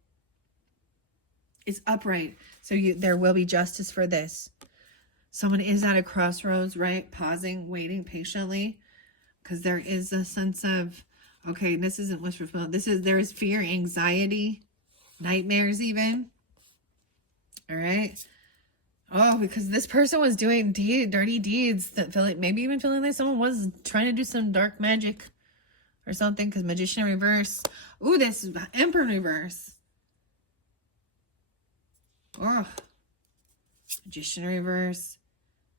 It's upright. So there will be justice for this. Someone is at a crossroads, right? Pausing, waiting patiently. Because there is a sense of, okay, this isn't wishful fulfillment. There is fear, anxiety, nightmares even. All right. Oh, because this person was doing dirty deeds that maybe even feeling like someone was trying to do some dark magic or something, because Magician in reverse. Ooh, this is Emperor in reverse. Oh, Magician in reverse.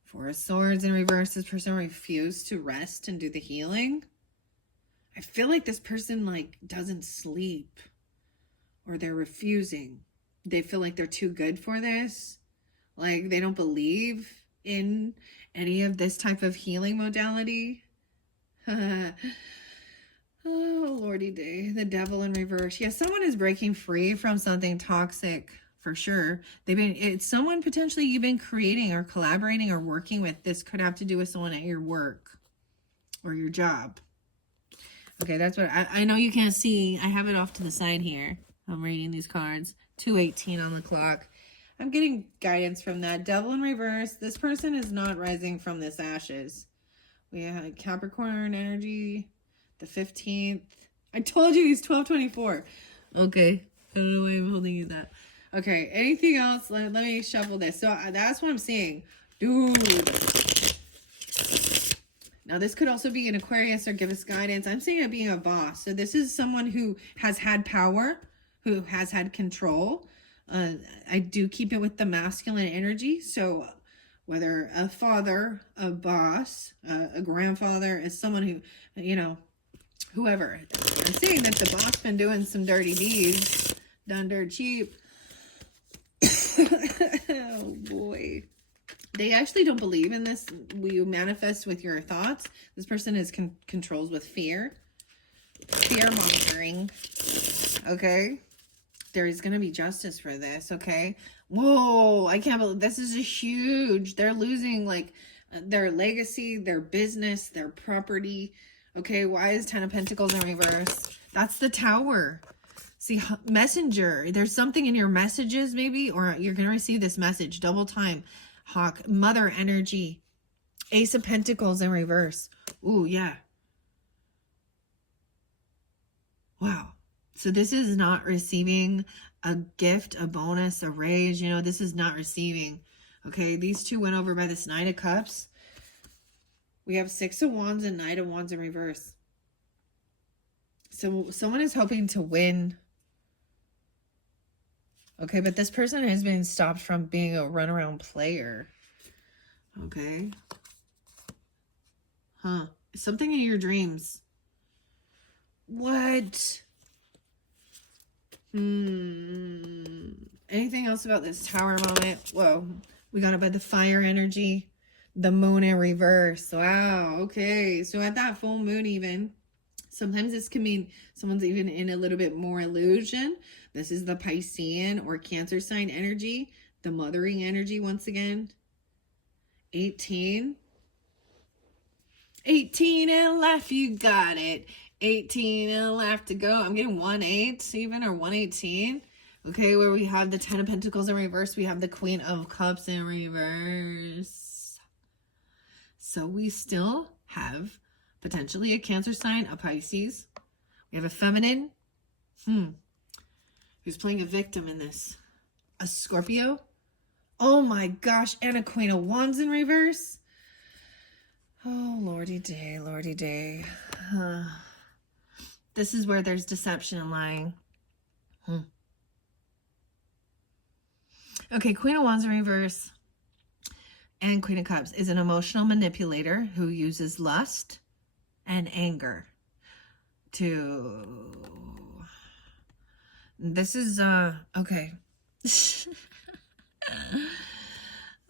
Four of Swords in reverse. This person refused to rest and do the healing. I feel like this person doesn't sleep, or they're refusing. They feel like they're too good for this. Like they don't believe in any of this type of healing modality. Oh, Lordy day. The Devil in reverse. Yeah, someone is breaking free from something toxic for sure. It's someone potentially you've been creating or collaborating or working with. This could have to do with someone at your work or your job. Okay, that's what I know you can't see. I have it off to the side here. I'm reading these cards. 2:18 on the clock. I'm getting guidance from that. Devil in reverse. This person is not rising from this ashes. We have Capricorn energy. The 15th. I told you he's 1224. Okay. I don't know why I'm holding you that. Okay. Anything else? Let me shuffle this. So that's what I'm seeing. Dude. Now this could also be an Aquarius or give us guidance. I'm seeing it being a boss. So this is someone who has had power, who has had control. I do keep it with the masculine energy. So whether a father, a boss, a grandfather, is someone who, whoever. I'm seeing that the boss been doing some dirty deeds, done dirt cheap. Oh boy. They actually don't believe in this. You manifest with your thoughts. This person is controls with fear. Fear mongering. Okay. There is going to be justice for this, okay? Whoa, I can't believe this is a huge. They're losing their legacy, their business, their property. Okay, why is 10 of Pentacles in reverse? That's the Tower. See, messenger. There's something in your messages maybe, or you're going to receive this message double time. Hawk, mother energy. Ace of Pentacles in reverse. Ooh, yeah. Wow. So this is not receiving a gift, a bonus, a raise. You know, this is not receiving. Okay, these two went over by this Knight of Cups. We have Six of Wands and Knight of Wands in reverse. So someone is hoping to win. Okay, but this person has been stopped from being a runaround player. Okay. Huh. Something in your dreams. What? Anything else about this Tower moment? Whoa. We got it by the fire energy. The moon in reverse. Wow. Okay. So at that full moon even, sometimes this can mean someone's even in a little bit more illusion. This is the Piscean or Cancer sign energy. The mothering energy once again. 18. 18 and left. You got it. 18 and left to go. I'm getting 1-8 even, or 118. Okay, where we have the 10 of Pentacles in reverse. We have the Queen of Cups in reverse. So we still have potentially a Cancer sign, a Pisces. We have a feminine. Who's playing a victim in this? A Scorpio. Oh my gosh. And a Queen of Wands in reverse. Oh, lordy day, lordy day. This is where there's deception and lying. Okay, Queen of Wands in reverse and Queen of Cups is an emotional manipulator who uses lust and anger to... This is, okay.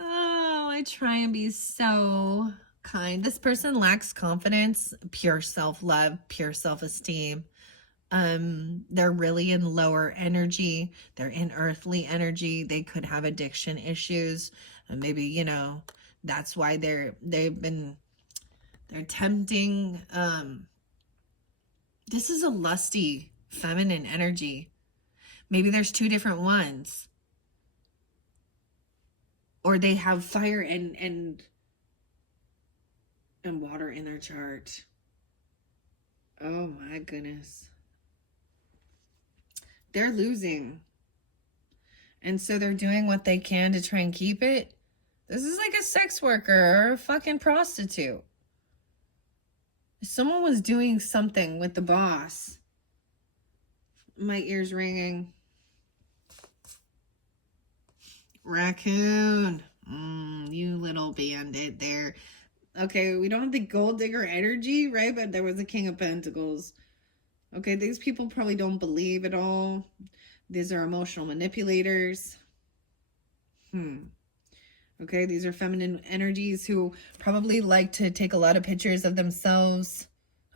Oh, I try and be so kind. This person lacks confidence, pure self-love, pure self-esteem. They're really in lower energy. They're in earthly energy. They could have addiction issues. And maybe, you know, that's why they're tempting. This is a lusty feminine energy. Maybe there's two different ones. Or they have fire and water in their chart. Oh my goodness. They're losing. And so they're doing what they can to try and keep it. This is like a sex worker or a fucking prostitute. If someone was doing something with the boss. My ears ringing. Raccoon. You little bandit there. Okay, we don't have the gold digger energy, right? But there was a King of Pentacles. Okay, these people probably don't believe at all. These are emotional manipulators. Okay, these are feminine energies who probably like to take a lot of pictures of themselves.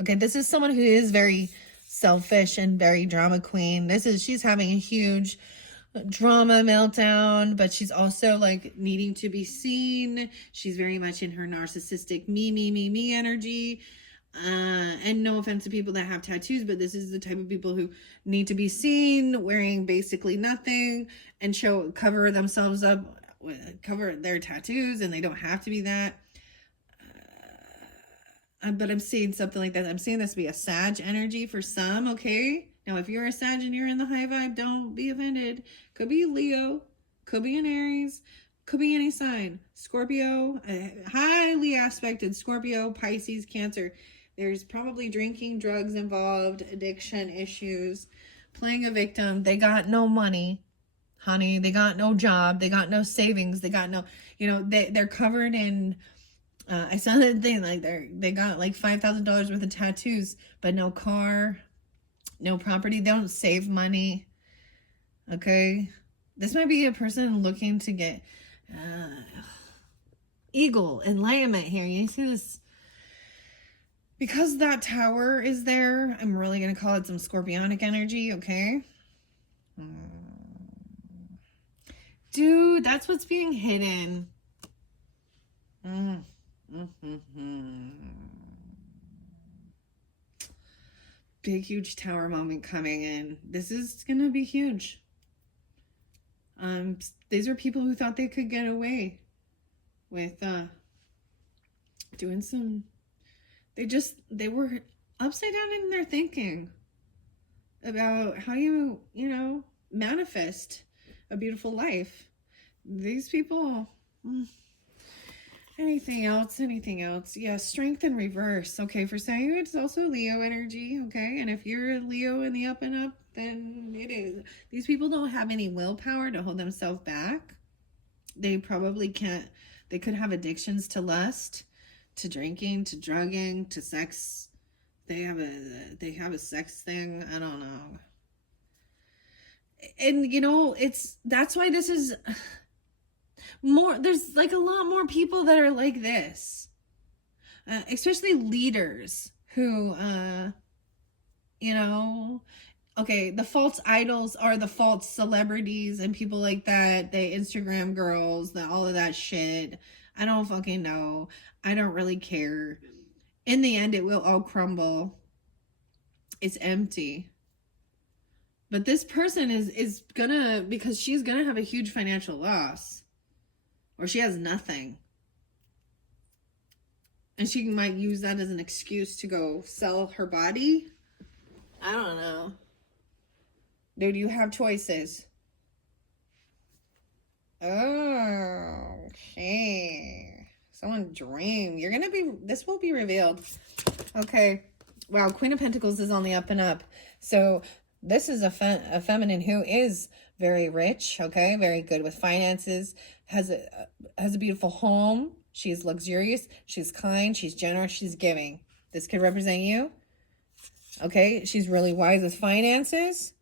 Okay, this is someone who is very selfish and very drama queen. She's having a huge drama meltdown, but she's also like needing to be seen. She's very much in her narcissistic me energy. And no offense to people that have tattoos, but this is the type of people who need to be seen wearing basically nothing and cover themselves up, cover their tattoos, and they don't have to be that. But I'm seeing something like that. I'm seeing this be a Sag energy for some, okay? Now, if you're a Sag and you're in the high vibe, don't be offended. Could be Leo, could be an Aries, could be any sign. Scorpio, highly aspected Scorpio, Pisces, Cancer. There's probably drinking, drugs involved, addiction issues, playing a victim. They got no money, honey. They got no job. They got no savings. They got no, you know, they're covered in... I saw that thing, like they got like $5,000 worth of tattoos, but no car, no property. They don't save money. Okay, this might be a person looking to get eagle enlightenment here. You see this? Because that tower is there, I'm really gonna call it some scorpionic energy. Okay, dude, that's what's being hidden. Big, huge tower moment coming in. This is gonna be huge. These are people who thought they could get away. with doing some, they were upside down in their thinking about how you manifest a beautiful life. These people, anything else? Yeah, strength in reverse. Okay, for some it's also Leo energy, okay? And if you're a Leo in the up and up, then it is. These people don't have any willpower to hold themselves back. They probably can't, they could have addictions to lust, to drinking, to drugging, to sex. They have a sex thing. I don't know. And that's why this is more, there's like a lot more people that are like this, especially leaders who okay, the false idols are the false celebrities and people like that, the Instagram girls, all of that shit. I don't fucking know. I don't really care. In the end, it will all crumble. It's empty. But this person is gonna, because she's gonna have a huge financial loss. Or she has nothing. And she might use that as an excuse to go sell her body. I don't know. Dude, you have choices. Oh, okay. Someone dream. You're gonna be, this will be revealed. Okay. Wow, Queen of Pentacles is on the up and up. So this is a feminine who is very rich, okay? Very good with finances, has a beautiful home. She's luxurious, she's kind, she's generous, she's giving. This could represent you. Okay, she's really wise with finances.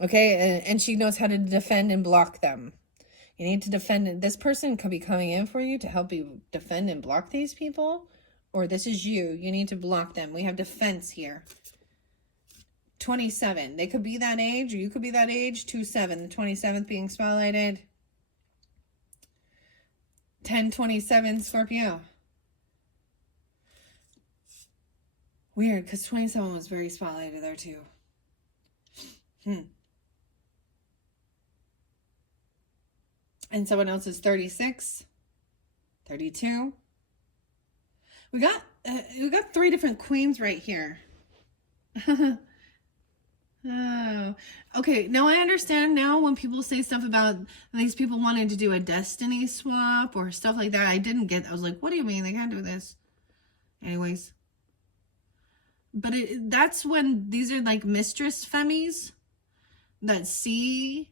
Okay, and she knows how to defend and block them. You need to defend it. This person could be coming in for you to help you defend and block these people. Or this is you. You need to block them. We have defense here. 27. They could be that age, or you could be that age. 2-7. The 27th being spotlighted. 10-27 Scorpio. Weird, because 27 was very spotlighted there too. And someone else is 36, 32. We got 3 different queens right here. Oh, okay. Now I understand now when people say stuff about these people wanting to do a destiny swap or stuff like that. I didn't get, I was like, what do you mean they can't do this? Anyways. But that's when these are like mistress femmies that see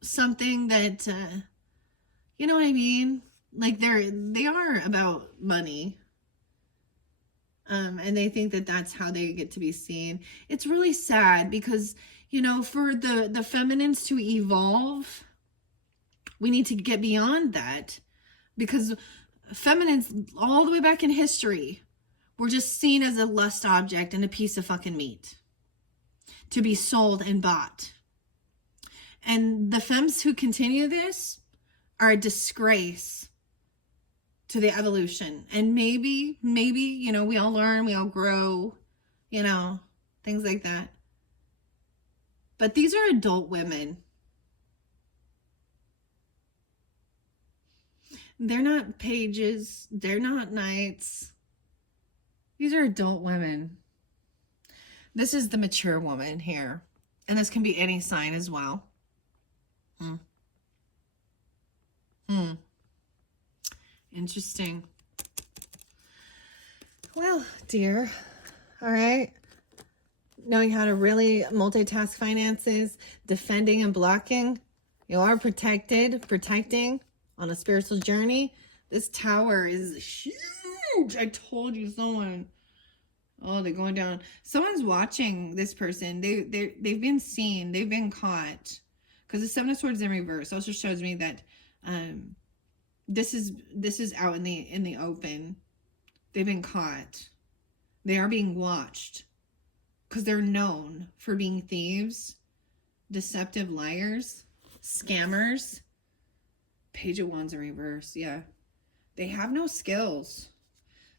something that, you know what I mean? Like they are about money. And they think that that's how they get to be seen. It's really sad because, for the feminines to evolve, we need to get beyond that, because feminines all the way back in history were just seen as a lust object and a piece of fucking meat to be sold and bought. And the femmes who continue this are a disgrace to the evolution. And maybe, we all learn, we all grow, things like that. But these are adult women. They're not pages. They're not knights. These are adult women. This is the mature woman here. And this can be any sign as well. Interesting. Well, dear, all right. Knowing how to really multitask finances, defending and blocking. You are protecting on a spiritual journey. This tower is huge. I told you someone. Oh, they're going down. Someone's watching this person. They've been seen. They've been caught. Because the 7 of Swords in reverse also shows me that this is out in the open. They've been caught. They are being watched. Because they're known for being thieves, deceptive liars, scammers. Page of Wands in reverse, yeah. They have no skills.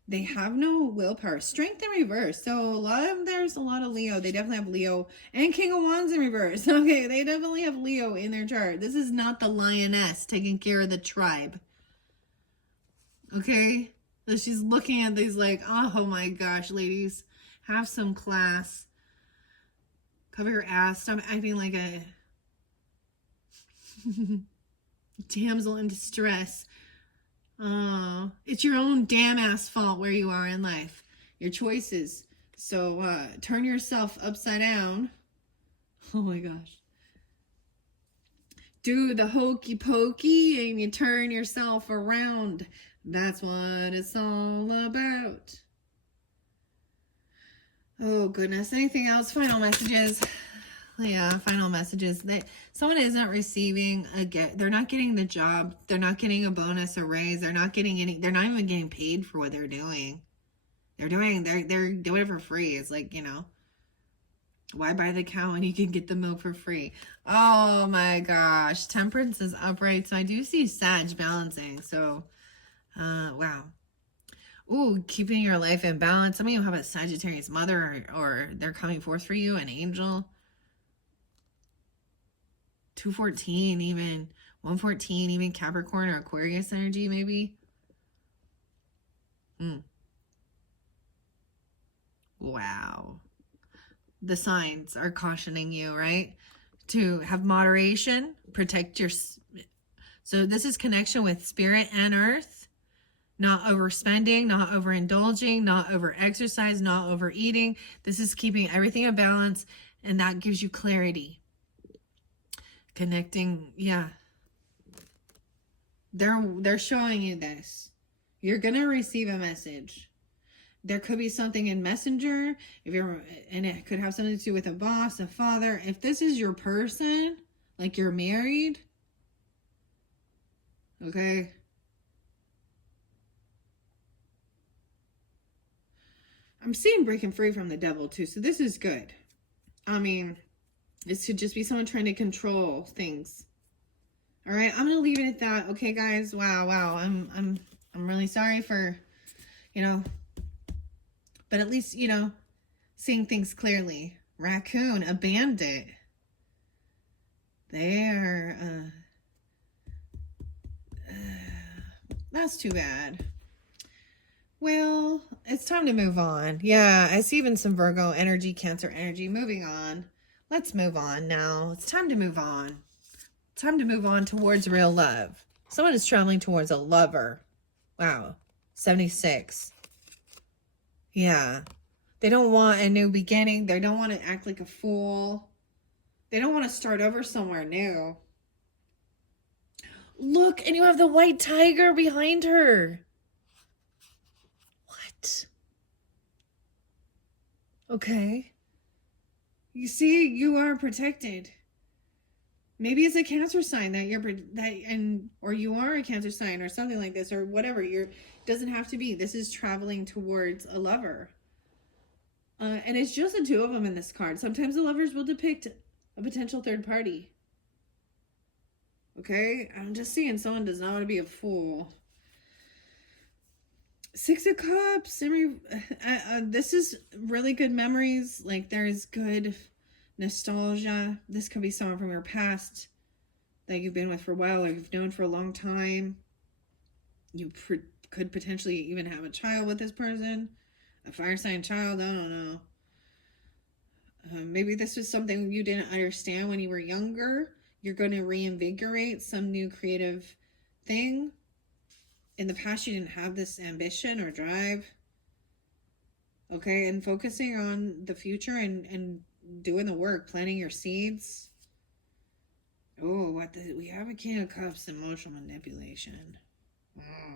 They have no willpower. Strength in reverse. So there's a lot of Leo. They definitely have Leo and King of Wands in reverse. Okay, they definitely have Leo in their chart. This is not the lioness taking care of the tribe. Okay? So she's looking at these like, oh my gosh, ladies, have some class. Cover your ass. Stop acting like a damsel in distress. It's your own damn ass fault where you are in life. Your choices. So turn yourself upside down. Oh my gosh. Do the hokey pokey and you turn yourself around. That's what it's all about. Oh goodness. Anything else? Final messages. Yeah, final messages. That someone isn't receiving they're not getting the job. They're not getting a bonus, a raise. They're not getting any. They're not even getting paid for what they're doing. They're doing it for free. It's like, why buy the cow when you can get the milk for free? Oh my gosh. Temperance is upright. So I do see Sag balancing. So, wow. Ooh, keeping your life in balance. Some of you have a Sagittarius mother or they're coming forth for you, an angel. 214, even 114, even Capricorn or Aquarius energy, maybe. Wow. The signs are cautioning you, right? To have moderation, protect your. So this is connection with spirit and earth. Not overspending, not overindulging, not overexercise, not overeating. This is keeping everything in balance, and that gives you clarity. Connecting, yeah. They're showing you this. You're gonna receive a message. There could be something in Messenger, and it could have something to do with a boss, a father. If this is your person, like you're married, okay. I'm seeing breaking free from the devil too, so this is good. I mean, this could just be someone trying to control things. All right, I'm gonna leave it at that. Okay, guys. Wow. I'm really sorry for, but at least seeing things clearly. Raccoon, a bandit. There. That's too bad. Well, it's time to move on. Yeah, I see even some Virgo energy, Cancer energy. Moving on. Let's move on now. It's time to move on. Time to move on towards real love. Someone is traveling towards a lover. Wow. 76. Yeah. They don't want a new beginning. They don't want to act like a fool. They don't want to start over somewhere new. Look, and you have the white tiger behind her. What? Okay. You see, you are protected. Maybe it's a Cancer sign or you are a Cancer sign or something like this or whatever. Doesn't have to be. This is traveling towards a lover. And it's just the two of them in this card. Sometimes the lovers will depict a potential third party. Okay? I'm just seeing someone does not want to be a fool. 6 of Cups. This is really good memories. Like there's good nostalgia. This could be someone from your past that you've been with for a while or you've known for a long time. You could potentially even have a child with this person. A fire sign child. I don't know. Maybe this was something you didn't understand when you were younger. You're going to reinvigorate some new creative thing. In the past, you didn't have this ambition or drive. Okay, and focusing on the future and doing the work, planting your seeds. Oh, we have a King of Cups, emotional manipulation. Oh,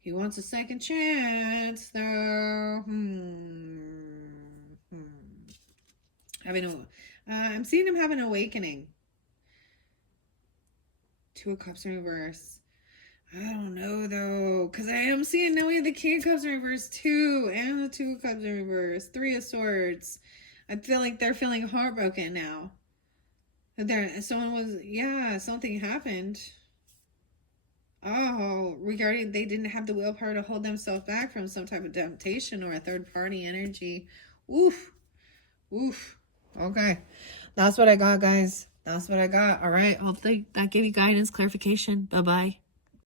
he wants a second chance, though. I'm seeing him have an awakening. 2 of Cups in reverse. I don't know though, because I am seeing now we have the King of Cups in reverse too, and the 2 of Cups in reverse, 3 of Swords. I feel like they're feeling heartbroken now. Something happened. Oh, regarding they didn't have the willpower to hold themselves back from some type of temptation or a third party energy. Oof. Oof. Okay. That's what I got, guys. That's what I got. All right. Hopefully that gave you guidance, clarification. Bye-bye.